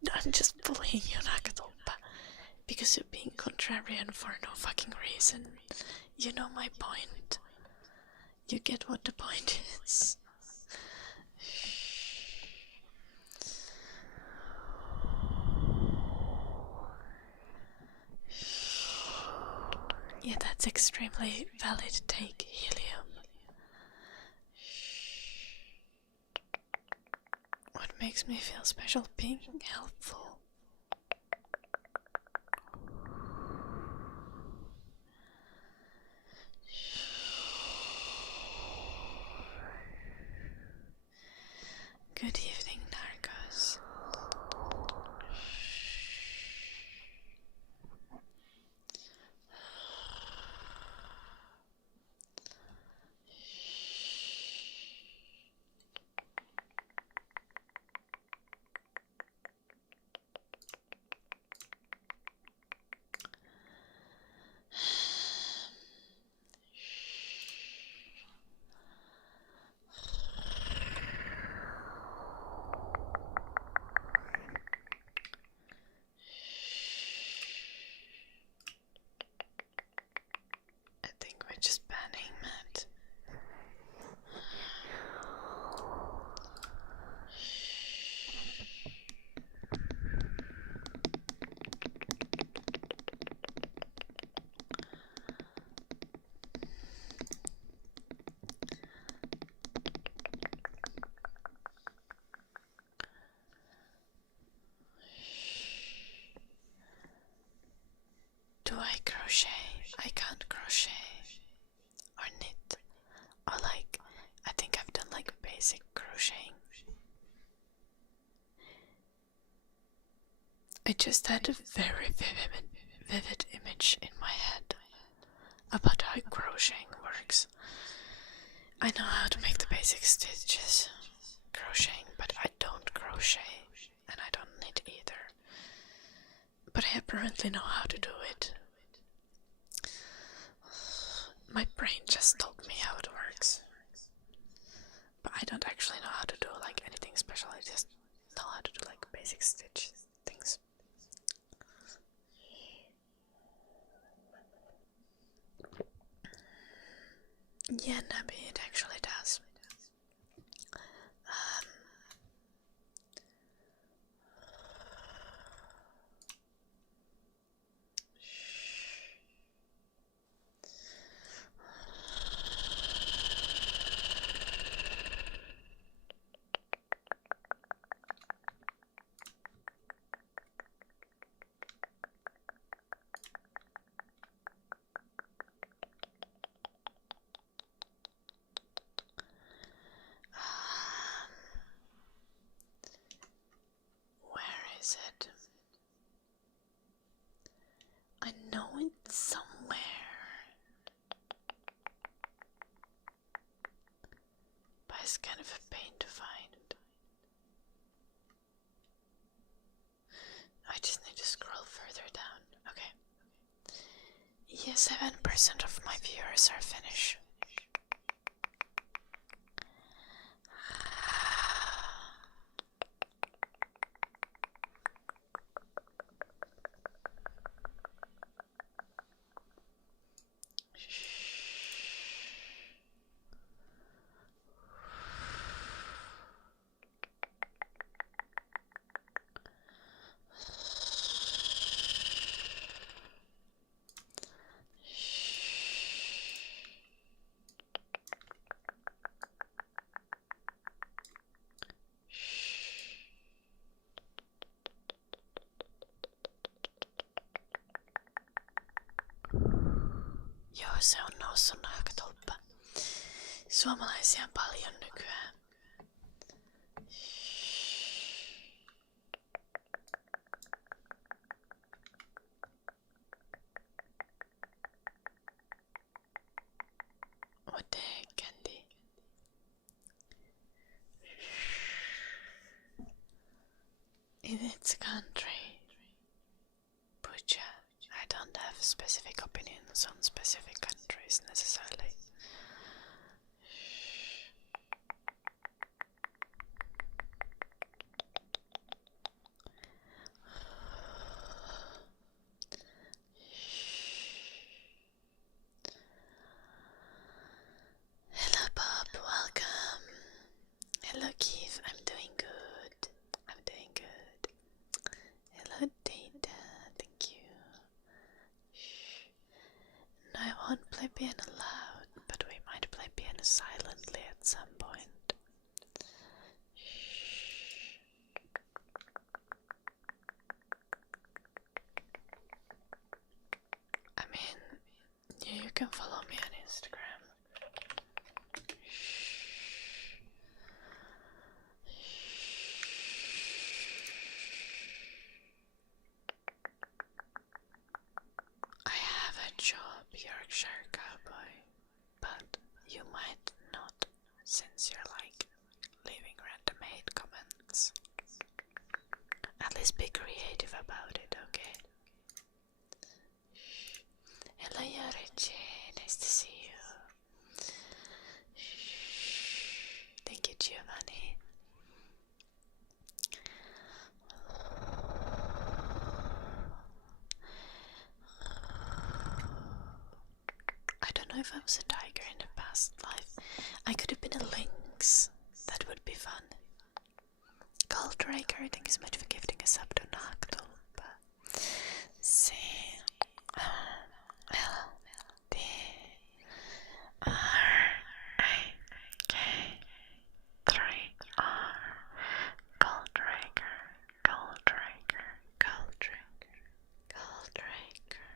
No, I'm just bullying you, Nakatulpa, because you're being contrarian for no fucking reason. You know my point. You get what the point is. Yeah, that's extremely valid take, Helium. What makes me feel special? Being helpful. Good evening, Narcos. I think we're just banning Matt. Do I crochet? I can't crochet. Or knit. Or like, I think I've done like basic crocheting. I just had a very vivid image in my head about how crocheting works. I know how to make the basic stitches crocheting, but I don't crochet and I don't knit either. But I apparently know how to do it. My brain just told me how it works. But I don't actually know how to do like anything special. I just know how to do like basic stitch things. Yeah, Nabby, it actually does. Where is it? I know it's somewhere. But it's kind of a pain to find. I just need to scroll further down. Okay. Yeah, 7% of my viewers are Finnish. Joo, se on noussut naakatolppa. Suomalaisia on paljon nykyään. What the heck, Candy? It's a country. Pucha. I don't have specific opinions on specific countries necessarily. Hello Bob, welcome. Hello Keith, I'm doing good. I'm doing good. Hello Data, thank you. No, I won't play piano loud, but we might play piano silently at some point. I mean, you can follow me on Instagram. I have a job, Yorkshire Cowboy, but you might not, since you're like leaving random hate comments. At least be creative about it, okay? Hello Yorichi, nice to see you. Thank you Giovanni. I don't know if I was a tiger in the past life. I could have been a lynx. That would be fun. Goldraker, thank you so much for gifting a sub to Nachtolpa. C L D R A K 3 R Goldraker, Goldraker, Goldraker, Goldraker.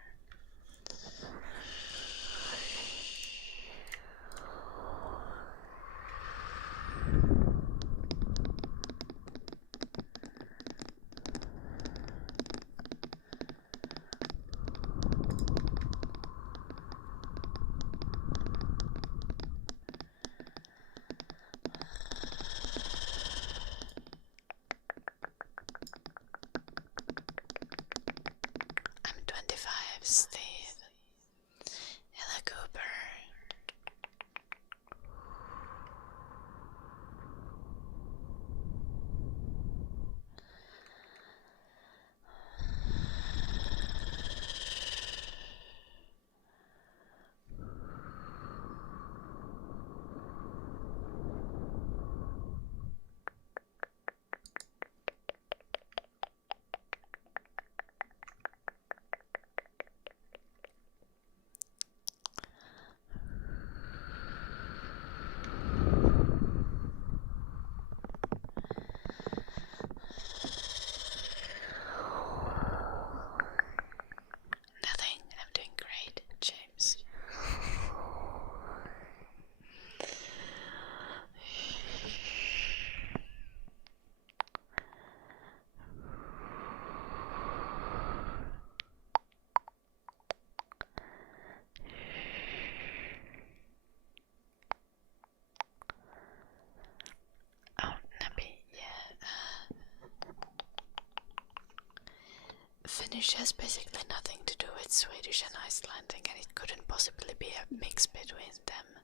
Finnish has basically nothing to do with Swedish and Icelandic, and it couldn't possibly be a mix between them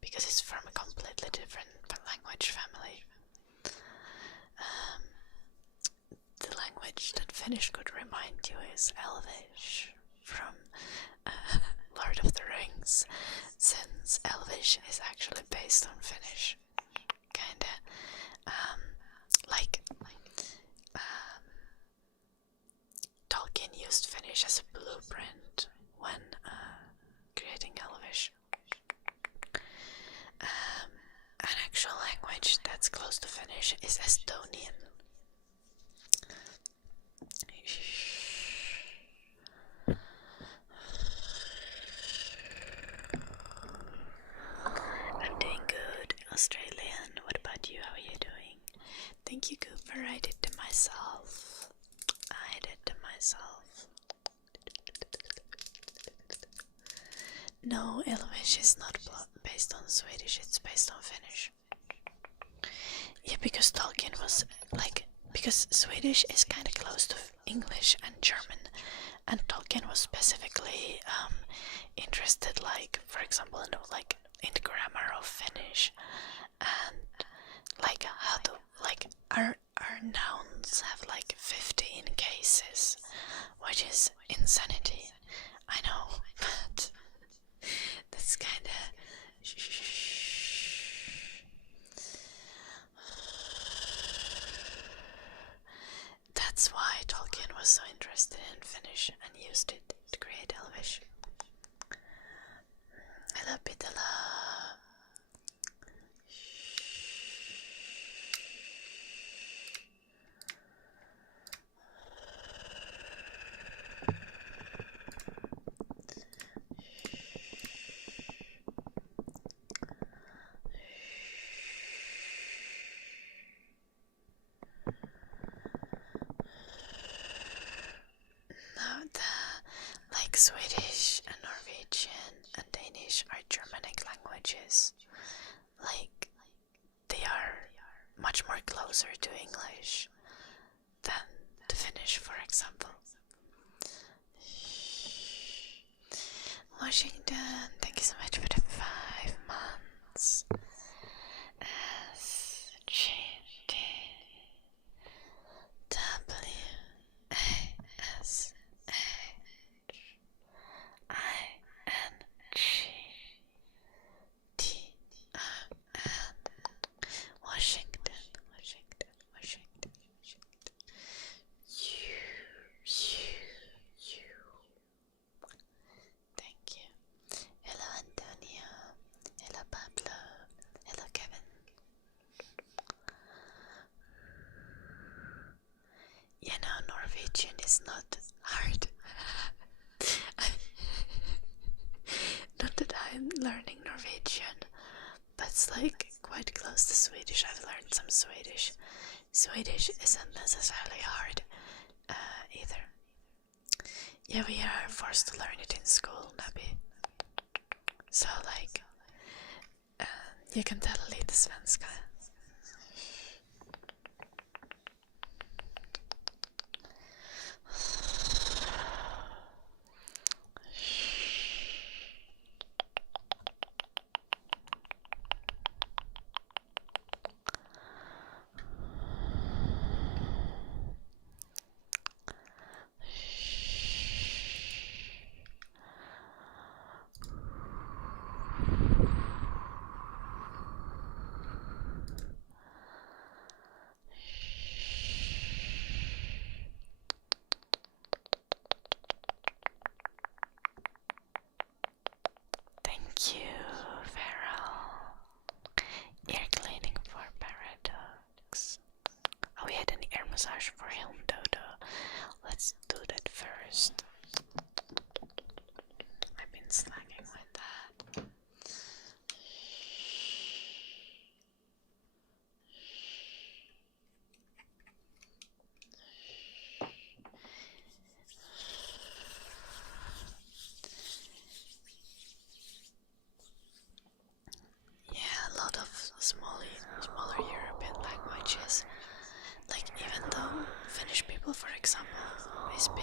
because it's from a completely different language family. The language that Finnish could remind you is Elvish from Lord of the Rings, since Elvish is actually based on Finnish. Kinda like Tolkien used Finnish as a blueprint when creating Elvish. An actual language that's close to Finnish is Estonian. I'm doing good, Australian. What about you? How are you doing? Thank you, Cooper. I did to myself. No, Elvish is not based on Swedish, it's based on Finnish. Yeah, because Tolkien was because Swedish is kind of close to English and German, and Tolkien was specifically interested, for example, in the grammar of Finnish, and how to our nouns have 15 cases, which is insanity. I know, but that's kind of. That's why Tolkien was so interested in Finnish and used it to create Elvish. Hello, Pitala. Swedish and Norwegian and Danish are Germanic languages. They are much more closer to English than to Finnish, for example. Washington, thank you so much for the 5 months. SGT WAS Washington. Thank you. Hello, Antonio. Hello, Pablo. Hello, Kevin. Norwegian is not hard. Not that I'm learning Norwegian, but it's quite close to Swedish. I've learned some Swedish. Swedish isn't necessarily hard either. Yeah, we are forced to learn it in school, Nabi. So you can tell lite svenska. Thank you, Farrell. Ear cleaning for Paradox. Oh, we had an ear massage for him, Dodo. Let's do that first. I've been slacking with that. Yeah, a lot of smaller European languages. Even though Finnish people, for example, we speak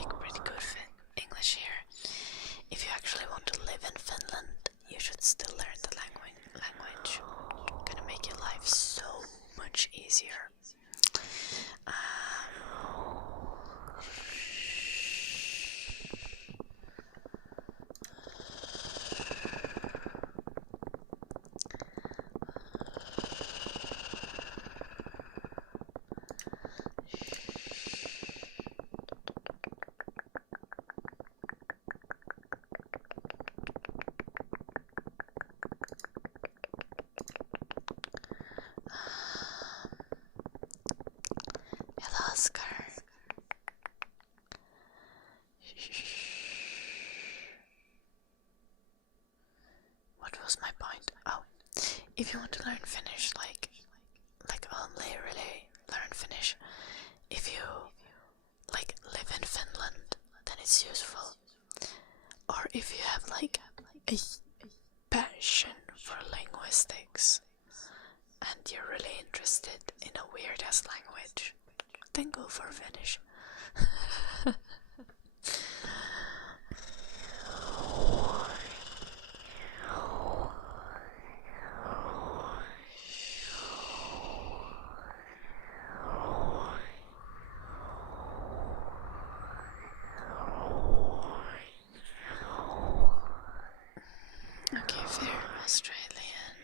was my point? Oh, if you want to learn Finnish, like only really learn Finnish if you like live in Finland, then it's useful. Or if you have like a passion for linguistics and you're really interested in a weird ass language, then go for Finnish. Okay, fair Australian.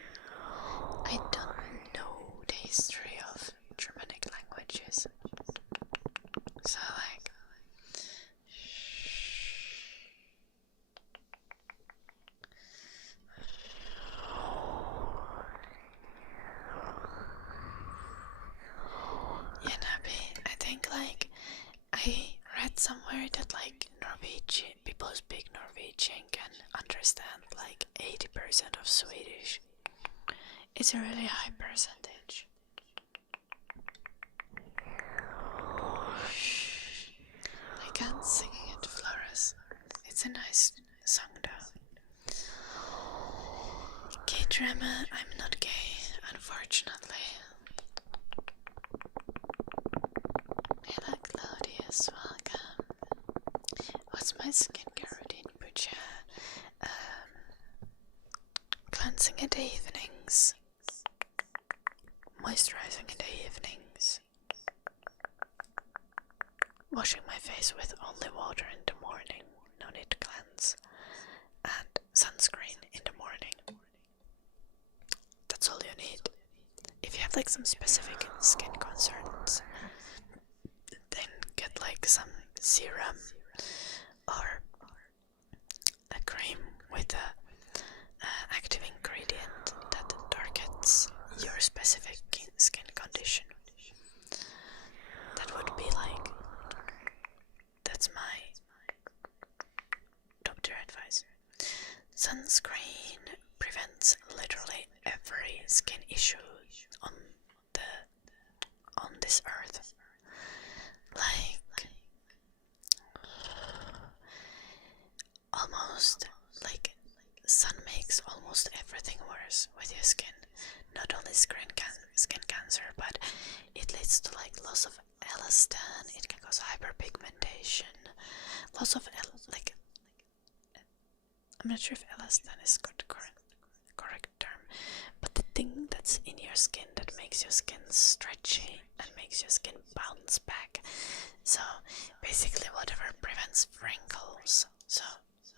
I don't know the history of Germanic languages. So like yeah, Nabi, I think like I read somewhere that like Norwegian people who speak Norwegian can understand like 80% of Swedish. It's a really high percentage. I can't sing it, Flores. It's a nice song though. Gay drama, I'm not gay, unfortunately. Hello Claudius, welcome. What's my skincare routine, Pucha? Cleansing in the evenings. Moisturizing in the evenings. Washing my face with only water in the morning, no need to cleanse. And sunscreen in the morning. That's all you need. If you have like some specific skin concerns, then get like some serum or a cream with a active ingredient that targets your specific skin condition. That would be like, that's my doctor advice. Sunscreen prevents literally every skin issue on this earth. Like almost like sun makes almost everything worse with your skin. Not only skin cancer, but it leads to like loss of elastin. It can cause hyperpigmentation, loss of like. I'm not sure if elastin is the correct term, but the thing that's in your skin that makes your skin stretchy and makes your skin bounce back. So basically whatever prevents wrinkles. So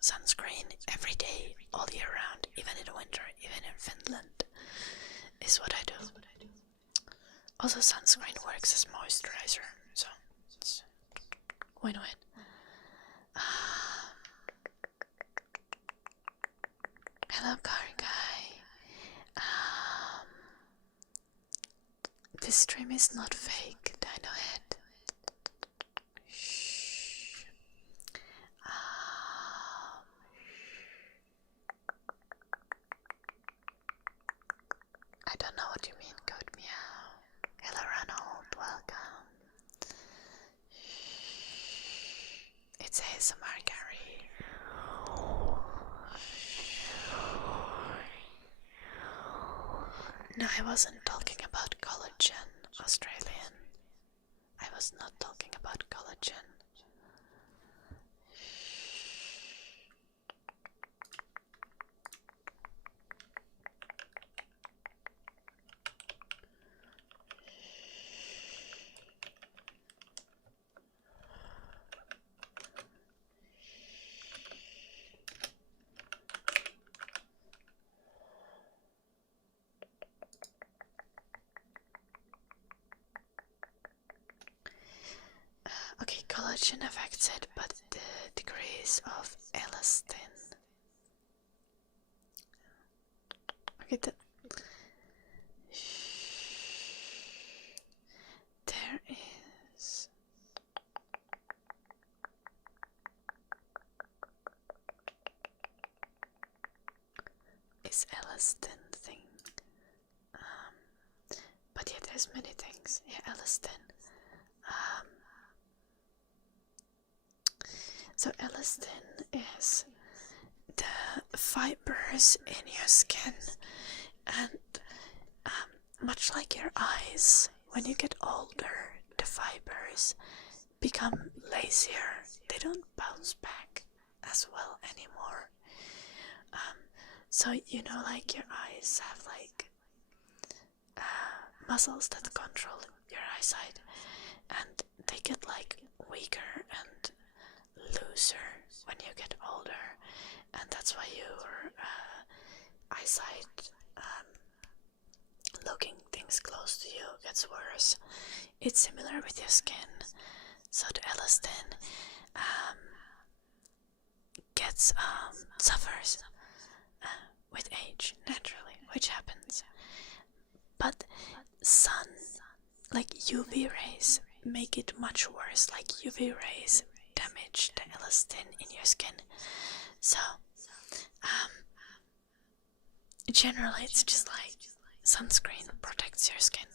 sunscreen every day, all year round, even in the winter, even in Finland, is what I do. Also sunscreen works as moisturizer, so it's win-win. Hello, Karkai. This stream is not fake, Dino Head. Shh. I don't know what you mean, Goat Meow. Hello, Ronald. Welcome. It's ASMR, Gary. No, I wasn't talking about collagen, Australian. I was not talking about collagen. Okay, collagen affects it, but the degrees of elastin. Okay, there is. this elastin thing. But yeah, there's many things. Yeah, elastin. So elastin is the fibers in your skin, and much like your eyes, when you get older, the fibers become lazier. They don't bounce back as well anymore. So you know, like your eyes have like muscles that control your eyesight, and they get like weaker and looser when you get older, and that's why your eyesight, looking things close to you, gets worse. It's similar with your skin. So the elastin suffers with age naturally, which happens. But sun, like UV rays, make it much worse. Like UV rays damage the elastin in your skin. So generally it's just like sunscreen protects your skin.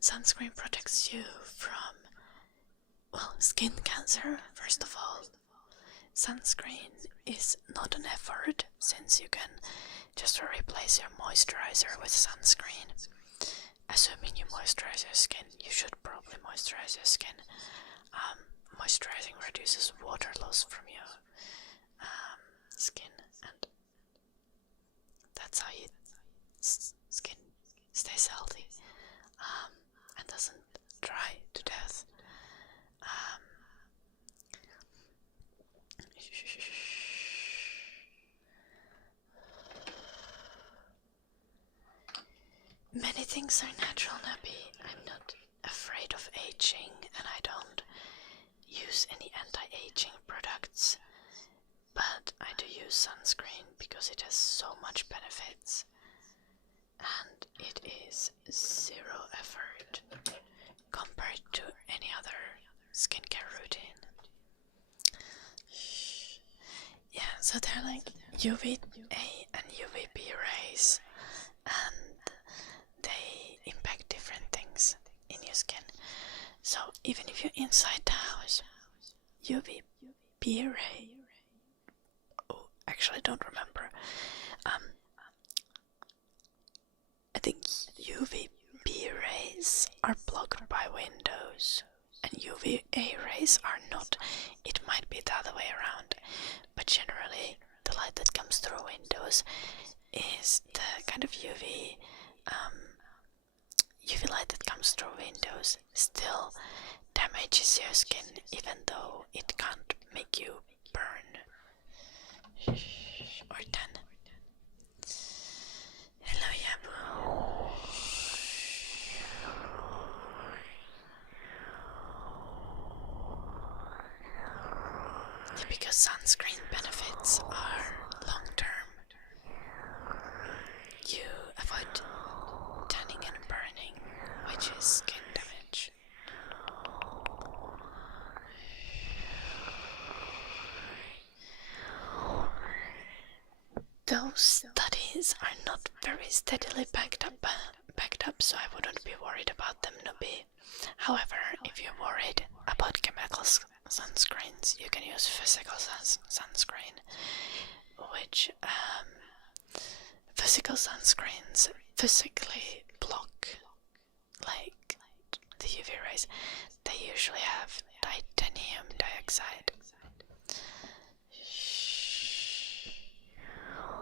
Sunscreen protects you from, well, skin cancer, first of all. Sunscreen is not an effort, since you can just replace your moisturizer with sunscreen. Assuming you moisturize your skin, you should probably moisturize your skin. Moisturizing reduces water loss from your skin, and that's how your skin stays healthy and doesn't dry to death. Many things are natural, Nabi. I'm not afraid of aging, and I don't use any anti-aging products, but I do use sunscreen because it has so much benefits, and it is zero effort compared to any other skincare routine. Yeah, so they're like UVA and UVB rays, and they impact different things in your skin. So even if you're inside the house, UVB ray, oh, actually don't remember. I think UVB rays are blocked by windows and UVA rays are not. It might be the other way around, but generally the light that comes through windows is the kind of UV light that comes through windows still damages your skin, even though it can't make you burn or tan. Hello, Yabu. Yeah, because sunscreen benefits are long term. You avoid tanning and burning, which is skin damage. Those studies are not very steadily backed up, so I wouldn't be worried about them, Nubi. However, if you're worried about chemical sunscreens, you can use physical sunscreen, which physical sunscreens physically block like the UV rays. They usually have titanium dioxide.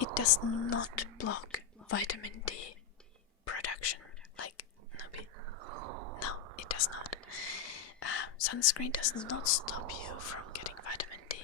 It does not block vitamin D production, like no, it does not. Sunscreen does not stop you from getting vitamin D.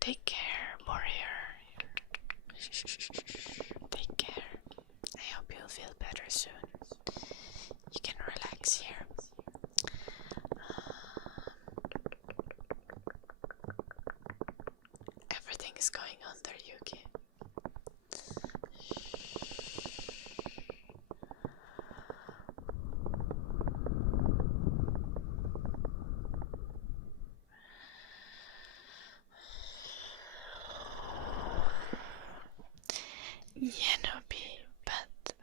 Take care, more Take care. I hope you'll feel better soon. You can relax here. Everything is going under, Yuki. Yeah, Nobi, but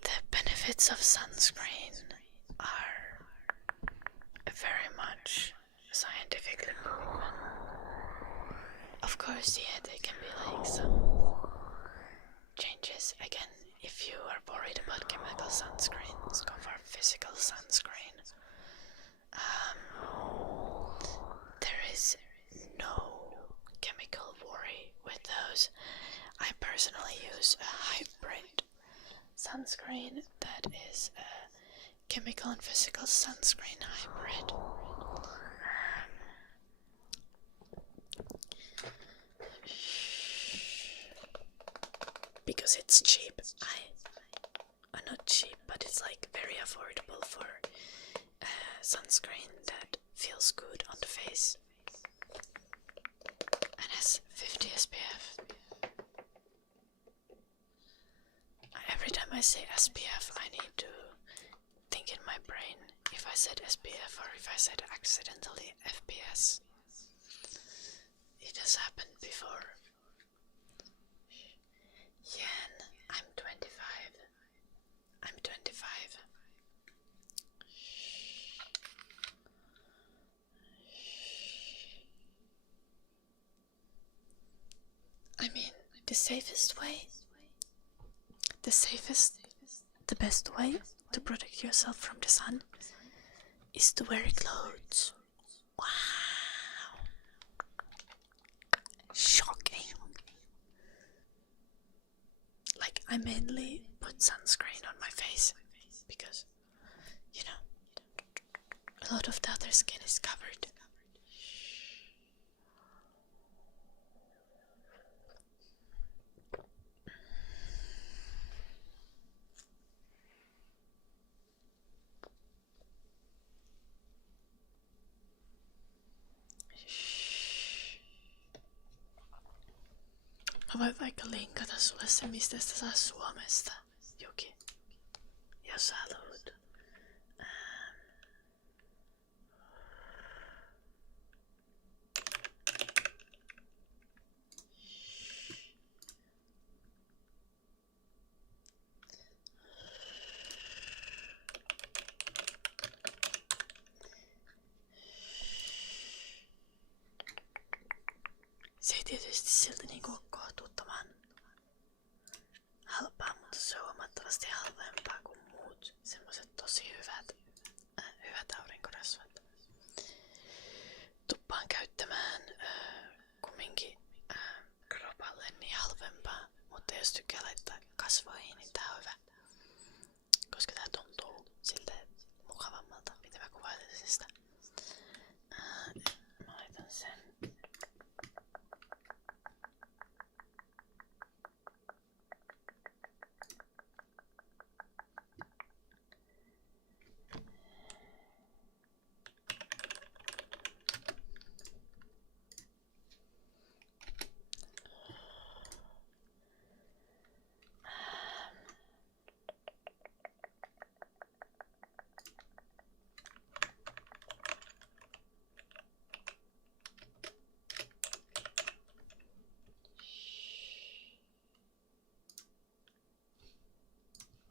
the benefits of sunscreen are very much scientifically proven. Of course, yeah, there can be like some changes. Again, if you are worried about chemical sunscreens, go for physical sunscreen. There is no chemical worry with those. I personally use a hybrid sunscreen that is a chemical and physical sunscreen hybrid. Because it's cheap. Not cheap, but it's like very affordable for sunscreen that feels good on the face and has 50 SPF. Every time I say SPF, I need to think in my brain if I said SPF or if I said accidentally FPS. It has happened before. Yen, I'm 25. I'm 25. I mean, the best way to protect yourself from the sun is to wear clothes. Wow. Shocking. Like, I mainly put sunscreen on my face because, you know, a lot of the other skin is covered. Mä voin vaikka linkata sulle se, mistä sitä saa Suomesta, Juki, jos haluat. Se ei tietysti silti niinku ole kohtuuttoman halpaa, mutta se on huomattavasti halvempaa kuin muut semmoset tosi hyvät aurinkorasvat. Tuppaan käyttämään kumminkin kropalle niin halvempaa, mutta jos tykkää laittaa kasvoihin, niin tää on hyvä. Koska tää tuntuu silleen mukavammalta, miten mä kuvailisin sitä. Mä laitan sen.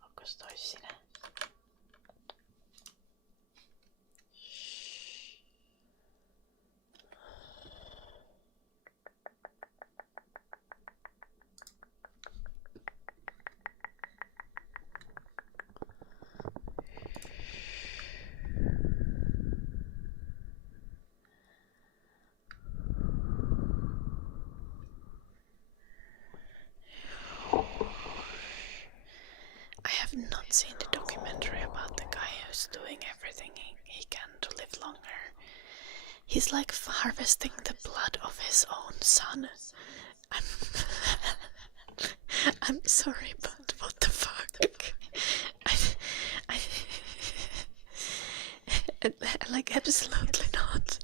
Onko toi sinä? Not seen the documentary about the guy who's doing everything he can to live longer. He's like harvesting the blood of his own son I'm I'm sorry, but what the fuck? I like absolutely not.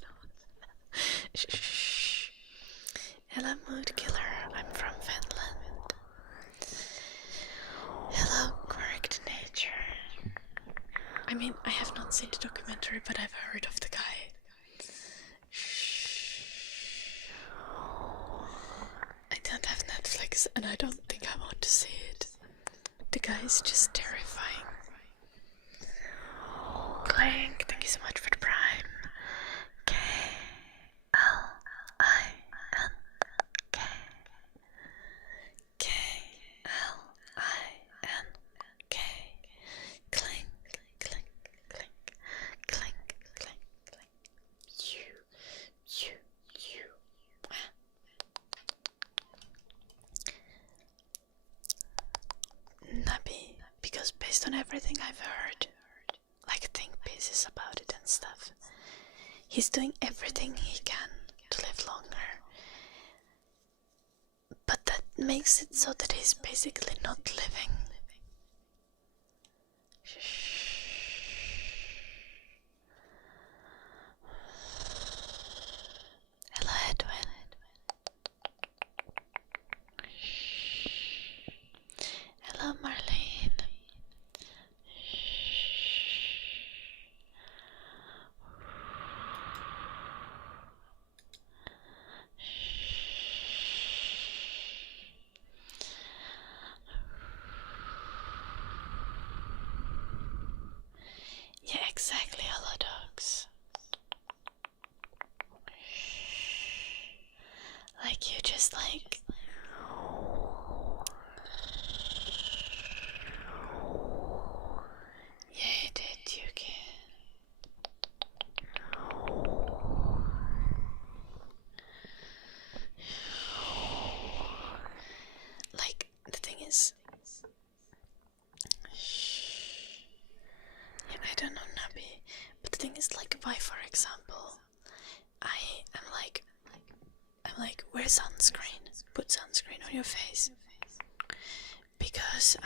Shh. Hello, mood killer. I'm from Finland. Hello, correct nature. I mean, I have not seen the documentary, but I've heard of the guy. Shh. I don't have Netflix, and I don't think I want to see it. The guy is just terrifying. Clank, thank you so much for the prime. K-L-I-N-K. K-L-I-N-K. Clink, clink, clink, clink, clink, clink. You. Nubby, because based on everything I've heard, like think pieces about it and stuff, he's doing everything he can to live longer. But that makes it so that he's basically not living. Hello, Edwin. Hello, Marlene. Yeah, exactly, hello, dogs. Like you just like... Yeah, you did, Yuki. Like, the thing is... Yeah, I don't know, Nabi. But the thing is, like, why, for example, I'm like, wear sunscreen. Put sunscreen on your face. Because,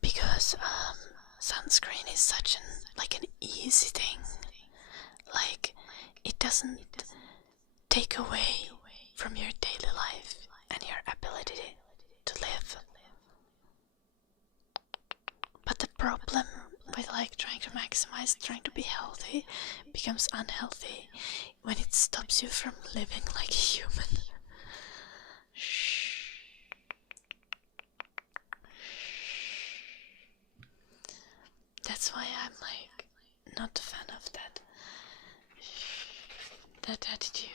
because, sunscreen is such an easy thing. Like, it doesn't take away from your daily life and your ability to live. But the problem with like trying to maximize, trying to be healthy, becomes unhealthy when it stops you from living like a human. Shh. That's why I'm like not a fan of that attitude.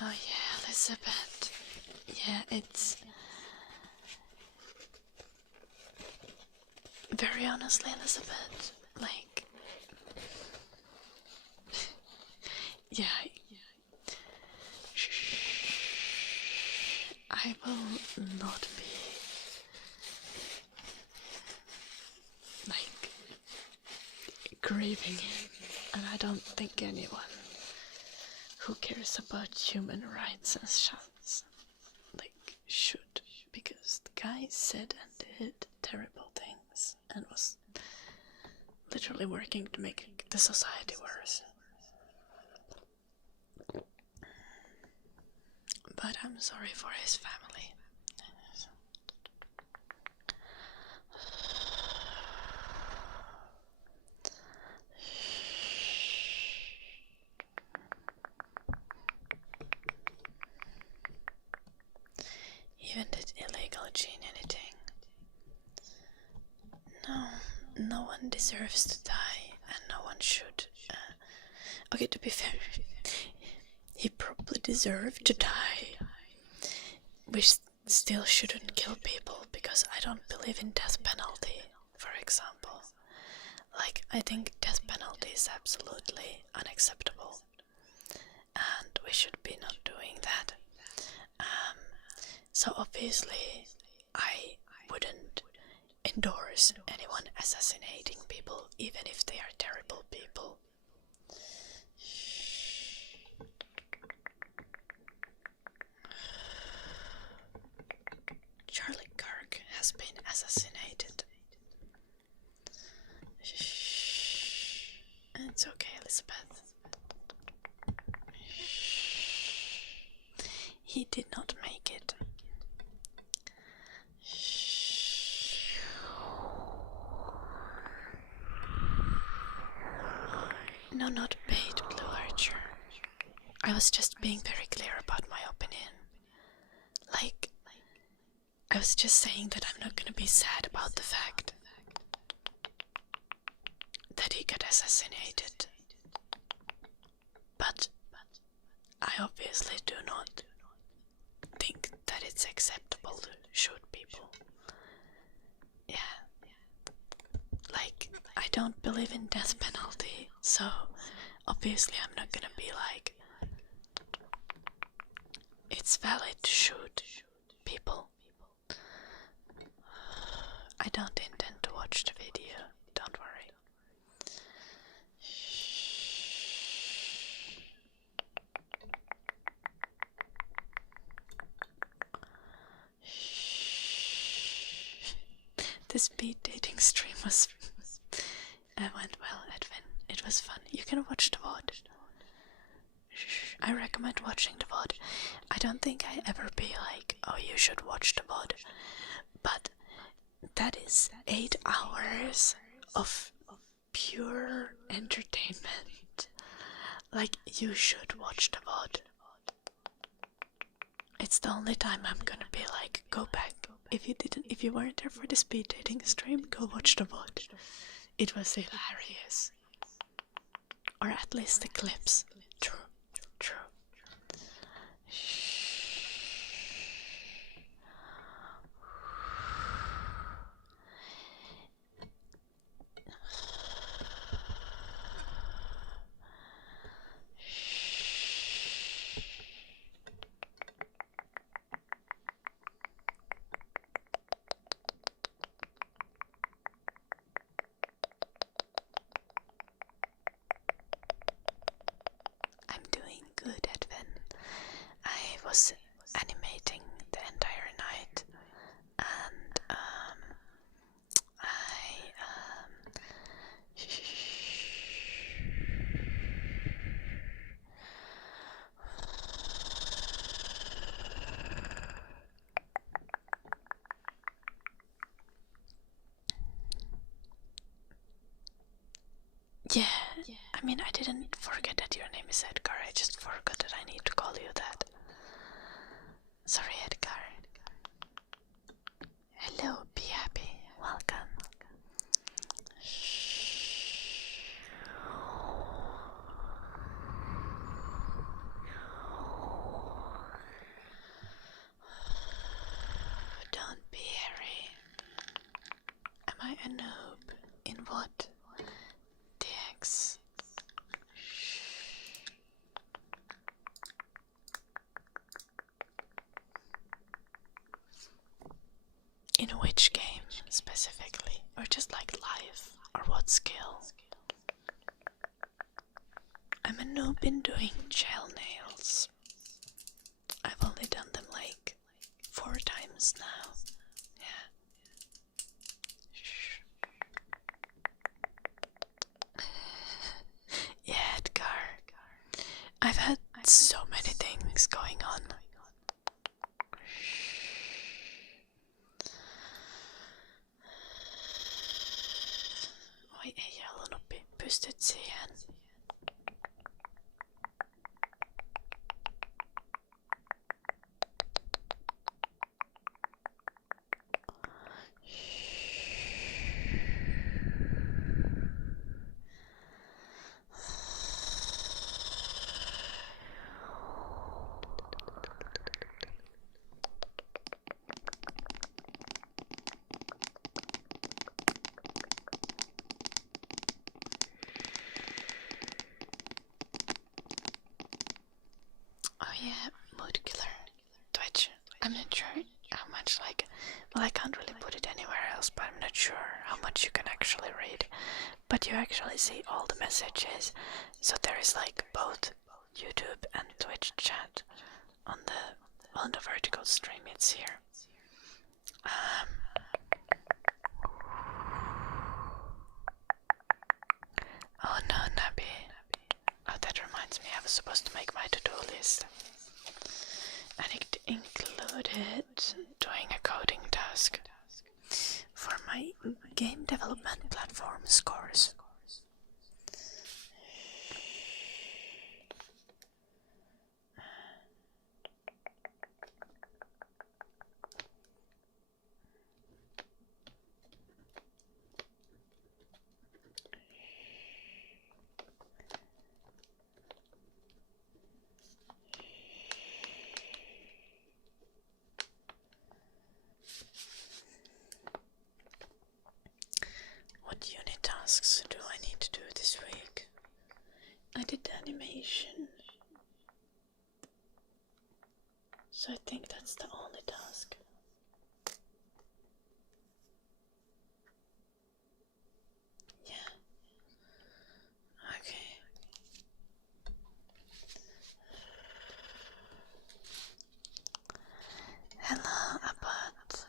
Oh yeah, Elizabeth. Yeah, it's... Very honestly, Elizabeth, like... yeah, I will not be... like... grieving him, and I don't think anyone who cares about human rights and shouts like should, because the guy said and did terrible things and was literally working to make the society worse. But I'm sorry for his family. Even did illegal gene anything? No one deserves to die, and no one should. Okay, to be fair, he probably deserved to die. We still shouldn't kill people, because I don't believe in death penalty, for example. Like, I think death penalty is absolutely unacceptable. and we should be not doing that. So obviously I wouldn't endorse anyone assassinating people, even if they are terrible people. Charlie Kirk has been assassinated. It's okay, Elizabeth. He did not make it. No, not bait, Blue Archer. I was just being very clear about my opinion. Like, I was just saying that I'm not gonna be sad about the fact that he got assassinated. But I obviously do not think that it's acceptable to shoot people. Yeah. Like, I don't believe in death penalty, so obviously I'm not gonna be like, it's valid to shoot people. I don't intend to watch the video, don't worry. The speed dating stream went well, Edwin. It was fun. You can watch the VOD. I recommend watching the VOD. I don't think I ever be like, oh, you should watch the VOD. But that is 8 hours of pure entertainment. Like, you should watch the VOD. It's the only time I'm gonna be like, go back. If you weren't there for the speed dating stream, go watch the VOD. It was hilarious. Or at least the clips. True. I'm doing good, Edwin. I was animating the entire night, and yeah, I mean, I didn't forget that your name is Edgar, I just forgot that I need to call you that. Sorry, Edgar. Hello, be happy. Welcome. Don't be hairy. Am I a noob? In what? DX. In which game specifically? Or just like live? Or what skill? I'm a noob in doing gel nails. I've only done them like 4 times now. Yeah. Yeah, Edgar. I've had so many things going on. Oi, ei halunnut pystyt siihen. Well, I can't really put it anywhere else, but I'm not sure how much you can actually read. But you actually see all the messages. So there is like both YouTube and Twitch chat on the vertical stream. It's here. Oh no, Nabi. Oh, that reminds me, I was supposed to make my to-do list. And it included doing a coding task for my game development platform scores. What unit tasks do I need to do this week? I did animation, so I think that's the only task. Yeah. Okay. Hello, Abbott.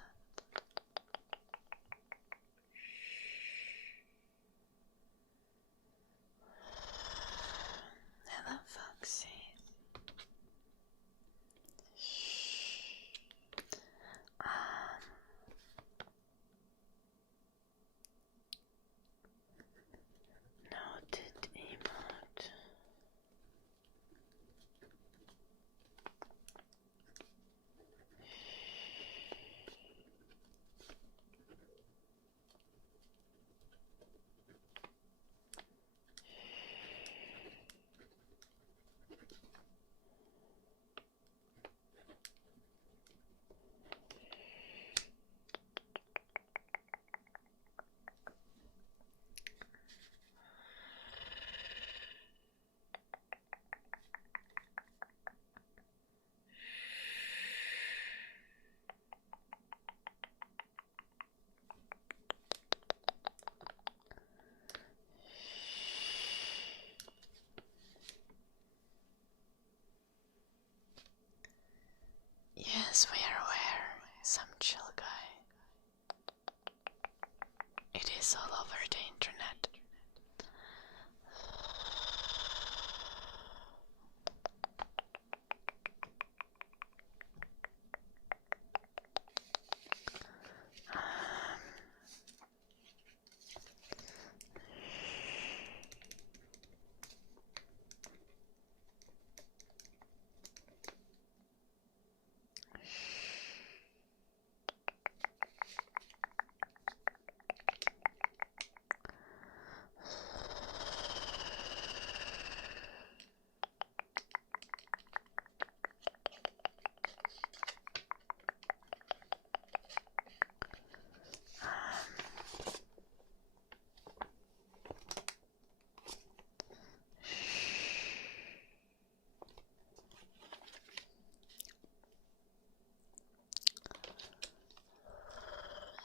Hello, Foxy. Noted emote. Yes, we are aware. Some chill guy. It is all over the internet.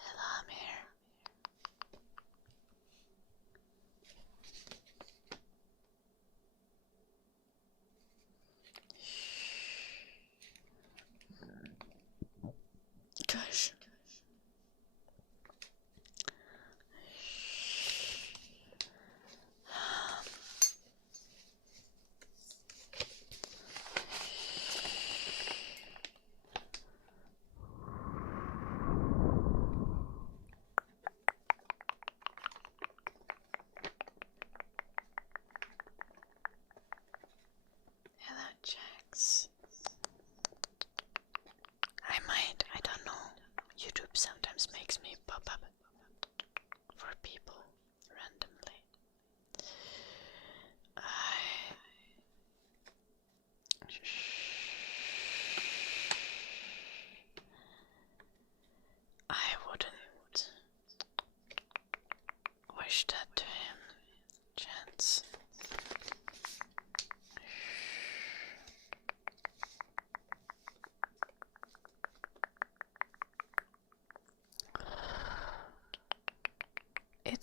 Hello, I'm here. Gosh. Hello, Jax. I don't know.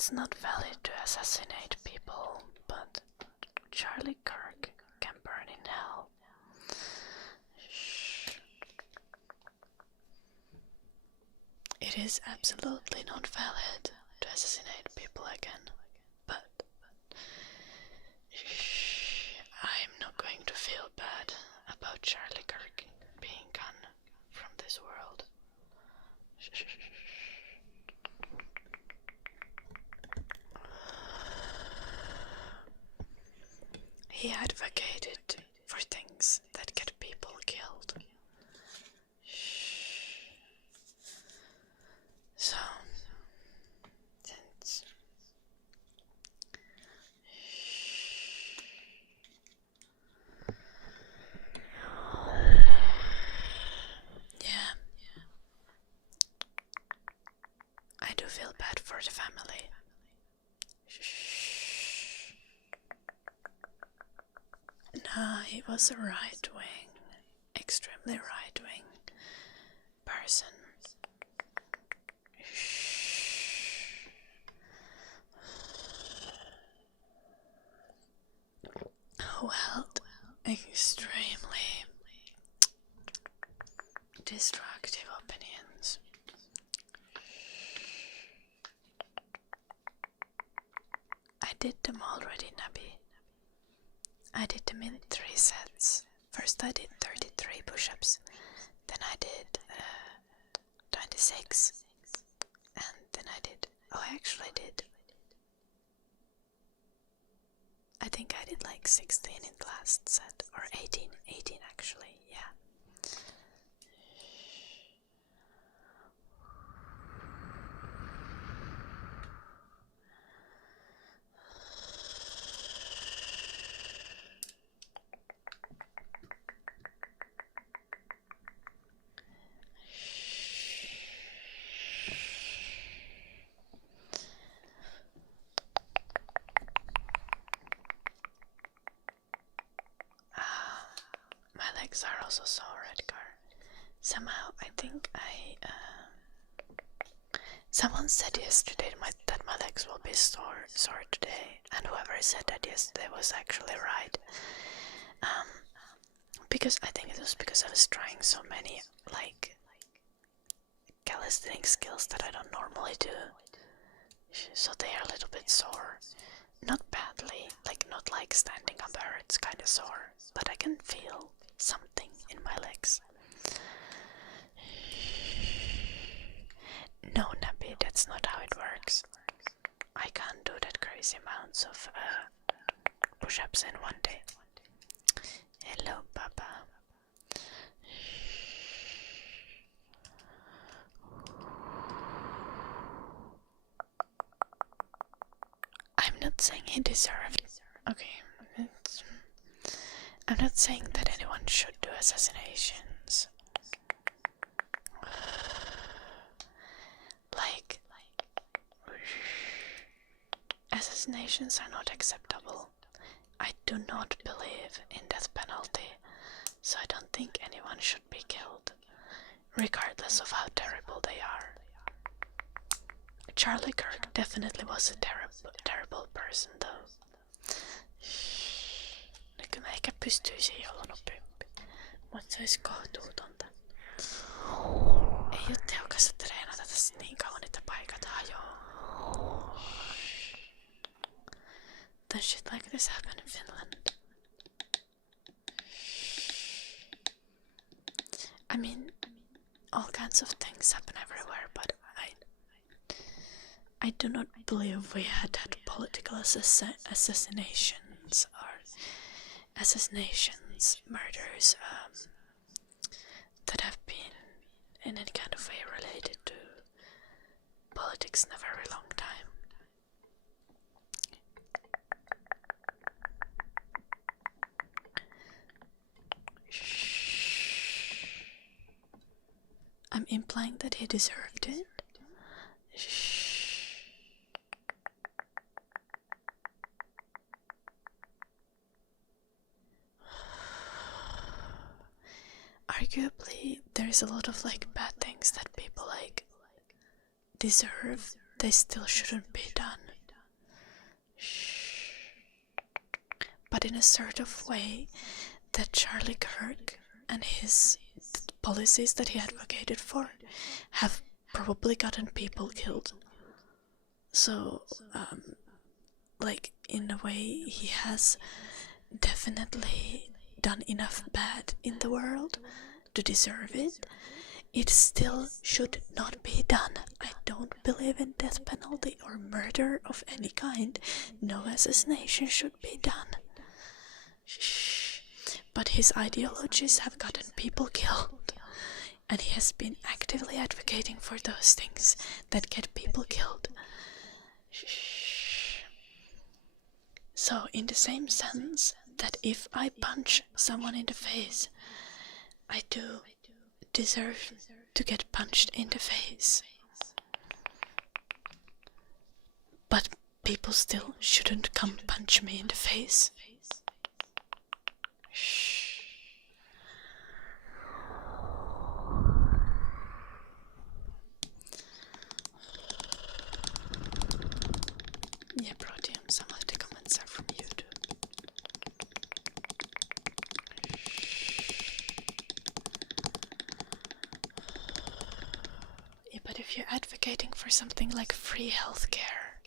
it's not valid to assassinate people, but Charlie Kirk can burn in hell. It is absolutely not valid to assassinate people again, but I'm not going to feel bad about Charlie Kirk being gone from this world. He advocated for things that get people killed. So, since yeah, I do feel bad for the family. No, he was a right-wing, extremely right-wing person. Who held extremely destructive opinions. I did them already, Nabi. I did them in 3 sets. First I did 33 push-ups, then I did 26, and then I did, I think I did like 16 in the last set, or 18 actually, yeah. My legs are also sore, Edgar. Somehow I think someone said yesterday that my legs will be sore today, and whoever said that yesterday was actually right. Because I think it was because I was trying so many like calisthenics skills that I don't normally do, so they are a little bit sore. Not badly, like not like standing up hurts kind of sore, but I can feel something in my legs. No, Nappy, that's not how it works. I can't do that crazy amounts of push-ups in one day. Hello, Papa. I'm not saying he deserved. Okay, I'm not saying that anyone should do assassinations. Like, assassinations are not acceptable. I do not believe in death penalty, so I don't think anyone should be killed, regardless of how terrible they are. Charlie Kirk definitely was a terrible person though. Nyt mä ehkä pystyisin olla nopeampi, mutta se olisi kohtuutonta. Ei oo tehokasta treenata tässä niin kauan, että paikat hajoaa. Does shit like this happen in Finland? I mean, all kinds of things happen everywhere, but I do not believe we had political assassinations or murders that have been in any kind of way related to politics in a very long time. I'm implying that he deserved it. Arguably, there's a lot of like bad things that people like deserve. They still shouldn't be done. but in a sort of way that Charlie Kirk and his policies that he advocated for have probably gotten people killed. So, like, in a way, he has definitely done enough bad in the world to deserve it. It still should not be done. I don't believe in death penalty or murder of any kind. No assassination should be done. Shh. But his ideologies have gotten people killed, and he has been actively advocating for those things that get people killed. Shh. So, in the same sense that if I punch someone in the face, I do deserve to get punched in the face. But people still shouldn't come punch me in the face. Shh. Yeah, Proteum, some of the comments are from YouTube. Yeah, but if you're advocating for something like free healthcare,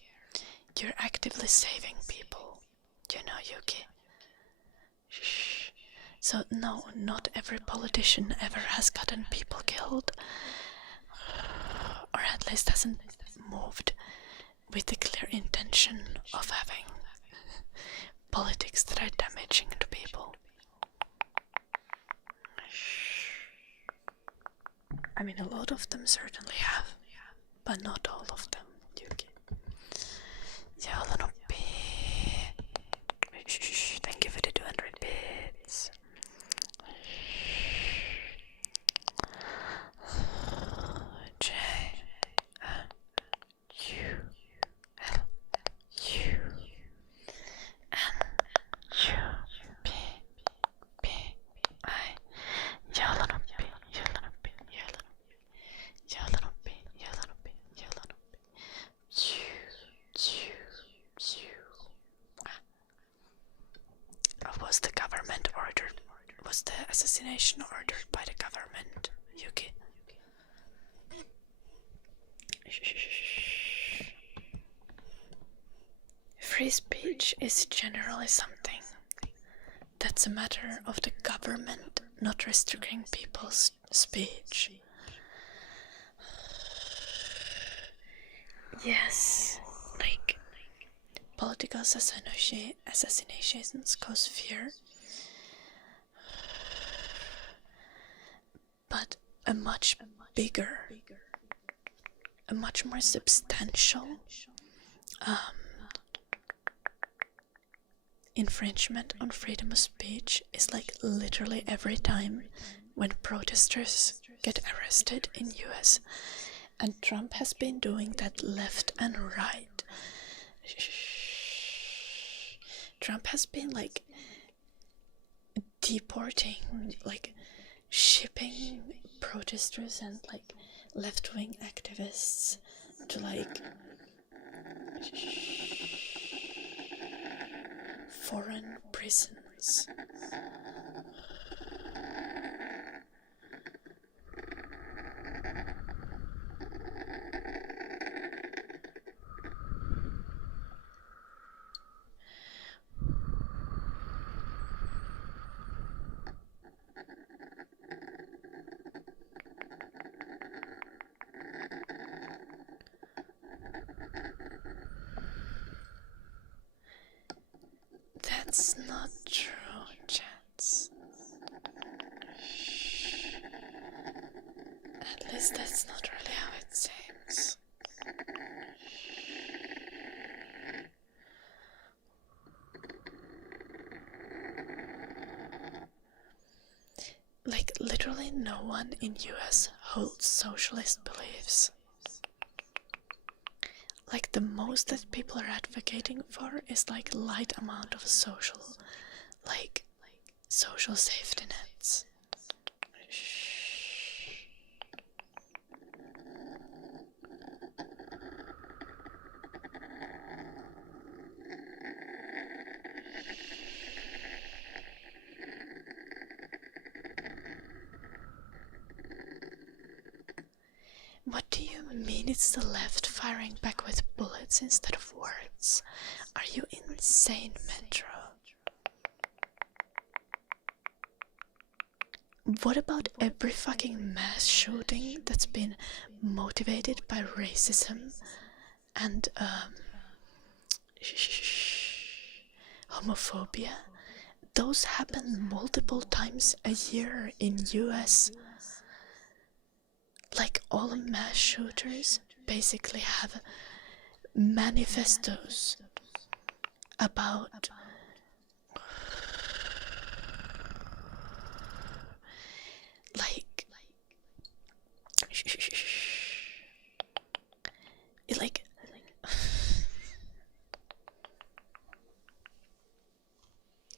you're actively saving people. You know, Yuki. Shh. So no, not every politician ever has gotten people killed. Or at least hasn't moved with the clear intention of having politics that are damaging to people. I mean, a lot of them certainly have, but not all of them, Yuki. Jalanoppi. Thank you for the 200 bits. J U L U N U P P I. Jalanoppi, Jalanoppi, Jalanoppi, Jalanoppi, Jalanoppi, Jalanoppi. Was the government ordered? Was the assassination ordered by the government, Yuki? Free speech is generally something that's a matter of the government not restricting people's speech. Yes, like political assassinations cause fear, but a much bigger, a much more substantial infringement on freedom of speech is like literally every time when protesters get arrested in US, and Trump has been doing that left and right. Trump has been like deporting, like shipping protesters and like left-wing activists to like foreign prisons. That's not true, chats. At least that's not really how it seems. Like, literally no one in US holds socialist beliefs. Like, the most that people are advocating for is like light amount of social safety nets. mean it's the left firing back with bullets instead of words. Are you insane, Metro? What about every fucking mass shooting that's been motivated by racism and homophobia? Those happen multiple times a year in US. Like, all mass shooters basically have manifestos about like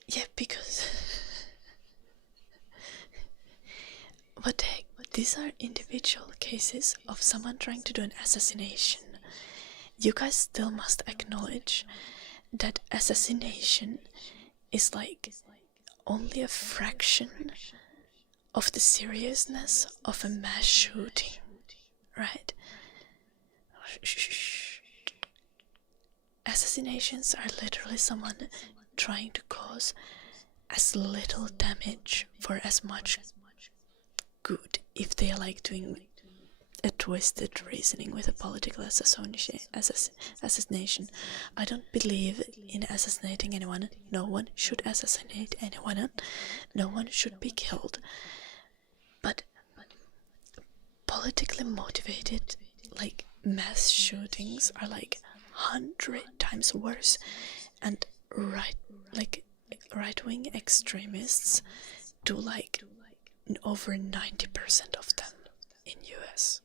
yeah, because what the heck, these are individual cases of someone trying to do an assassination. You guys still must acknowledge that assassination is like only a fraction of the seriousness of a mass shooting, right? Assassinations are literally someone trying to cause as little damage for as much good, if they are like doing a twisted reasoning with a political assassination. I don't believe in assassinating anyone. No one should assassinate anyone. No one should be killed. But politically motivated, like, mass shootings are like 100 times worse, and right-wing extremists do like over 90% of them in US.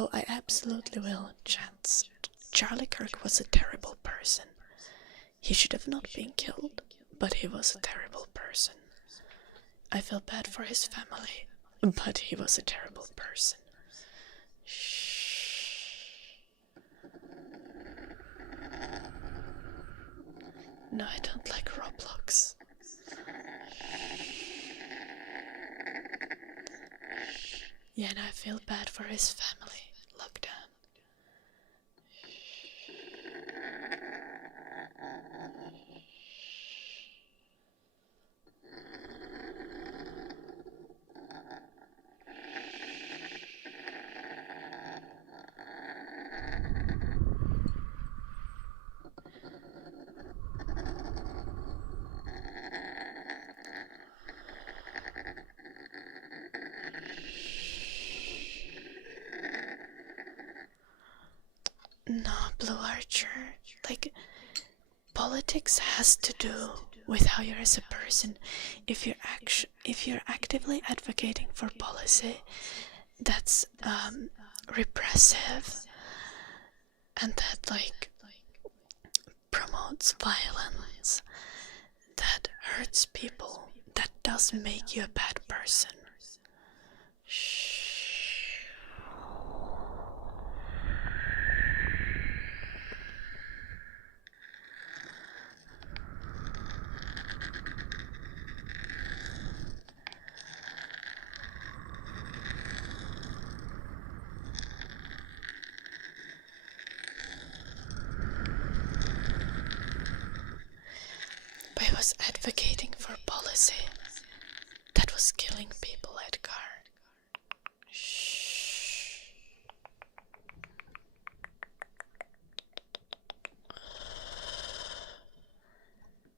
Oh, I absolutely will, Chance. Charlie Kirk was a terrible person. He should have not been killed, but he was a terrible person. I feel bad for his family, but he was a terrible person. No, I don't like Roblox. Yeah, and I feel bad for his family. Lockdown. No, Blue Archer. Like, politics has to do with how you're as a person. If you're actively advocating for policy that's repressive and that like promotes violence, that hurts people, that does make you a bad person. But he was advocating for policy that was killing people, Edgar.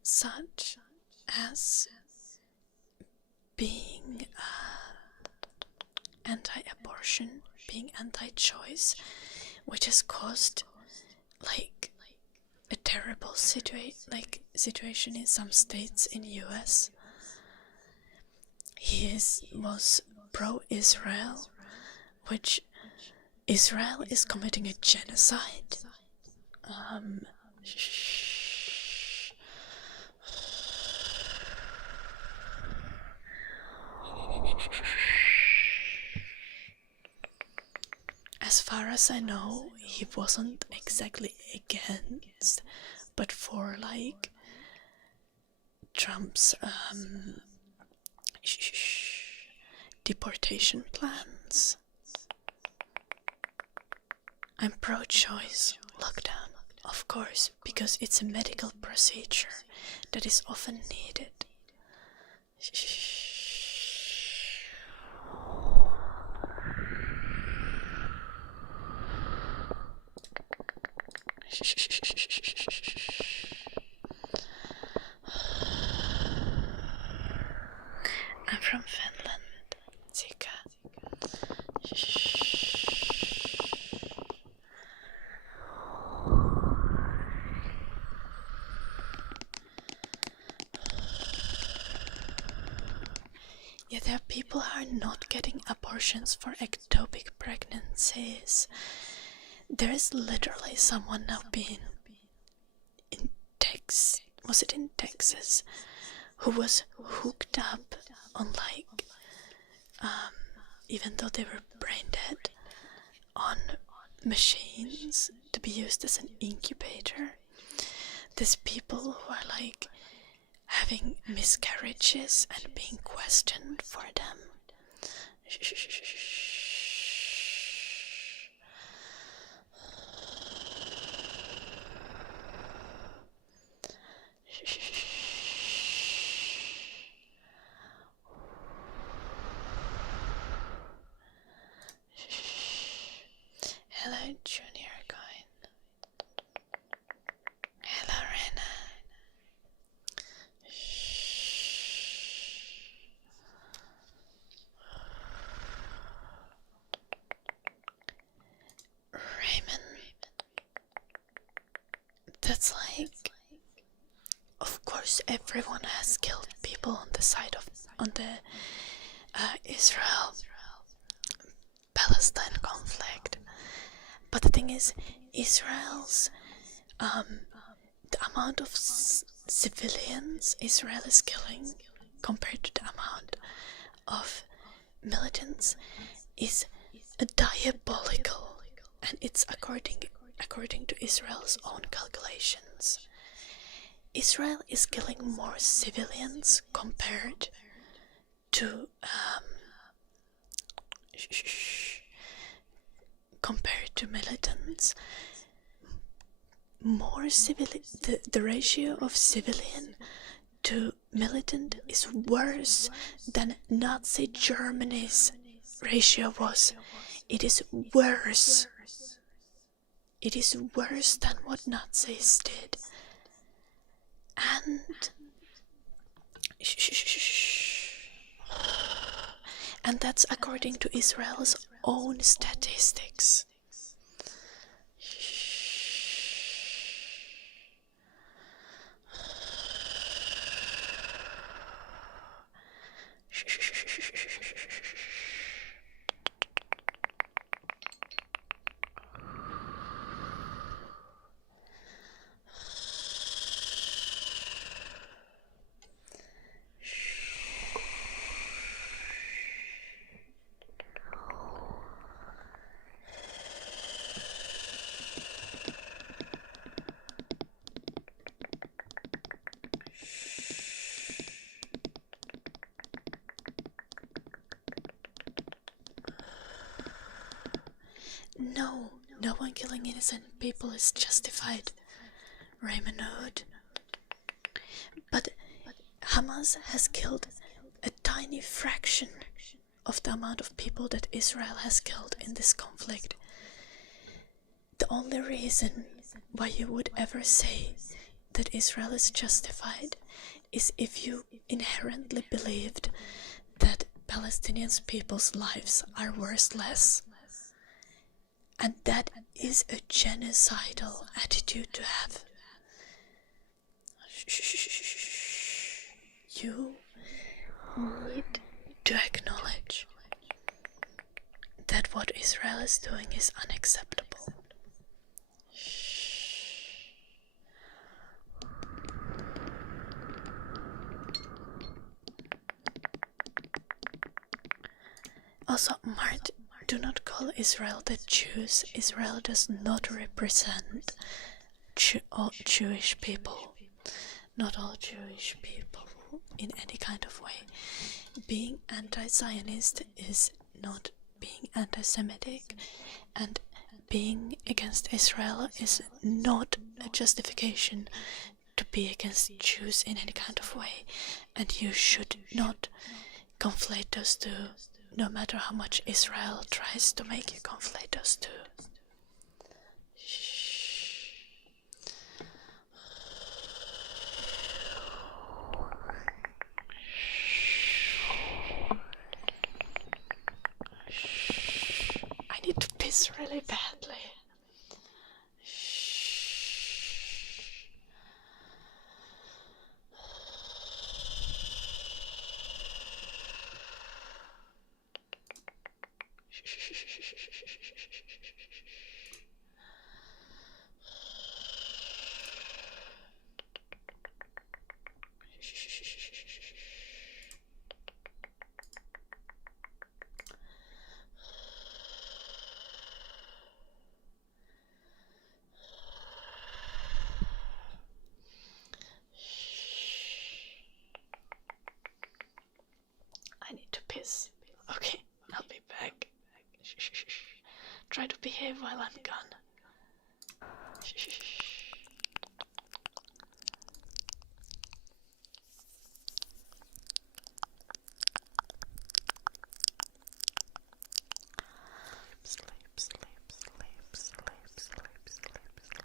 Such as being anti-abortion, being anti-choice, which has caused like a terrible situation in some states in US. He was pro-Israel, which Israel is committing a genocide As far as I know, he wasn't exactly against, but for like Trump's deportation plans. I'm pro-choice lockdown, of course, because it's a medical procedure that is often needed. I'm from Finland, Zika. Yeah, there are people who are not getting abortions for ectopic pregnancies. There is literally someone now being in Texas, was it in Texas, who was hooked up on like, even though they were brain dead, on machines to be used as an incubator. There's people who are like having miscarriages and being questioned for them. Hello, Junior Coin. Hello, Rena. Raymond. That's like, of course, everyone has killed people on the side of Israel-Palestine conflict. But the thing is, Israel's the amount of civilians Israel is killing compared to the amount of militants is diabolical, and it's according to Israel's own calculations. Israel is killing more civilians compared to militants. The ratio of civilian to militant is worse than Nazi Germany's ratio was. It is worse. It is worse than what Nazis did. And that's according to Israel's own statistics. No one killing innocent people is justified, Raymond Hood. But Hamas has killed a tiny fraction of the amount of people that Israel has killed in this conflict. The only reason why you would ever say that Israel is justified is if you inherently believed that Palestinian people's lives are worthless. And that is a genocidal attitude to have. You need to acknowledge that what Israel is doing is unacceptable. Also, Mart, do not call Israel the Jews. Israel does not represent all Jewish people. Not all Jewish people in any kind of way. Being anti-Zionist is not being anti-Semitic, and being against Israel is not a justification to be against Jews in any kind of way, and you should not conflate those two, no matter how much Israel tries to make you conflate those two. I need to piss really badly. I need to piss. Okay, I'll be back. Try to behave while I'm gone. Sleep, sleep, sleep, sleep, sleep, sleep, sleep.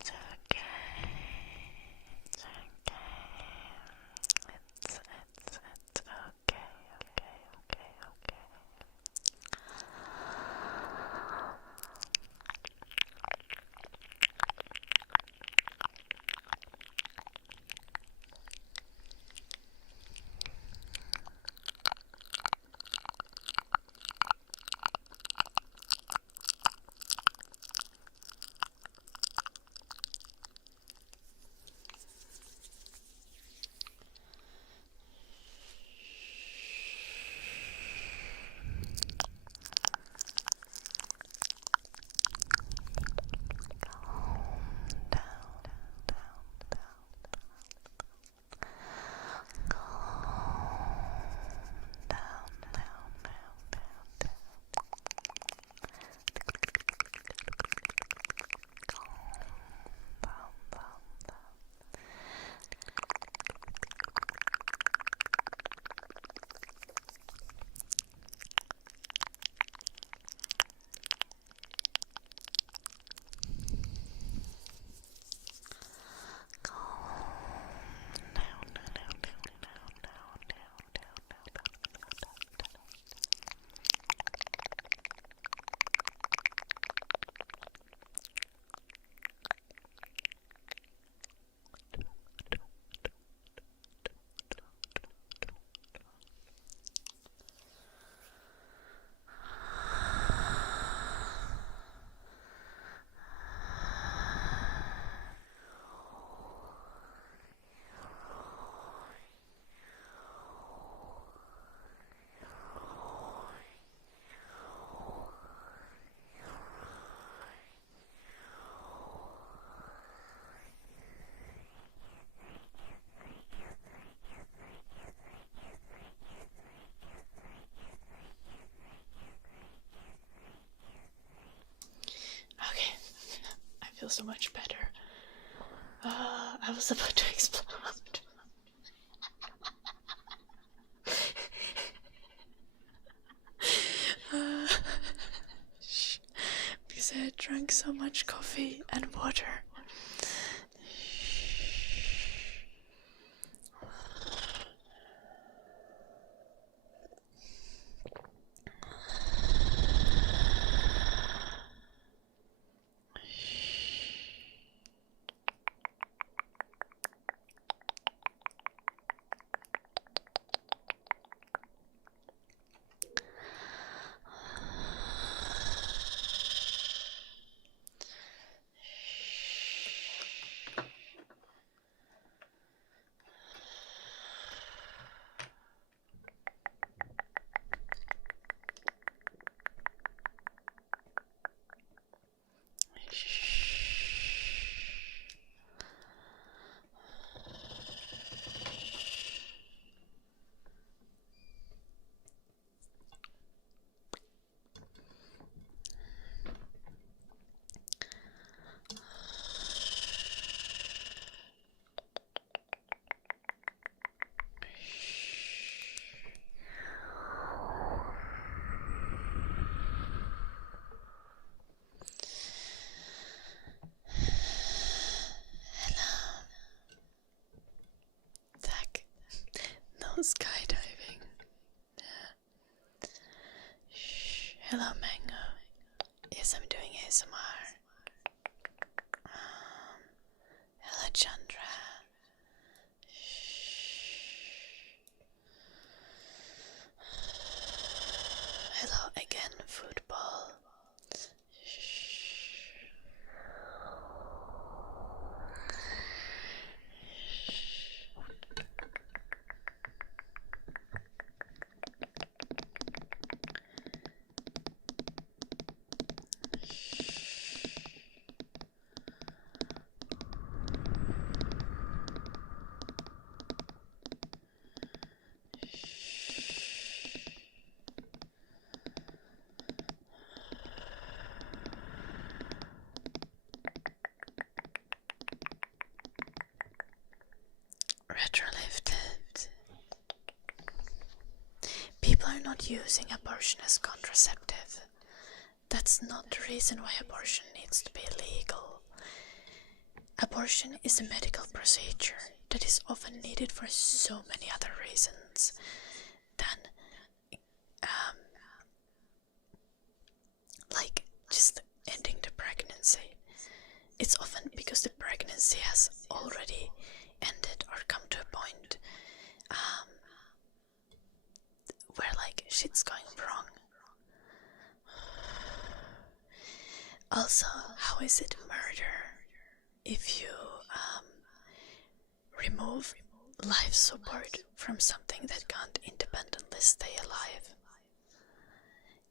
It's okay. It's okay. It's okay, okay. Okay, I feel so much better. I was about to explode. Because I had drank so much coffee and water. skydiving. Yeah. Shh. Hello, Mango. Yes, I'm doing ASMR. Hello, Chandra. Hello again, football. Retrolifted. People are not using abortion as contraceptive. That's not the reason why abortion needs to be legal. Abortion is a medical procedure that is often needed for so many other reasons than like just ending the pregnancy. It's often because the pregnancy has already ended or come to a point where like shit's going wrong. Also, how is it murder if you remove life support from something that can't independently stay alive?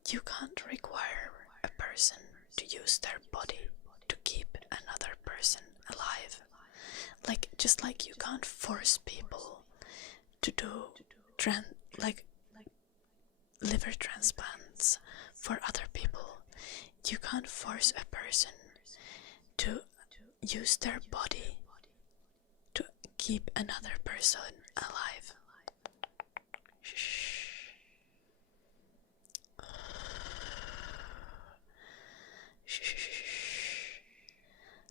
You can't require a person to use their body to keep another person alive. Like, just like you can't force people to do liver transplants for other people. You can't force a person to use their body to keep another person alive. Shh. Shh.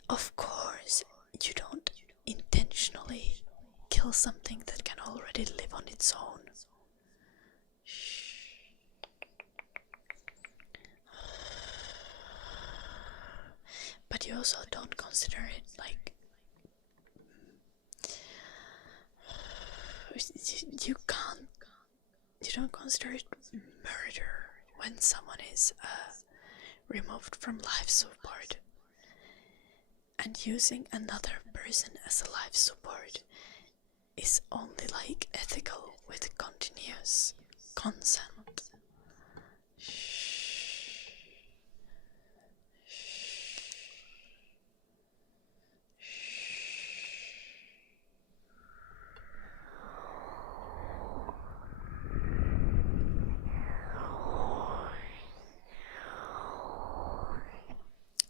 Of course, you don't intentionally kill something that can already live on its own. But you also don't consider it like you don't consider it murder when someone is removed from life support. And using another person as a life support is only like ethical with continuous consent.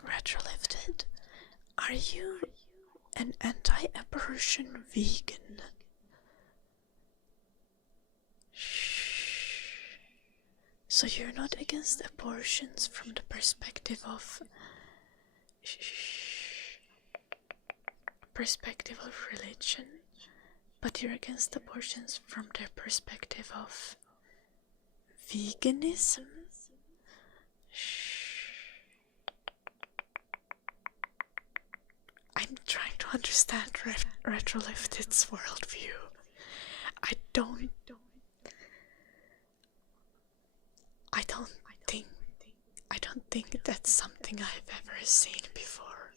Retrolifted, are you an anti-abortion vegan? So you're not against abortions from the perspective of religion, but you're against abortions from the perspective of veganism? I'm trying to understand Retrolifted's worldview. I don't think that's something I've ever seen before.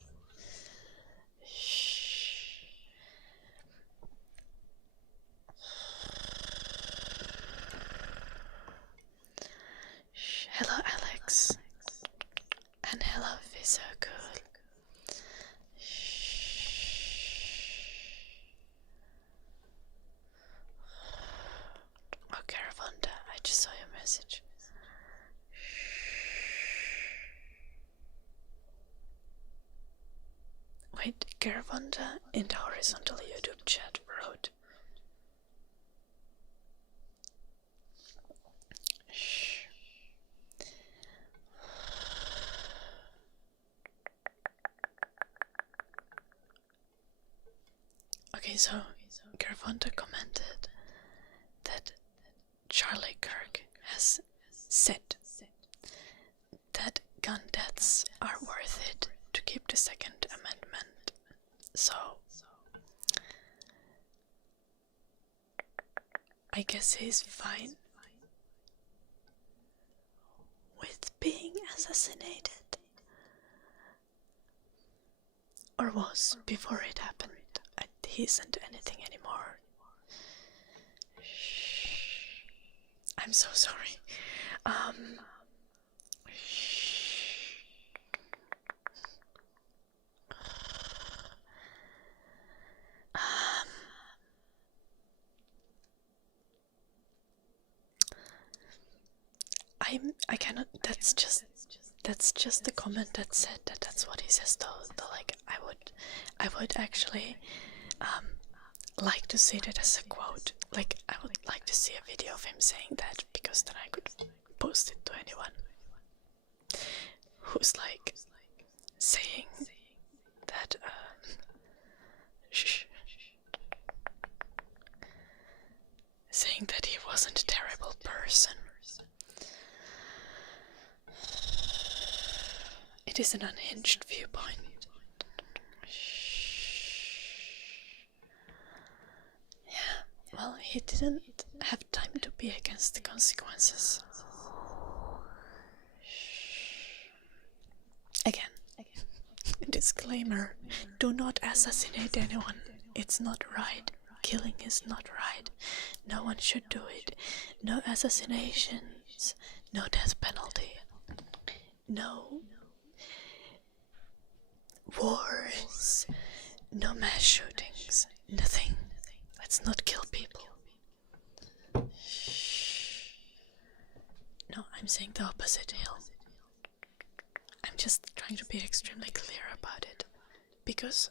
Hello, Alex. And hello, Visacool. Oh, Caravanda, I just saw your message. Wait, Caravanda in the horizontal YouTube chat wrote. Shh. Okay, so Caravanda commented Charlie Kirk has said that gun deaths are worth it to keep the Second Amendment. So I guess he's fine with being assassinated. Or was before it happened. He isn't anything anymore. I'm so sorry. I cannot. That's just the comment that said that. That's what he says though. Like I would actually like to see that as a quote. Like I would like to see a video of him saying that, because then I could post it to anyone who's like saying that saying that he wasn't a terrible person. It is an unhinged viewpoint. Yeah, well, he didn't have time to be against the consequences. Again, disclaimer, do not assassinate anyone. It's not right. Killing is not right. No one should do it. No assassinations. No death penalty. No wars. No mass shootings. Nothing. Let's not kill people. No, I'm saying the opposite, Hill. I'm just trying to be extremely clear about it, because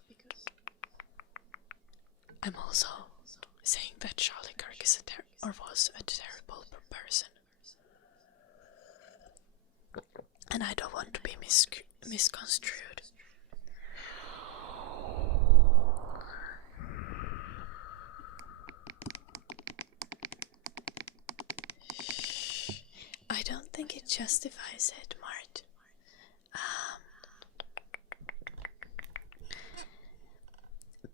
I'm also saying that Charlie Kirk is was a terrible person, and I don't want to be misconstrued. I don't think it justifies it, Mart.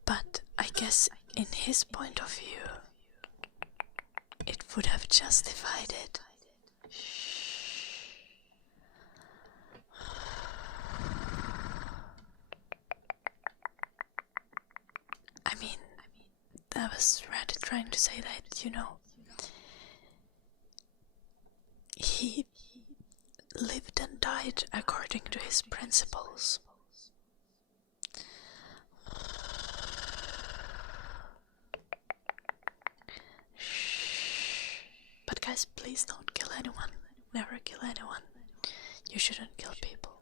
But I guess in his point of view, it would have justified it. I mean, I was rather trying to say that, you know, he lived and died according to his principles. But guys, please don't kill anyone. Never kill anyone. You shouldn't kill people.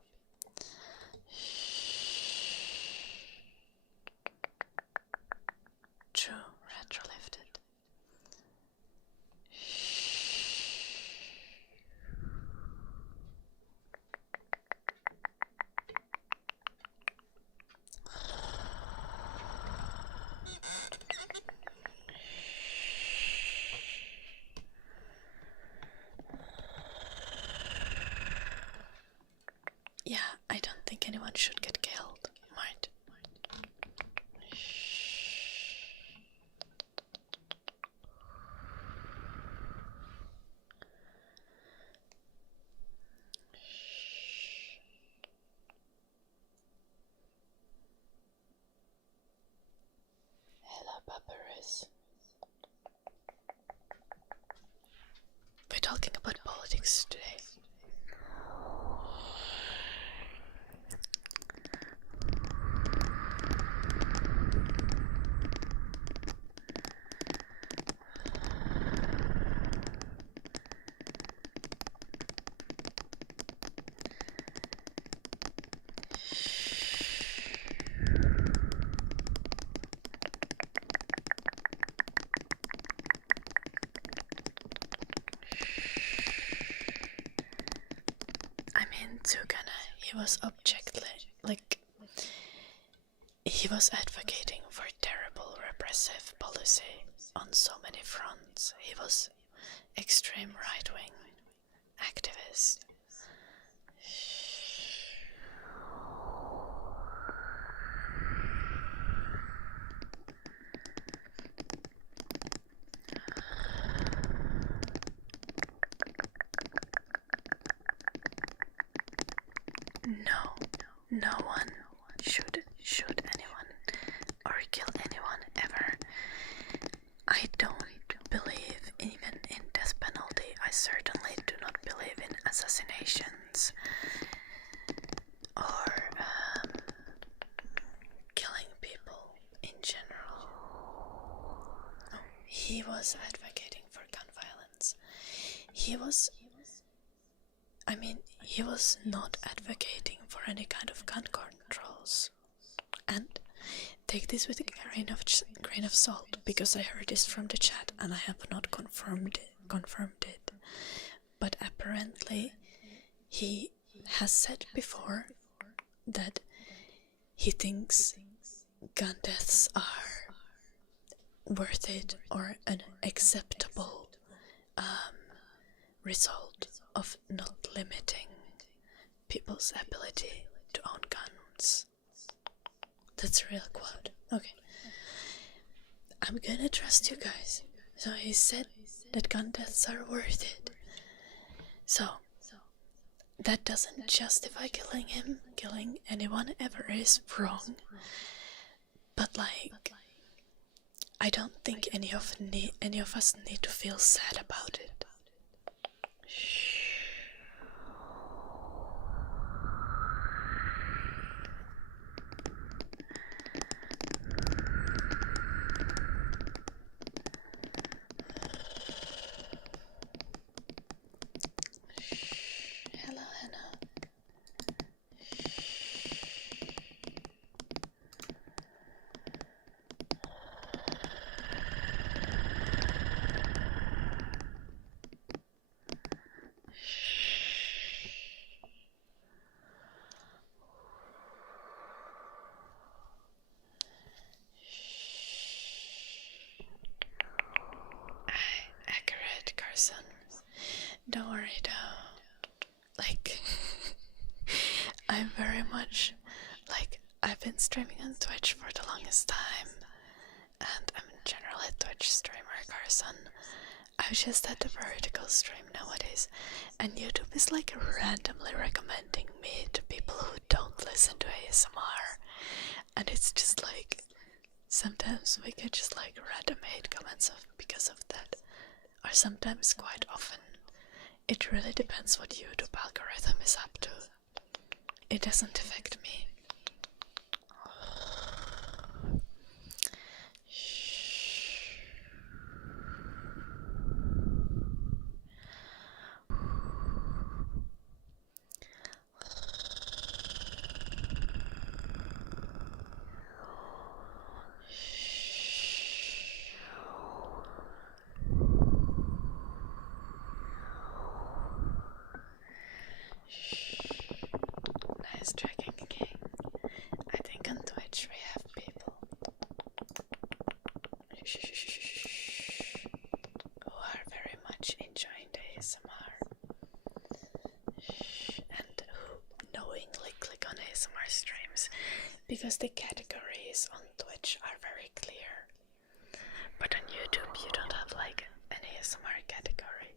True, retrolifted. Yeah, I don't think anyone should get killed, Mart. Hello, Papyrus. We're talking about politics today. Tugana, he was he was advocating for terrible repressive policy on so many fronts. He was extreme right-wing activist. No one should shoot anyone or kill anyone ever. I don't believe even in death penalty. I certainly do not believe in assassinations or killing people in general. Oh, he was advocating for gun violence. He was not advocating for any kind of gun controls. And take this with a grain of salt, because I heard this from the chat and I have not confirmed it. But apparently he has said before that he thinks gun deaths are worth it or an acceptable result of not limiting people's ability to own guns. That's a real quote. Okay. I'm gonna trust you guys. So he said that gun deaths are worth it. So, that doesn't justify killing him. Killing anyone ever is wrong. But like, I don't think any of us need to feel sad about it. Hello, Hannah. Accurate, Carson. Don't worry though. Like, I'm very much, like, I've been streaming on Twitch for the longest time, and I'm generally a Twitch streamer, Carson. I'm just at the vertical stream nowadays, and YouTube is like randomly recommending me to people who don't listen to ASMR, and it's just like, sometimes we get just like random hate comments because of that, or sometimes quite often. It really depends what YouTube algorithm is up to. It doesn't affect me. Nice tracking, King. I think on Twitch we have people who are very much enjoying the ASMR and who knowingly click on ASMR streams because the categories on Twitch are very clear. But on YouTube you don't have like an ASMR category.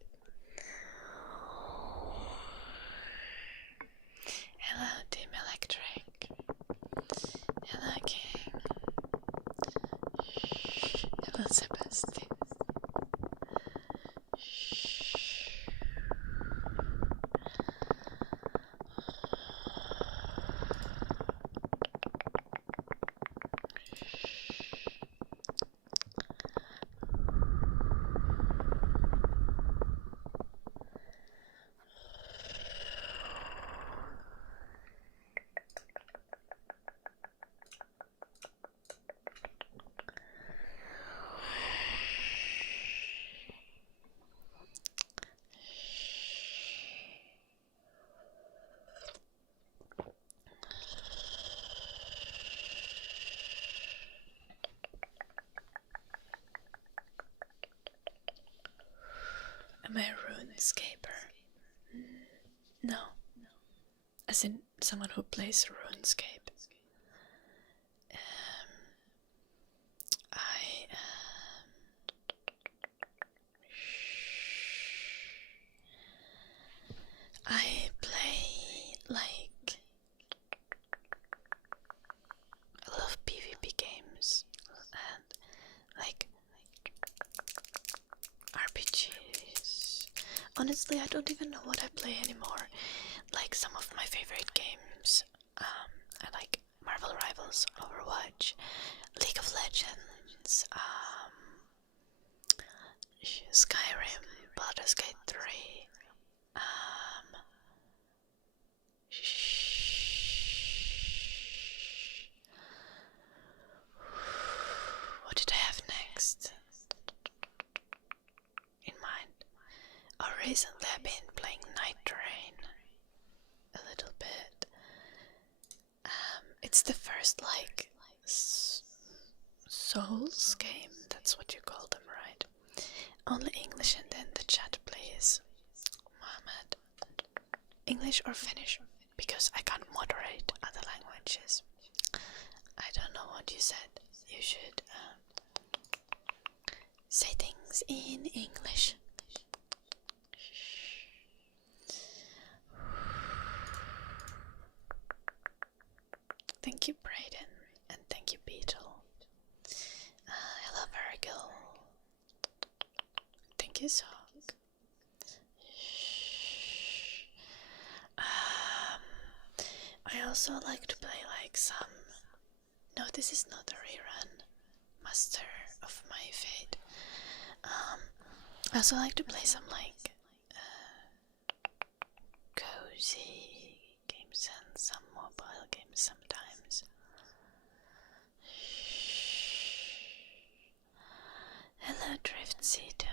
Hello, Team Electric. Hello, King. Hello, Sebastian. Am I a RuneScaper? No. As in someone who plays RuneScape. I play like a lot of PvP games and like RPGs. Honestly, I don't even know what I play anymore. Like some of my favorite games, I like Marvel Rivals, Overwatch, League of Legends, Skyrim, Baldur's Gate 3, what did I have next in mind? Oh, recently I've been playing Night Terrain a little bit. It's the first like Souls game, that's what you call them, right? Only English, and then the chat please. Mohammed. English or Finnish? Because I can't moderate other languages. I don't know what you said. You should say things in English. Thank you, Brayden, and thank you, Beetle. Hello, Virgil. Thank you, Sock. I also like to play like some. No, this is not a rerun. Master of My Fate. I also like to play some like cozy games and some mobile games sometimes. Hello, Drift Seater.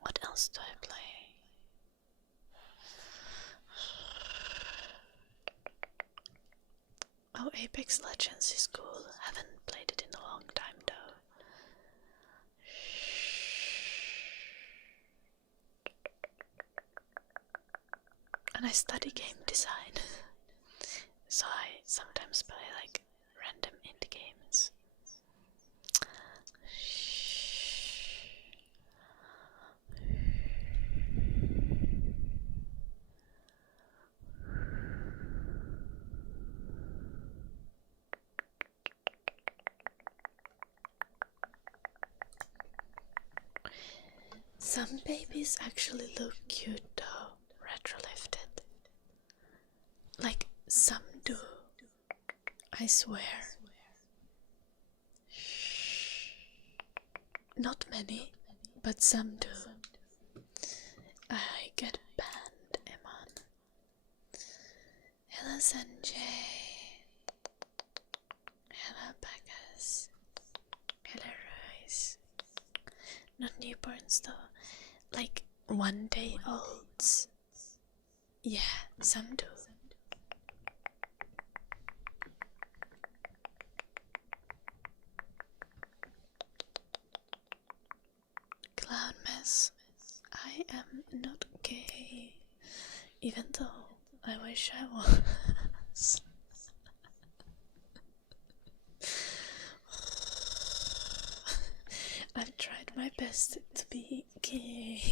What else do I play? Oh, Apex Legends is cool. Haven't played it in a long time though. And I study game design. So I sometimes play like random indie games. Some babies actually look cute though, retrolifted. Like, some do. I swear. Not many, but some do. I get banned, Eman. Hello, Sanjay. Hello, Bacchus. Hello, Royce. Not newborns though. Like 1 day olds. Yeah, some do. Clown mess. I am not gay. Even though I wish I was. I've tried my best to be gay.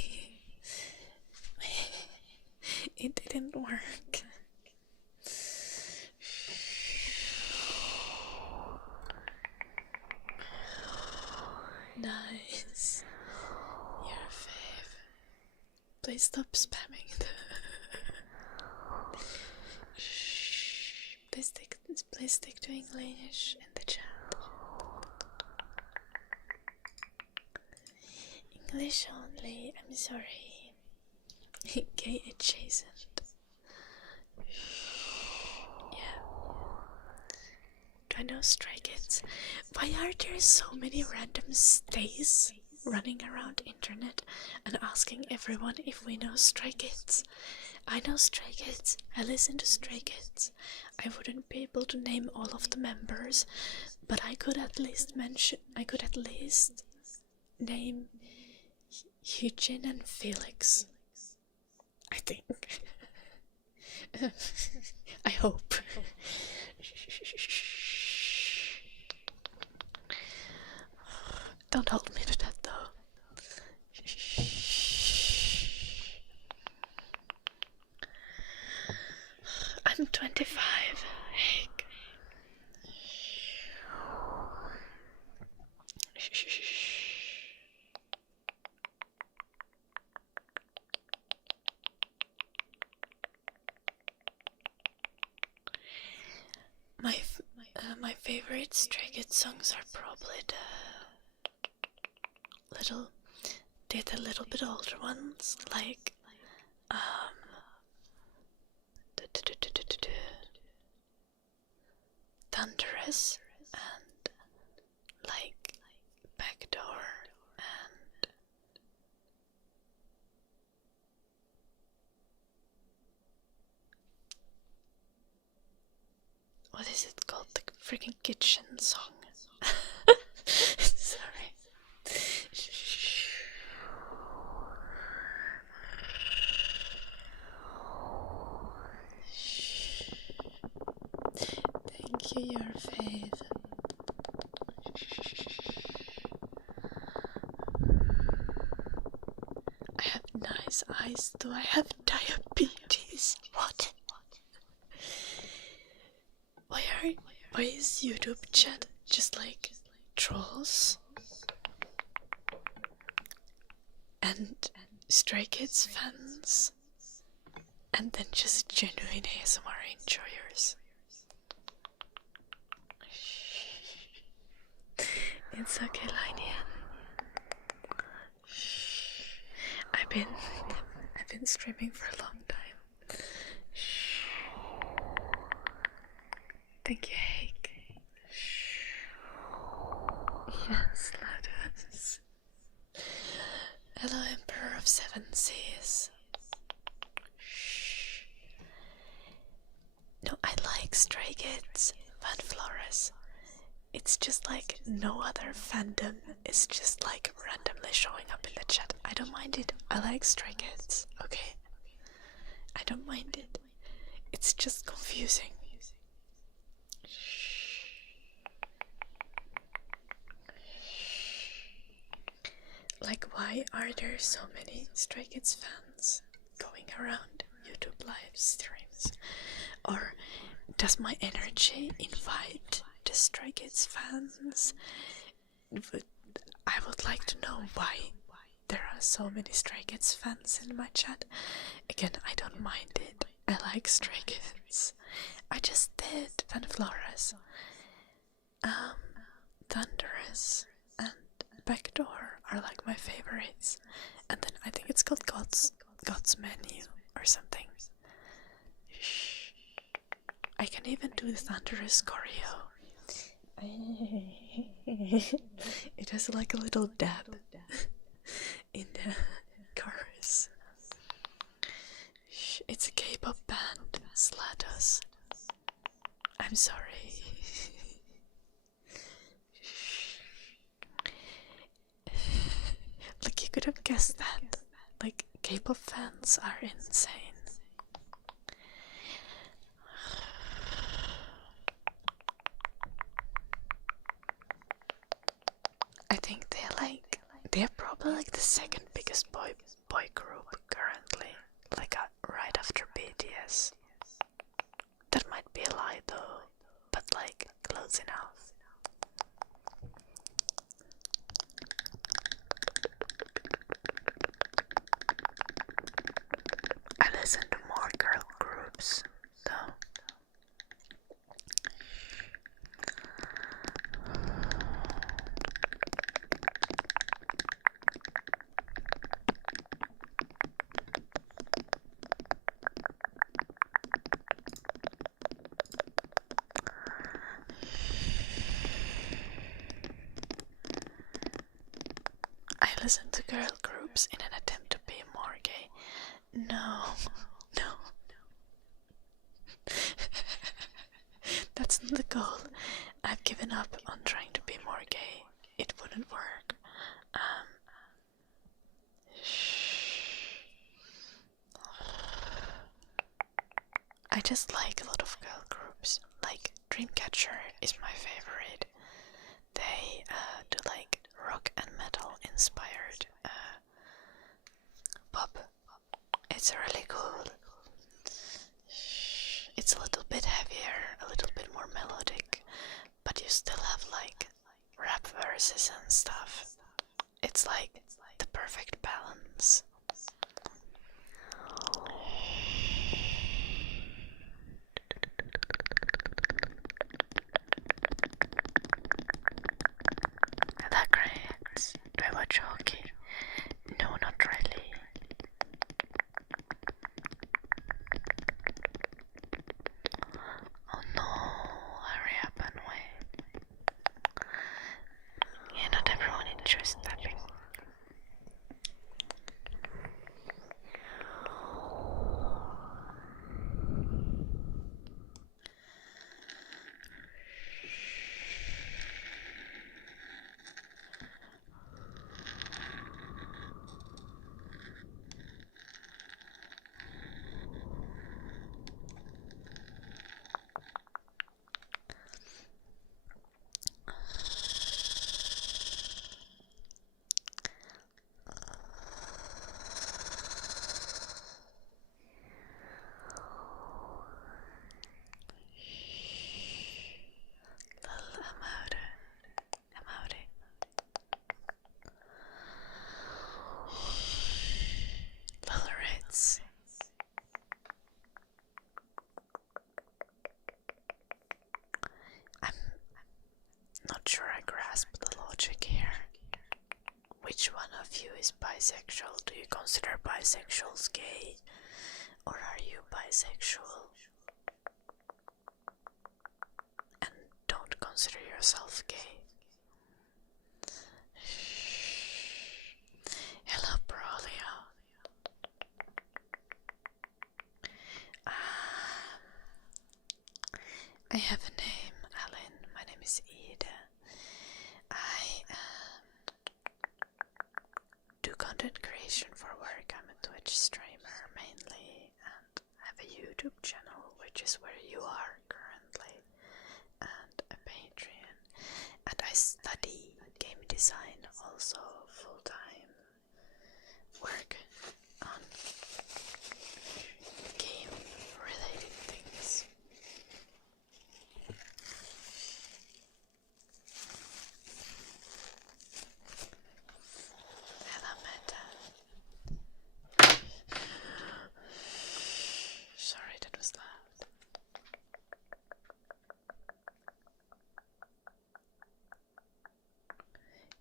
It didn't work. Nice. You're a fave. Please stop spamming the please stick to English in the chat. English only, I'm sorry. Gay adjacent. Yeah. Do I know Stray Kids? Why are there so many random stays running around internet and asking everyone if we know Stray Kids? I know Stray Kids. I listen to Stray Kids. I wouldn't be able to name all of the members, but I could at least name Eugene and Felix. I think. I hope. Don't hold me to that though. I'm 25. Heck. My favorite Stray Kids songs are probably the little bit older ones, like Thunderous and like Backdoor and what is it called? The freaking kitchen song. Sorry. Thank you, your faith. I have nice eyes, though I have diabetes. What? Why is YouTube chat just like trolls and Stray Kids fans and then just genuine ASMR enjoyers? It's okay, Lydia. I've been streaming for a long time. Thank you, Hake. Yes, Latus. Hello, Emperor of Seven Seas. No, I like Stray Kids, Van Flores. It's just like no other fandom. It's just like randomly showing up in the chat. I don't mind it. I like Stray Kids, okay? I don't mind it. It's just confusing. Like, why are there so many Stray Kids fans going around YouTube live streams? Or does my energy invite the Stray Kids fans? I would like to know why there are so many Stray Kids fans in my chat. Again, I don't mind it. I like Stray Kids. I just did Van Flores, Thunderous, and Backdoor are like my favorites. And then I think it's called God's Menu or something. I can even do the Thunderous choreo. It has like a little dab in the chorus. It's a K-pop band, Slatus. I'm sorry. Like, you could have guessed that. Like, K-pop fans are insane. I think they're probably like the second biggest boy group currently, like right after BTS. That might be a lie though, but like close enough. I listen to more girl groups though. I listen to girl groups in an attempt to be more gay. No. That's not the goal. I've given up on trying to be more gay. It wouldn't work. I just like a lot of girl groups. Like Dreamcatcher is my favorite. They do like rock and metal inspired pop. It's really cool. It's a little bit heavier, a little bit more melodic, but you still have like rap verses and stuff. It's like the perfect balance. Is that great? Do I watch hockey? No, not really. Oh no, hurry up and wait. Yeah, not everyone enjoys tapping. Little Ritz. I'm not sure I grasp the logic here. Which one of you is bisexual? Do you consider bisexuals gay? Or are you bisexual and don't consider yourself gay? Hello, Brolia. I have a name, Alan. My name is Ida. I do content creation for work. I'm a Twitch streamer mainly, and have a YouTube channel, which is where you are currently, and a Patreon. And I study game design also full-time. Work on game-related things. Hello, Meta. Sorry, that was loud.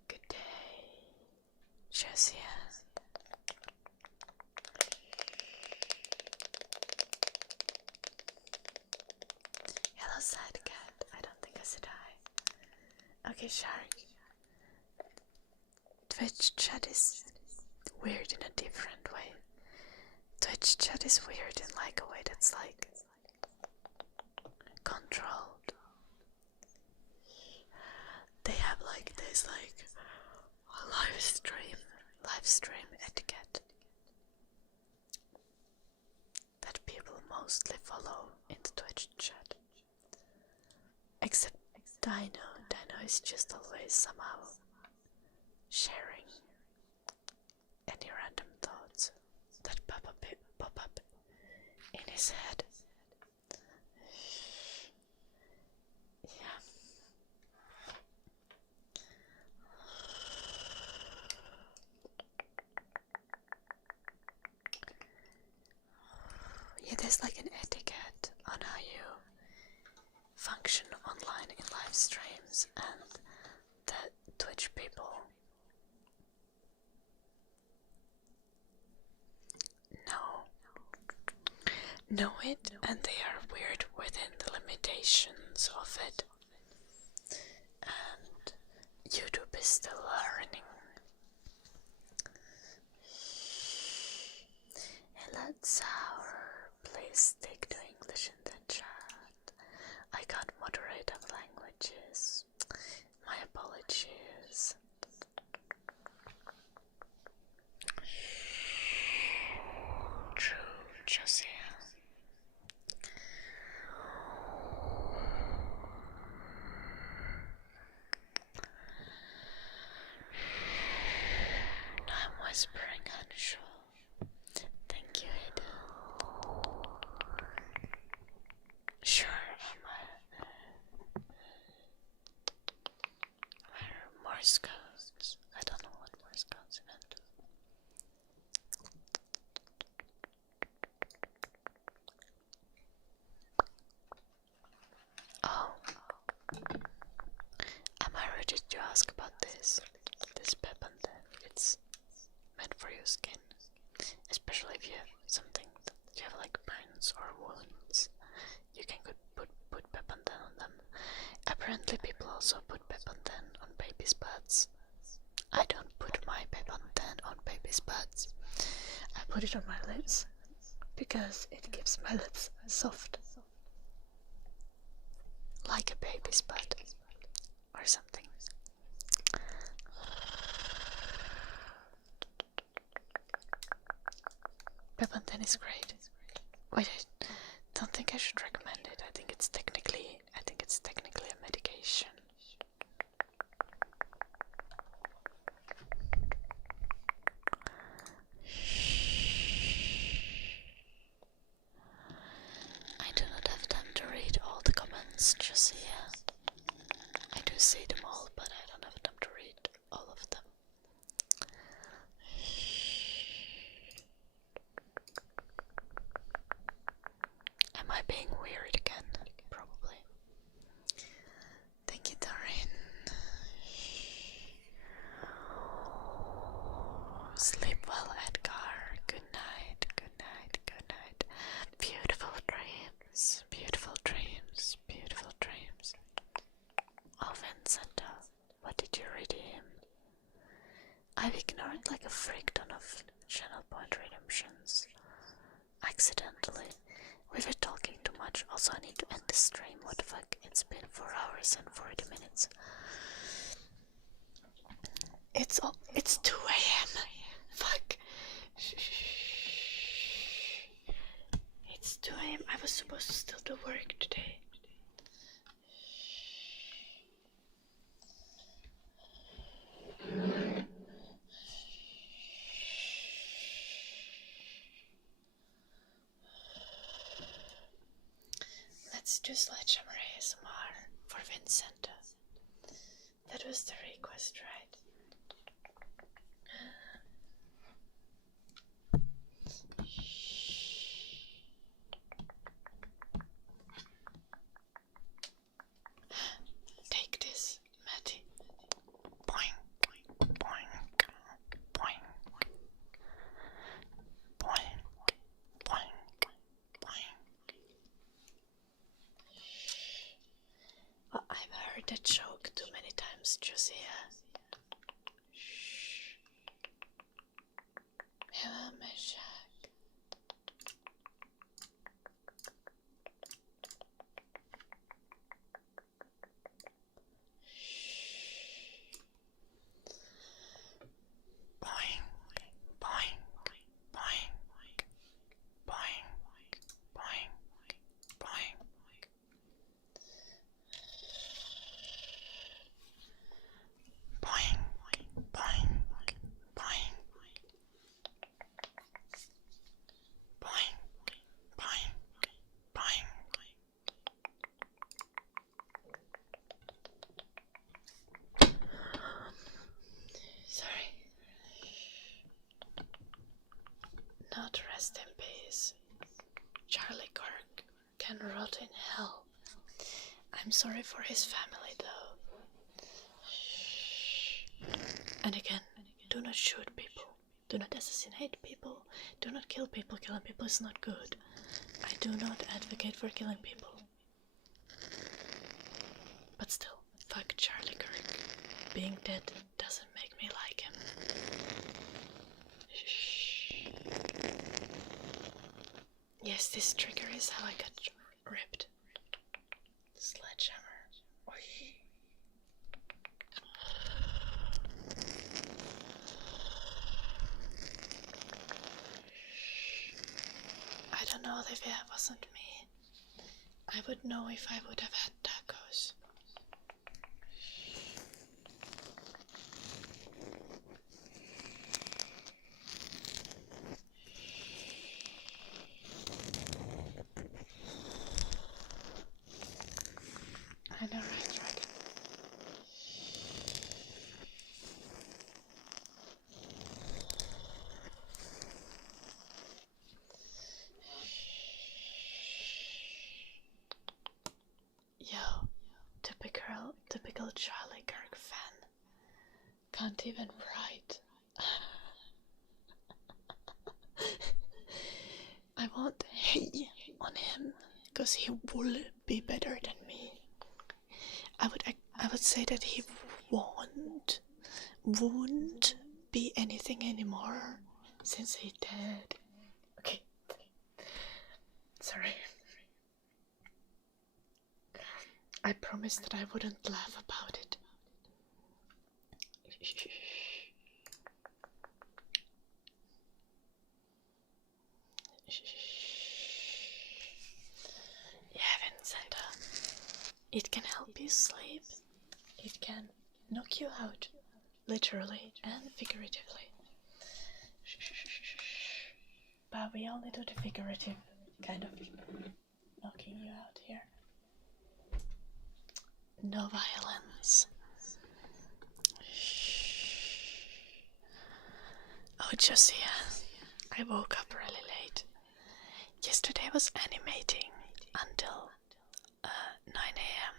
Good day, Jessia. Hello, sad cat. I don't think I said hi. Okay, Shark. Twitch chat is weird in a different way. Twitch chat is weird in like a way that's like controlled. They have like this like live stream etiquette that people mostly follow in the Twitch chat. Except Dino. Dino is just always somehow sharing any random thoughts that pop up in his head. Yeah. Yeah, there's like an etiquette on how you function online in live streams, and the Twitch people know it, and they are weird within the limitations of it. And YouTube is still learning. Hello, Sour. Please stick to English in the chat. I can't moderate other languages. My apologies. Morse codes. I don't know what Morse codes meant. Oh. Am I ready to ask about this? This pepper, it's meant for your skin. Especially if you have something that you have like burns or wounds. You can put pepanthen on them. Apparently people also put pepanthen on baby's butts. I don't put my pepanthen on baby's butts. I put it on my lips because it keeps my lips soft. Like a baby's butt or something. Pepanthen is great. Wait, I don't think I should recommend it. I think it's technically a medication. I do not have time to read all the comments just yet. I do see them all, but I don't have time to read all of them. Am I being weird again? Probably. Thank you, Doreen. Sleep well, Edgar. Good night, good night, good night. Beautiful dreams, beautiful dreams, beautiful dreams. Oh, Vincent, what did you redeem? I've ignored like a freak ton of channel point redemptions. Accidentally. We were talking too much. Also, I need to end the stream. What the fuck? It's been 4 hours and 40 minutes. It's 2 a.m. Fuck. It's 2 a.m. I was supposed to still do work today. Let's do Sledgehammer ASMR for Vincent. That was the request, right? Take this, Matty. Boing, boing, boing, boing, boing, boing, boing. Well, I've heard that joke too many times, Josiah. Shh. Hello, Meshach. Boing, boing, boing, boing, boing, boing. Boing, boing, boing, boing, boing, boing. Sorry. Not rest in peace. Charlie Kirk can rot in hell. I'm sorry for his family, though. And again, do not shoot people. Do not assassinate people. Do not kill people. Killing people is not good. I do not advocate for killing people. But still, fuck Charlie Kirk. Being dead doesn't make me like him. Shh. Yes, this trigger is how I got ripped. Sledgehammer. Oy. I don't know, Olivia, it wasn't me. I would know if I would have had tacos. I know, right? Charlie Kirk fan. Can't even write. I want hey on him, because he will be better than me. I would say that he won't be anything anymore since he dead. Okay. Sorry. I promised that I wouldn't laugh about it. Yeah, Vincent. It can help you sleep. It can knock you out, literally and figuratively. But we only do the figurative kind of knocking you out here. No violence. Oh, Josiah, I woke up really late. Yesterday I was animating until 9 a.m.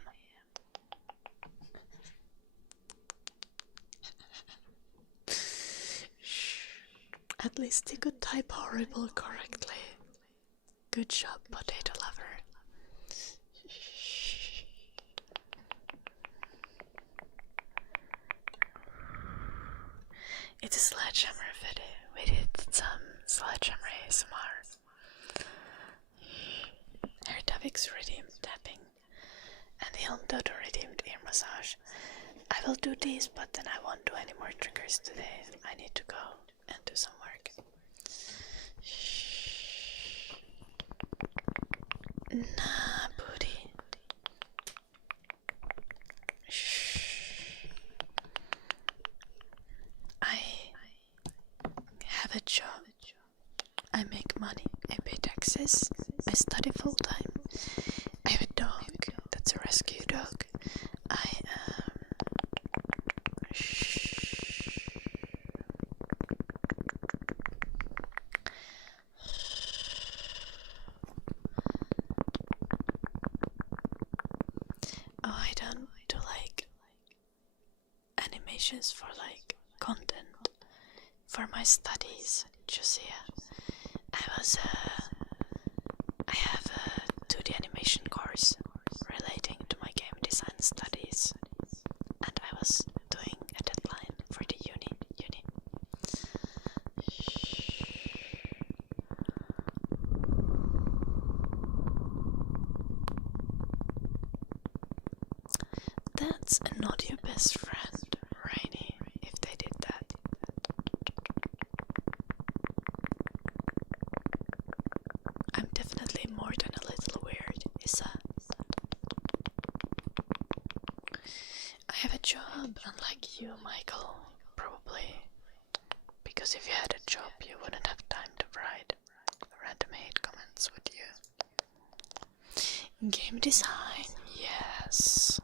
At least he could type horrible correctly. Good job, potato lover. It's a Sledgehammer video. We did some Sledgehammer ASMR. Hair Tavik's redeemed tapping. And Hilda redeemed ear massage. I will do these, but then I won't do any more triggers today. I need to go and do some work. Nah, booty. I have a job. I make money. I pay taxes. I study full time. I have a dog. That's a rescue dog. I don't do like animations for like content for my studies. Just I have a 2D animation course relating to my game design studies, and I was doing a deadline for the uni. That's not your best friend, Rainy, if they did that. I'm definitely more than a little weird, Issa. I have a job, unlike you, Michael, probably. Because if you had a job, you wouldn't have time to write random hate comments, would you? Game design, yes.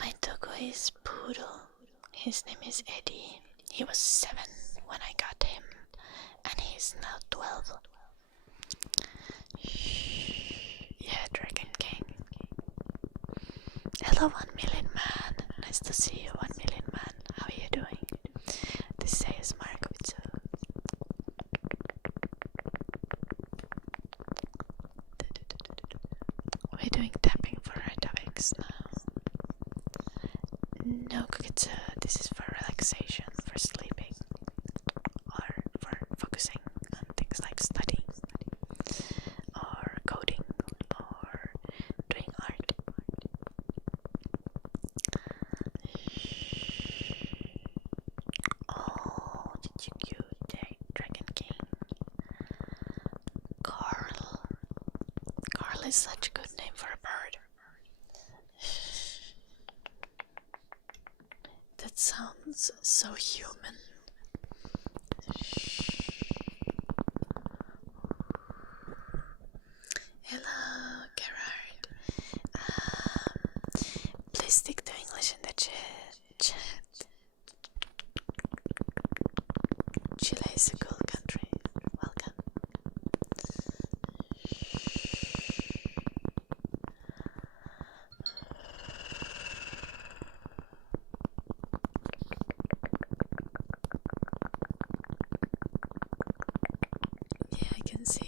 My dog is Poodle. His name is Eddie. He was 7 when I got him, and he's now 12. Yeah, Dragon King. Hello, 1 million man. Nice to see you, 1 million man. How are you doing? This is Markovitsu. We're doing tapping for our topics now. No, Kukitsu, this is for relaxation, for sleeping, or for focusing on things like studying, or coding, or doing art. Oh, did you cute Dragon King? Carl. Carl is such a good name for a bird. That sounds so human. Chile is a cool country. Welcome. Yeah, I can see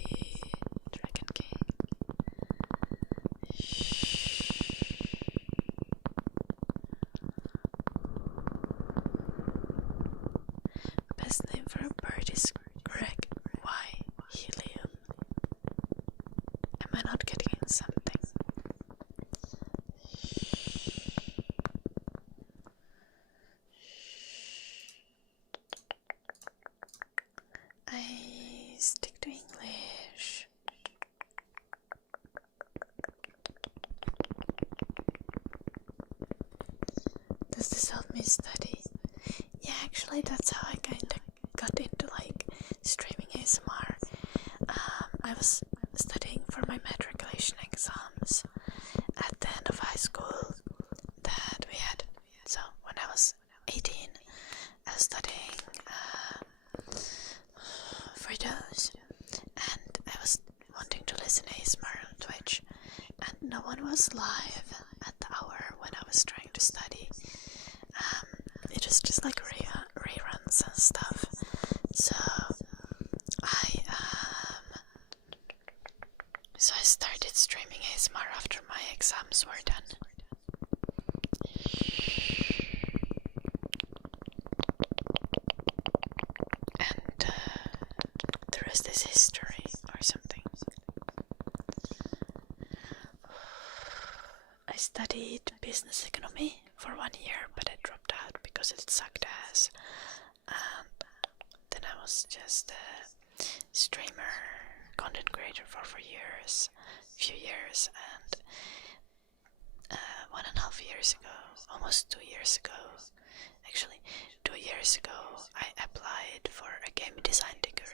Dragon King. Best name for a bird is Greg. Why? Helium. Am I not getting something? I stick to English. Does this help me study? Yeah, actually that's how I kinda got into like streaming ASMR. I was studying for my matriculation exams at the end of high school that we had. So when I was 18, I was studying for those, and I was wanting to listen to ASMR on Twitch, and no one was live at the hour when I was trying to study. It was just like reruns and stuff. So I started streaming ASMR after my exams were done. And the rest is history or something. I studied business economy for 1 year, but I dropped out because it sucked ass. Then I was just a streamer, content creator for few years, and 1.5 years ago, almost 2 years ago, actually 2 years ago, I applied for a game design degree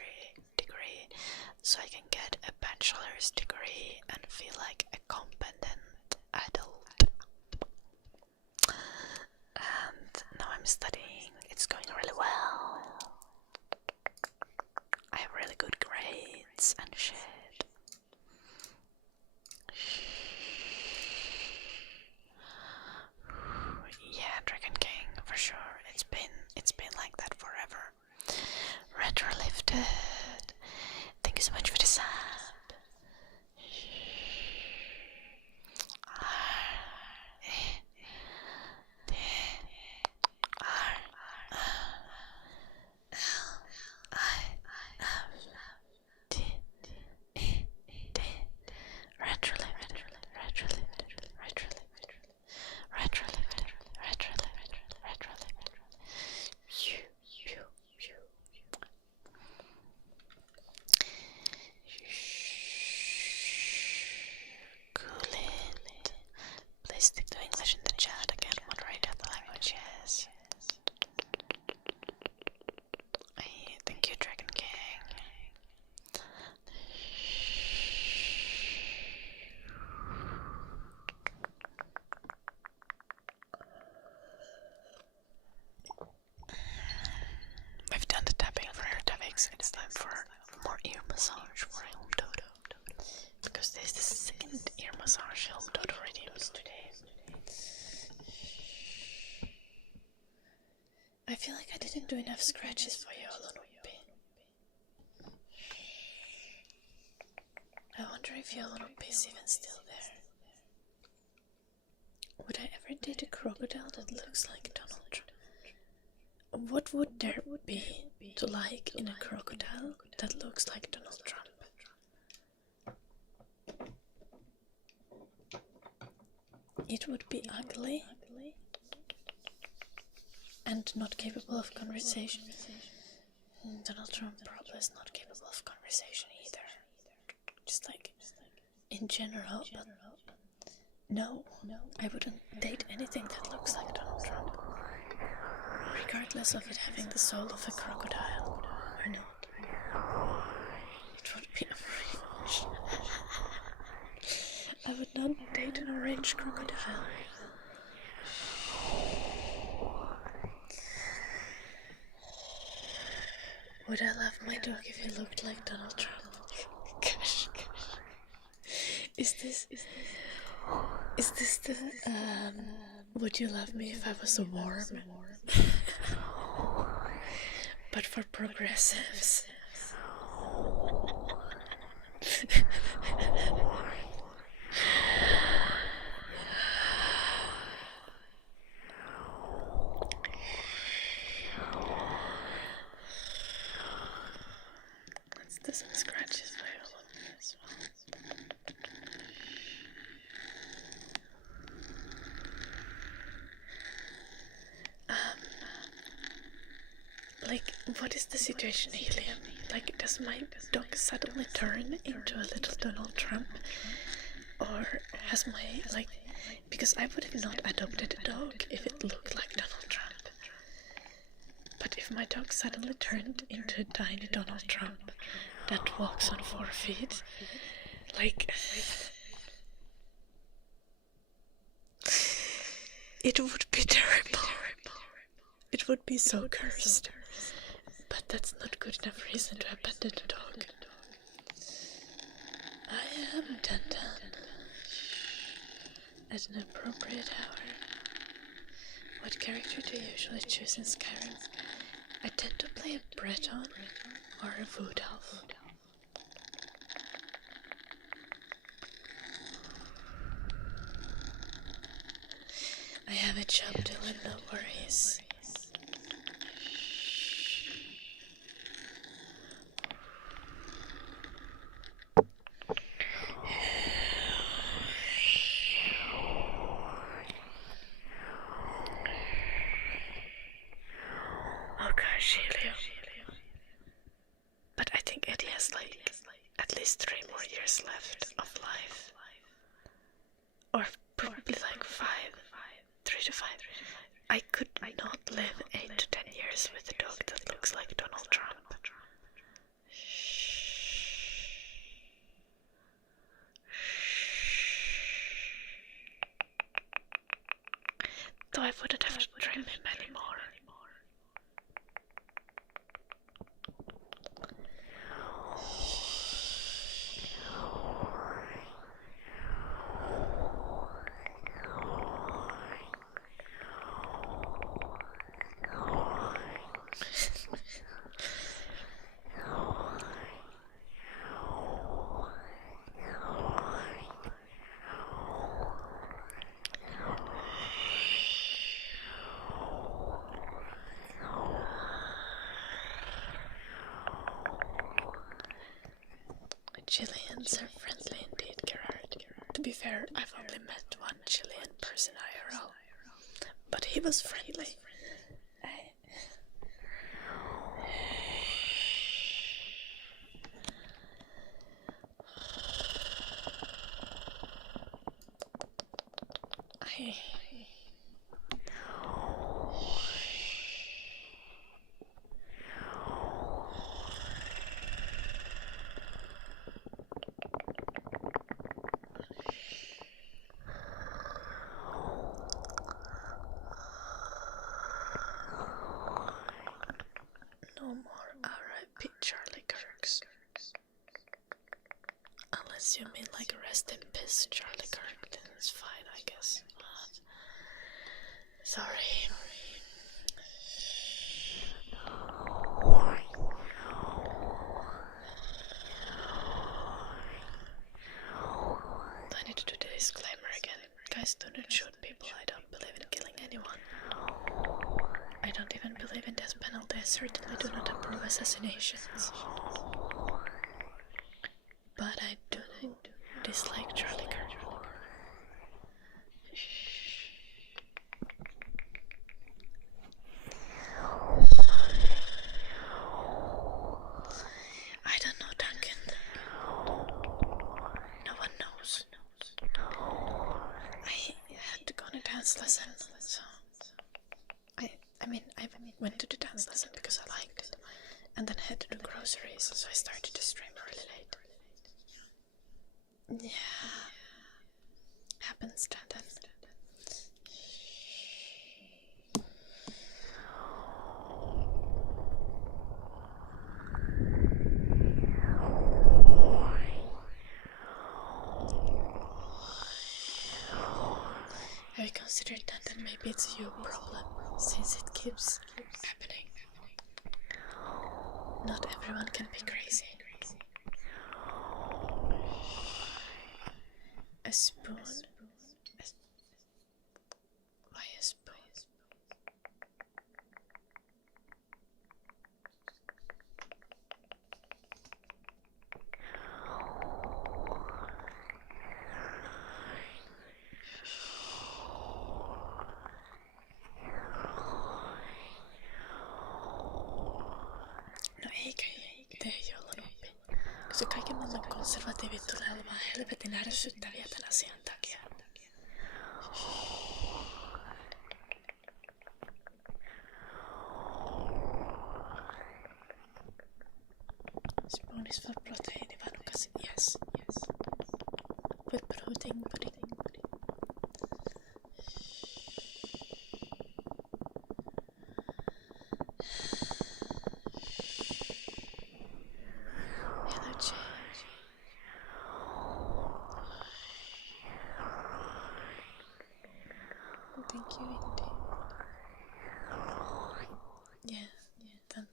so I can get a bachelor's degree and feel like a competent adult. And now I'm studying. It's going really well. I have really good grades and shit. Yeah, Dragon King for sure. It's been like that forever. Retrolifted. Thank you so much for the sub. Please stick to English in the chat. I can't moderate other languages. Thank you, Dragon King. We've done the tapping for ear tappings. It's time for more ear massage for Helm Dodo. Because this is the second ear massage Helm Dodo redeems today. I feel like I didn't do enough scratches for you, Olonupi. I wonder if Olonupi is even still there. Would I ever date a crocodile that looks like Donald Trump? What would there be to like in a crocodile that looks like Donald Trump? It would be ugly and not capable of conversation. Donald Trump probably is not capable of conversation either. Just like in general, but no, I wouldn't date anything that looks like Donald Trump. Regardless of it having the soul of a crocodile or not. It would be orange. I would not date an orange crocodile. Would I love my dog if he looked like Donald Trump? Gosh. Is this the would you love me if I was a worm? But for progressives. Let's do some scratches by all of them as well. Like, what is the situation, Helium? Like, does my dog suddenly turn into a little Donald Trump? Or has my, like, because I would have not adopted a dog if it looked like Donald Trump. But if my dog suddenly turned into a tiny Donald Trump that walks on 4 feet, like, it would be terrible. It would be so cursed. But that's not good enough reason to abandon a dog. I am done at an appropriate hour. What character do you usually choose in Skyrim? I tend to play a Breton or a Wood Elf. I have a job to live, no worries. Oh gosh, Helium. But I think Eddie has like at least 3 more years left of life. Or probably like 5. 3 to 5. I could not live 8 to 10 years with a dog that looks like Donald Trump. Though I wouldn't have to trim him anymore. Chileans are friendly indeed, Gerard. To be fair, I've only met one Chilean person IRL, but he was friendly. No more R.I.P. Charlie Kirks. Unless you mean like rest in peace Charlie Kirk, then it's fine, I guess. Sorry. I need to do the disclaimer again. Guys, do not shoot people. I don't believe in killing anyone. I don't even believe in death penalty. I certainly do not approve assassinations. But I do dislike Charlie Kirk. I don't know, Duncan. No one knows. I had to go on a dance lesson, so I went to the dance lesson because I liked it, and then had to do groceries, so I started to stream really late. Yeah, happens to them. considered that maybe it's your problem, since it keeps happening. Not everyone can be crazy. A spoon? Why a spoon? No eikä, te ei olla noppi. Koska kaiken maailman konservatiivit tulee olemaan helvetin ärsyttäviä tän asian takia. Spoon is for proteiinivanukas, yes. With protein pudding. Hello, Jay. Thank you, Indy. Yeah, done.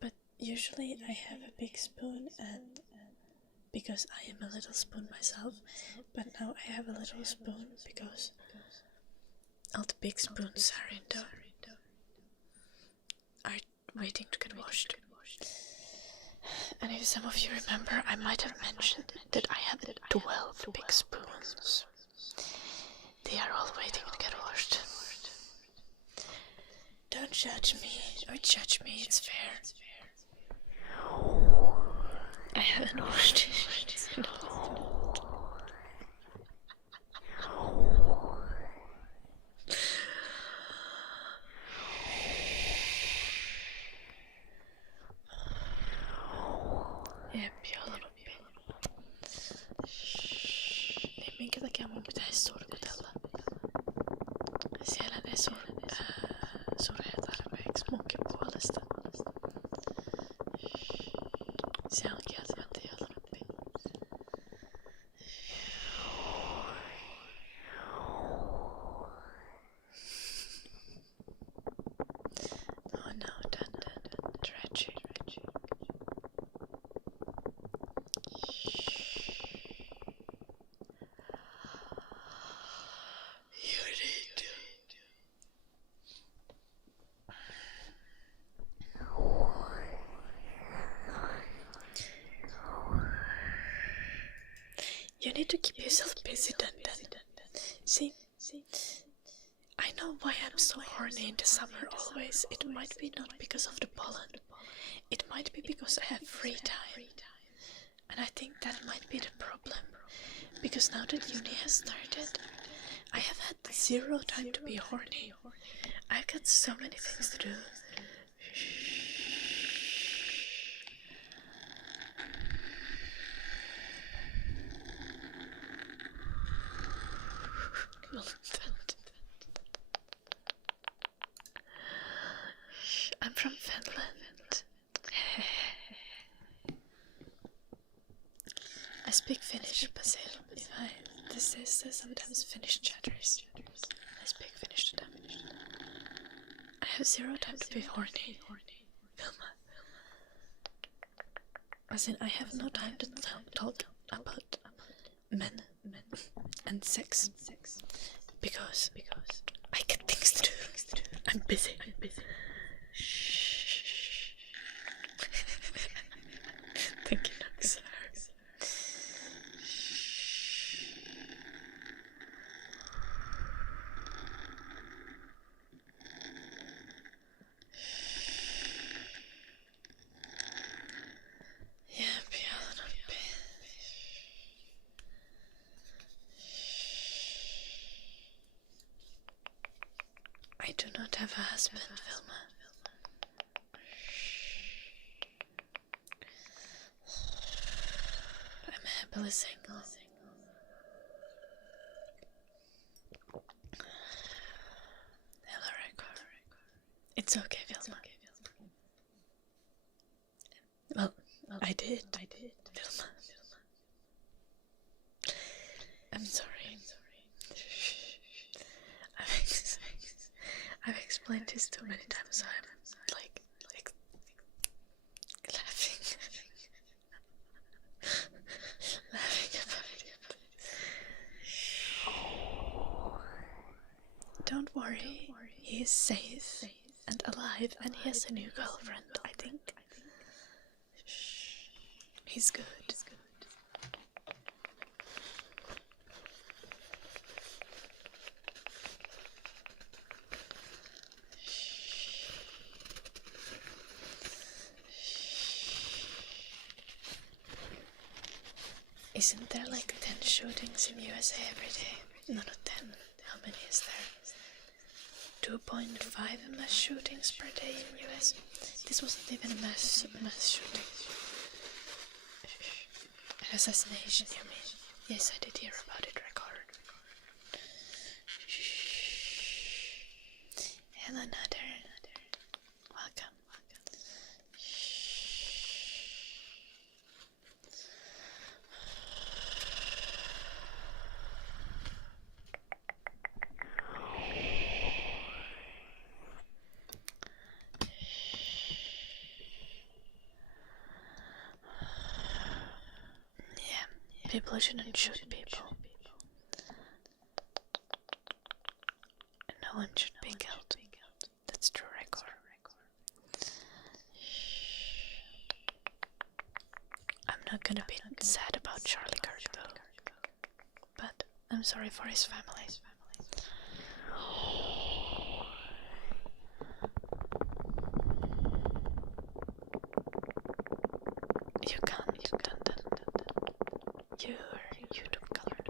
But usually I have a big spoon, and because I am a little spoon myself, but now I have a little spoon because all the big spoons are waiting to get washed. And if some of you remember, I might have mentioned that I had 12 big spoons. They are all waiting to get washed. Don't judge me, or judge me, it's fair. I haven't washed it. Jep, joulunoppi. Niin minkä takia mun pitäisi surkutella? Siellä ne suree tarpeeksi munkin puolesta. Se on kieltämättä joulunoppi. Oh no, done. Tragic. You need to keep yourself busy, Dun. See, I know why I'm so horny in the summer always. It might be not because of the pollen. It might be because I have free time. And I think that might be the problem. Because now that uni has started, I have had 0 time to be horny. I've got so many things to do. I'm from Finland. I speak Finnish, Basil. This is sometimes Finnish chatters. I speak Finnish to them. I have 0 time to be horny. Vilma. As in, I have no time to talk about men and sex. Because I get things to do. I'm busy. Shh. Thank you, Nox. I do not have a husband, Vilma. I'm happily single. Hello, record. It's okay, Vilma. Well, I did, Vilma. I'm sorry. I've explained this too many times, so I'm like laughing. Laughing about it. Don't worry, he is safe and alive, and he has a new girlfriend, I think. He's good. Isn't there like 10 shootings in USA every day? No, not 10. How many is there? 2.5 mass shootings per day in US. This wasn't even a mass shooting. An assassination, you mean? Yes, I did hear about it, record. Hello, Nader. Welcome. Yeah, people shouldn't shoot people. No one should be killed. That's true, record. I'm not gonna be sad about Charlie Kirk though, but I'm sorry for his family. You can't, you're YouTube colored.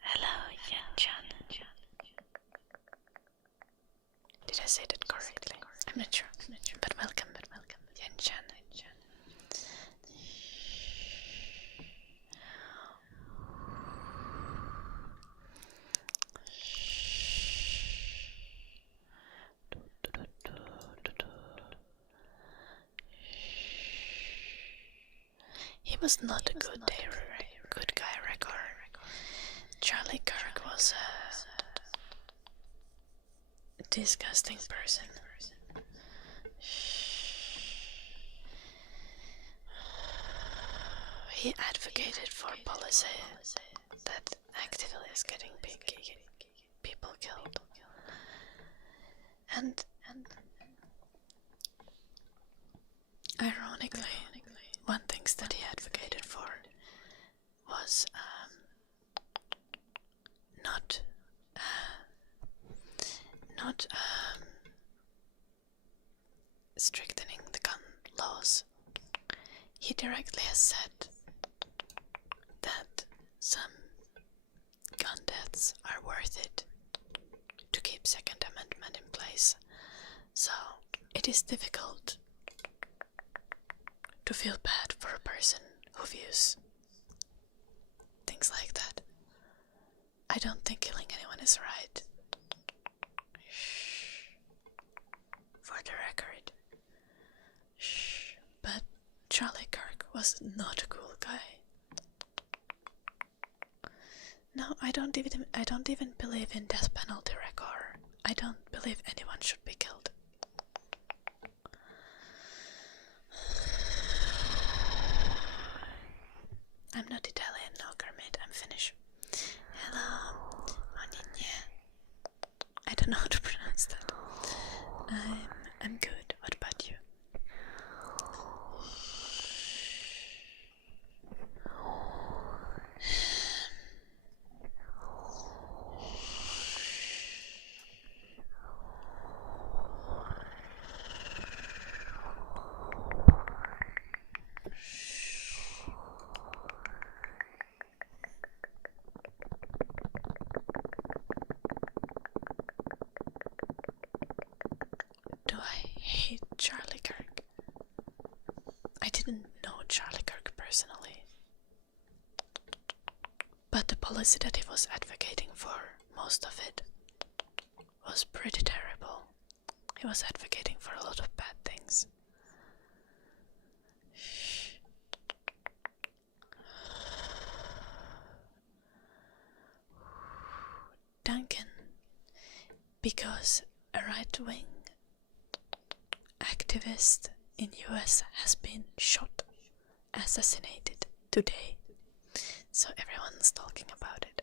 Hello, Yan-chan. Did I say that correctly? I'm not sure, but welcome, Yan-chan. He was not a good guy, record. Charlie Kirk was a disgusting person. He advocated for policy that actively is getting people killed. And ironically, one thing that he advocated for was not strengthening the gun laws. He directly has said that some gun deaths are worth it to keep Second Amendment in place. So it is difficult to feel bad for a person who views things like that. I don't think killing anyone is right. For the record. But Charlie Kirk was not a cool guy. No, I don't even believe in death penalty, record. I don't believe anyone should be killed. I'm not Italian, no, Kermit, I'm Finnish. Hello, Oninia. I don't know how to pronounce that. I'm good. What about you? Do I hate Charlie Charlie Kirk personally. But the policy that he was advocating for, most of it, was pretty terrible. He was advocating for a lot of bad things. Duncan, because a right-wing activist in US has been shot, assassinated today. So everyone's talking about it.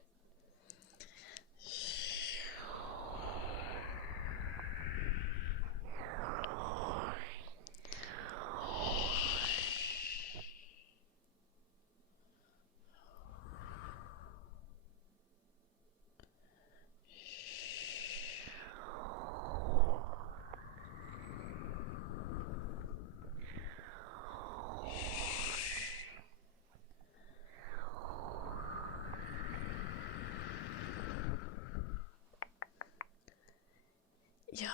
Yo,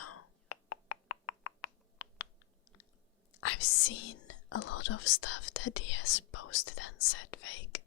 I've seen a lot of stuff that he has posted and said fake.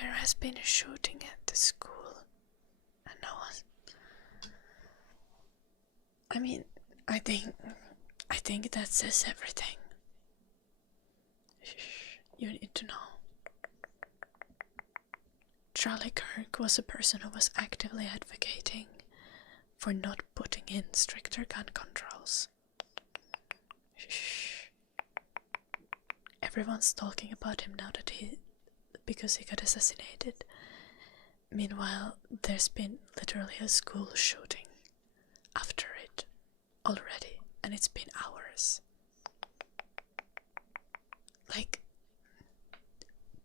There has been a shooting at the school, and no one. I mean, I think that says everything. You need to know. Charlie Kirk was a person who was actively advocating for not putting in stricter gun controls. Everyone's talking about him now because he got assassinated. Meanwhile, there's been literally a school shooting after it already, and it's been hours. Like,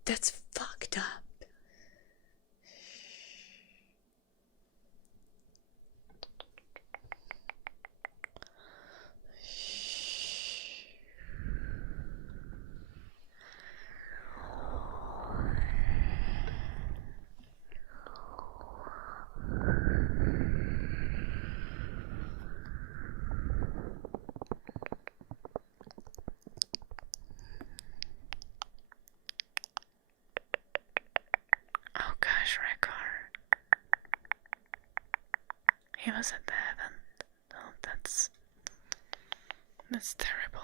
that's fucked up. Oh gosh, Rekar. He was at the heaven. Oh, that's terrible.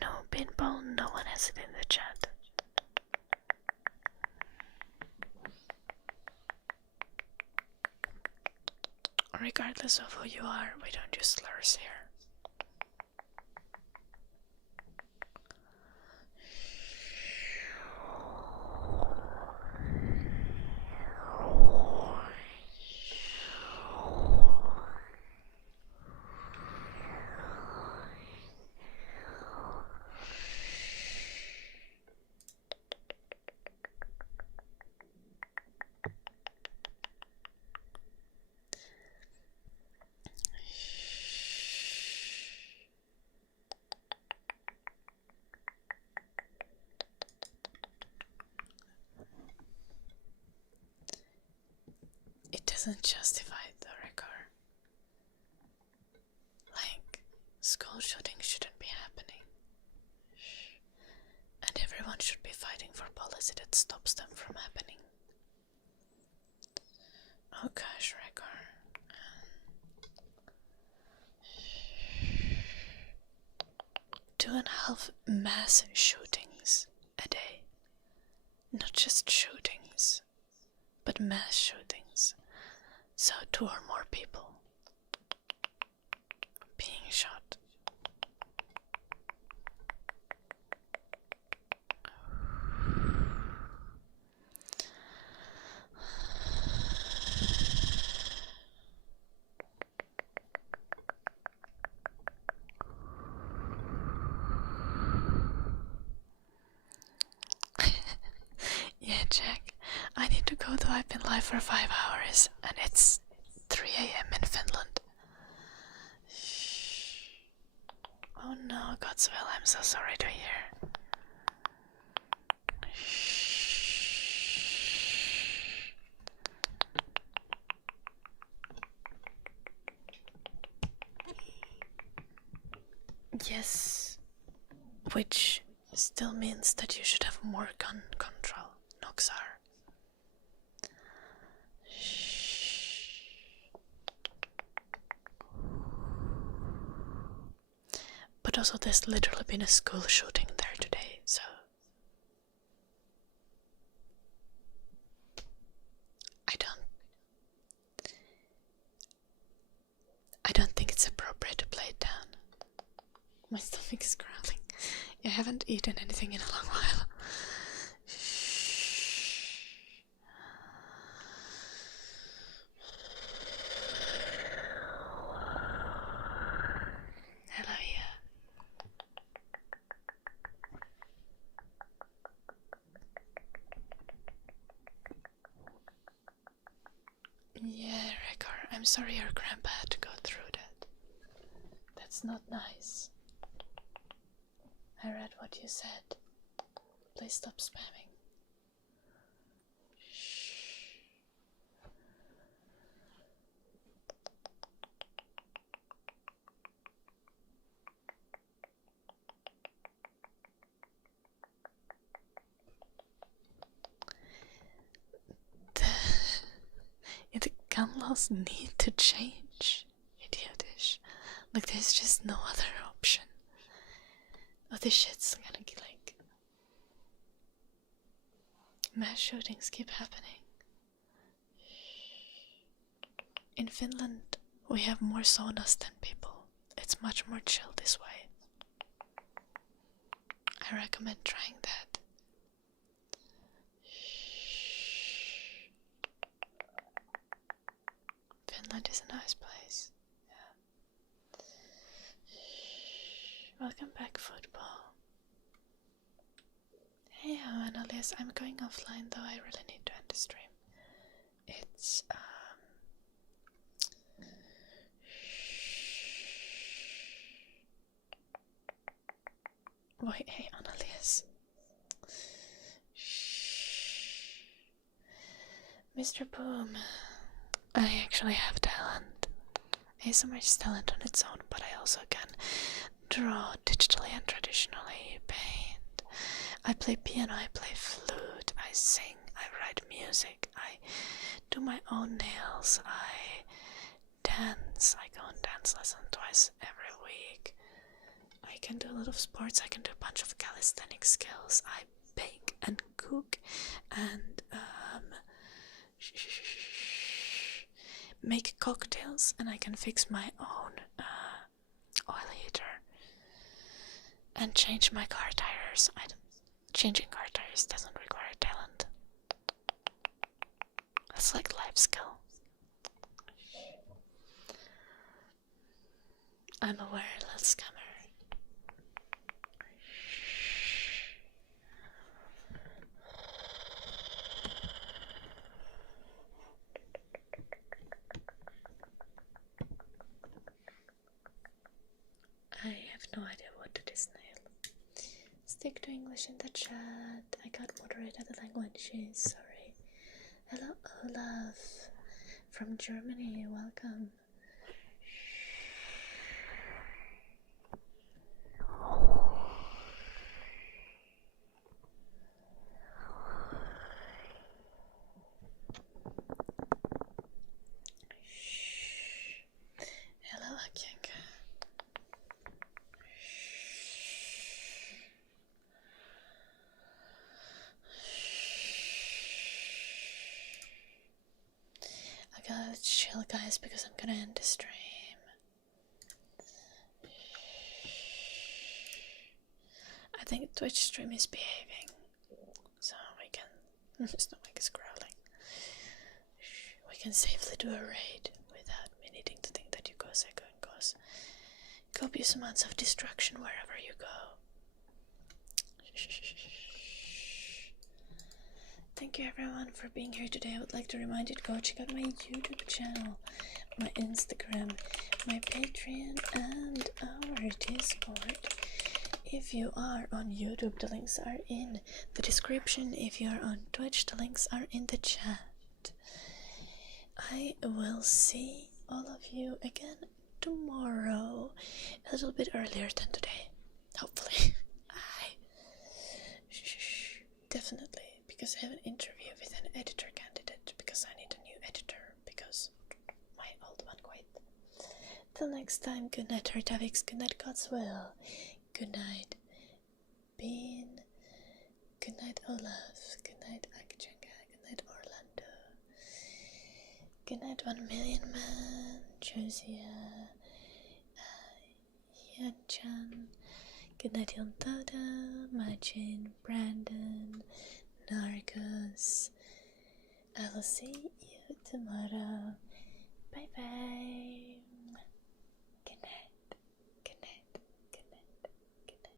No pinball, no one has it in the chat. Regardless of who you are, we don't use slurs here. It doesn't justify the record. Like, school shooting shouldn't be happening. And everyone should be fighting for policy that stops them from happening. Oh gosh, record. 2.5 mass shootings a day. Not just shootings, but mass shootings. So 2 or more people being shot. Yeah, Jack. I need to go though. I've been live for 5 hours and it's 3 a.m. in Finland. Oh no, Godswill, I'm so sorry to hear. Yes, which still means that you should have more gun control, Noxar. But also there's literally been a school shooting there today, so I don't think it's appropriate to play it down. My stomach is growling. I haven't eaten anything in a long while. Hello, yeah. Yeah, Rekor, I'm sorry your grandpa had to go through that. That's not nice. I read what you said. Please stop spamming. The gun laws need to change. Idiotish. Like, there's just no other option. Oh, this shit's gonna get like... Mass shootings keep happening. In Finland, we have more saunas than people. It's much more chill this way. I recommend trying that. Finland is a nice place. Yeah. Welcome back, football. Hey, Annalise, I'm going offline though. I really need to end the stream. It's wait, hey, Annalise. Mr. Boom. I actually have talent. ASMR is talent on its own, but I also can draw digitally and traditionally, paint. I play piano, I play flute, I sing, I write music, I do my own nails, I dance. I go on dance lesson twice every week. I can do a lot of sports, I can do a bunch of calisthenic skills, I bake and cook and make cocktails, and I can fix my own oil heater and change my car tires. Changing car tires doesn't require talent. That's like life skill. I'm aware, let's scammer. I have no idea what it is, Nail. Stick to English in the chat. I can't moderate other languages, sorry. Hello, Olaf. From Germany, welcome. Hello, Akyang. my god, chill guys, because I'm gonna end the stream. I think Twitch stream is behaving, so we can. My stomach is growling. We can safely do a raid without me needing to think that you guys are going to cause copious amounts of destruction wherever you go. Thank you everyone for being here today. I would like to remind you to go check out my YouTube channel, my Instagram, my Patreon, and our Discord. If you are on YouTube, the links are in the description. If you are on Twitch, the links are in the chat. I will see all of you again tomorrow, a little bit earlier than today, hopefully. Definitely, because I have an interview with an editor candidate, because I need a new editor, because my old one quit. Till next time, good night Artavix, good night Godswill, good night Bean, good night Olaf, good night Akchanga, good night Orlando, good night 1 Million Man, Josia, Yan-chan, good night Yontada, Majin, Brandon, Narcos. I will see you tomorrow.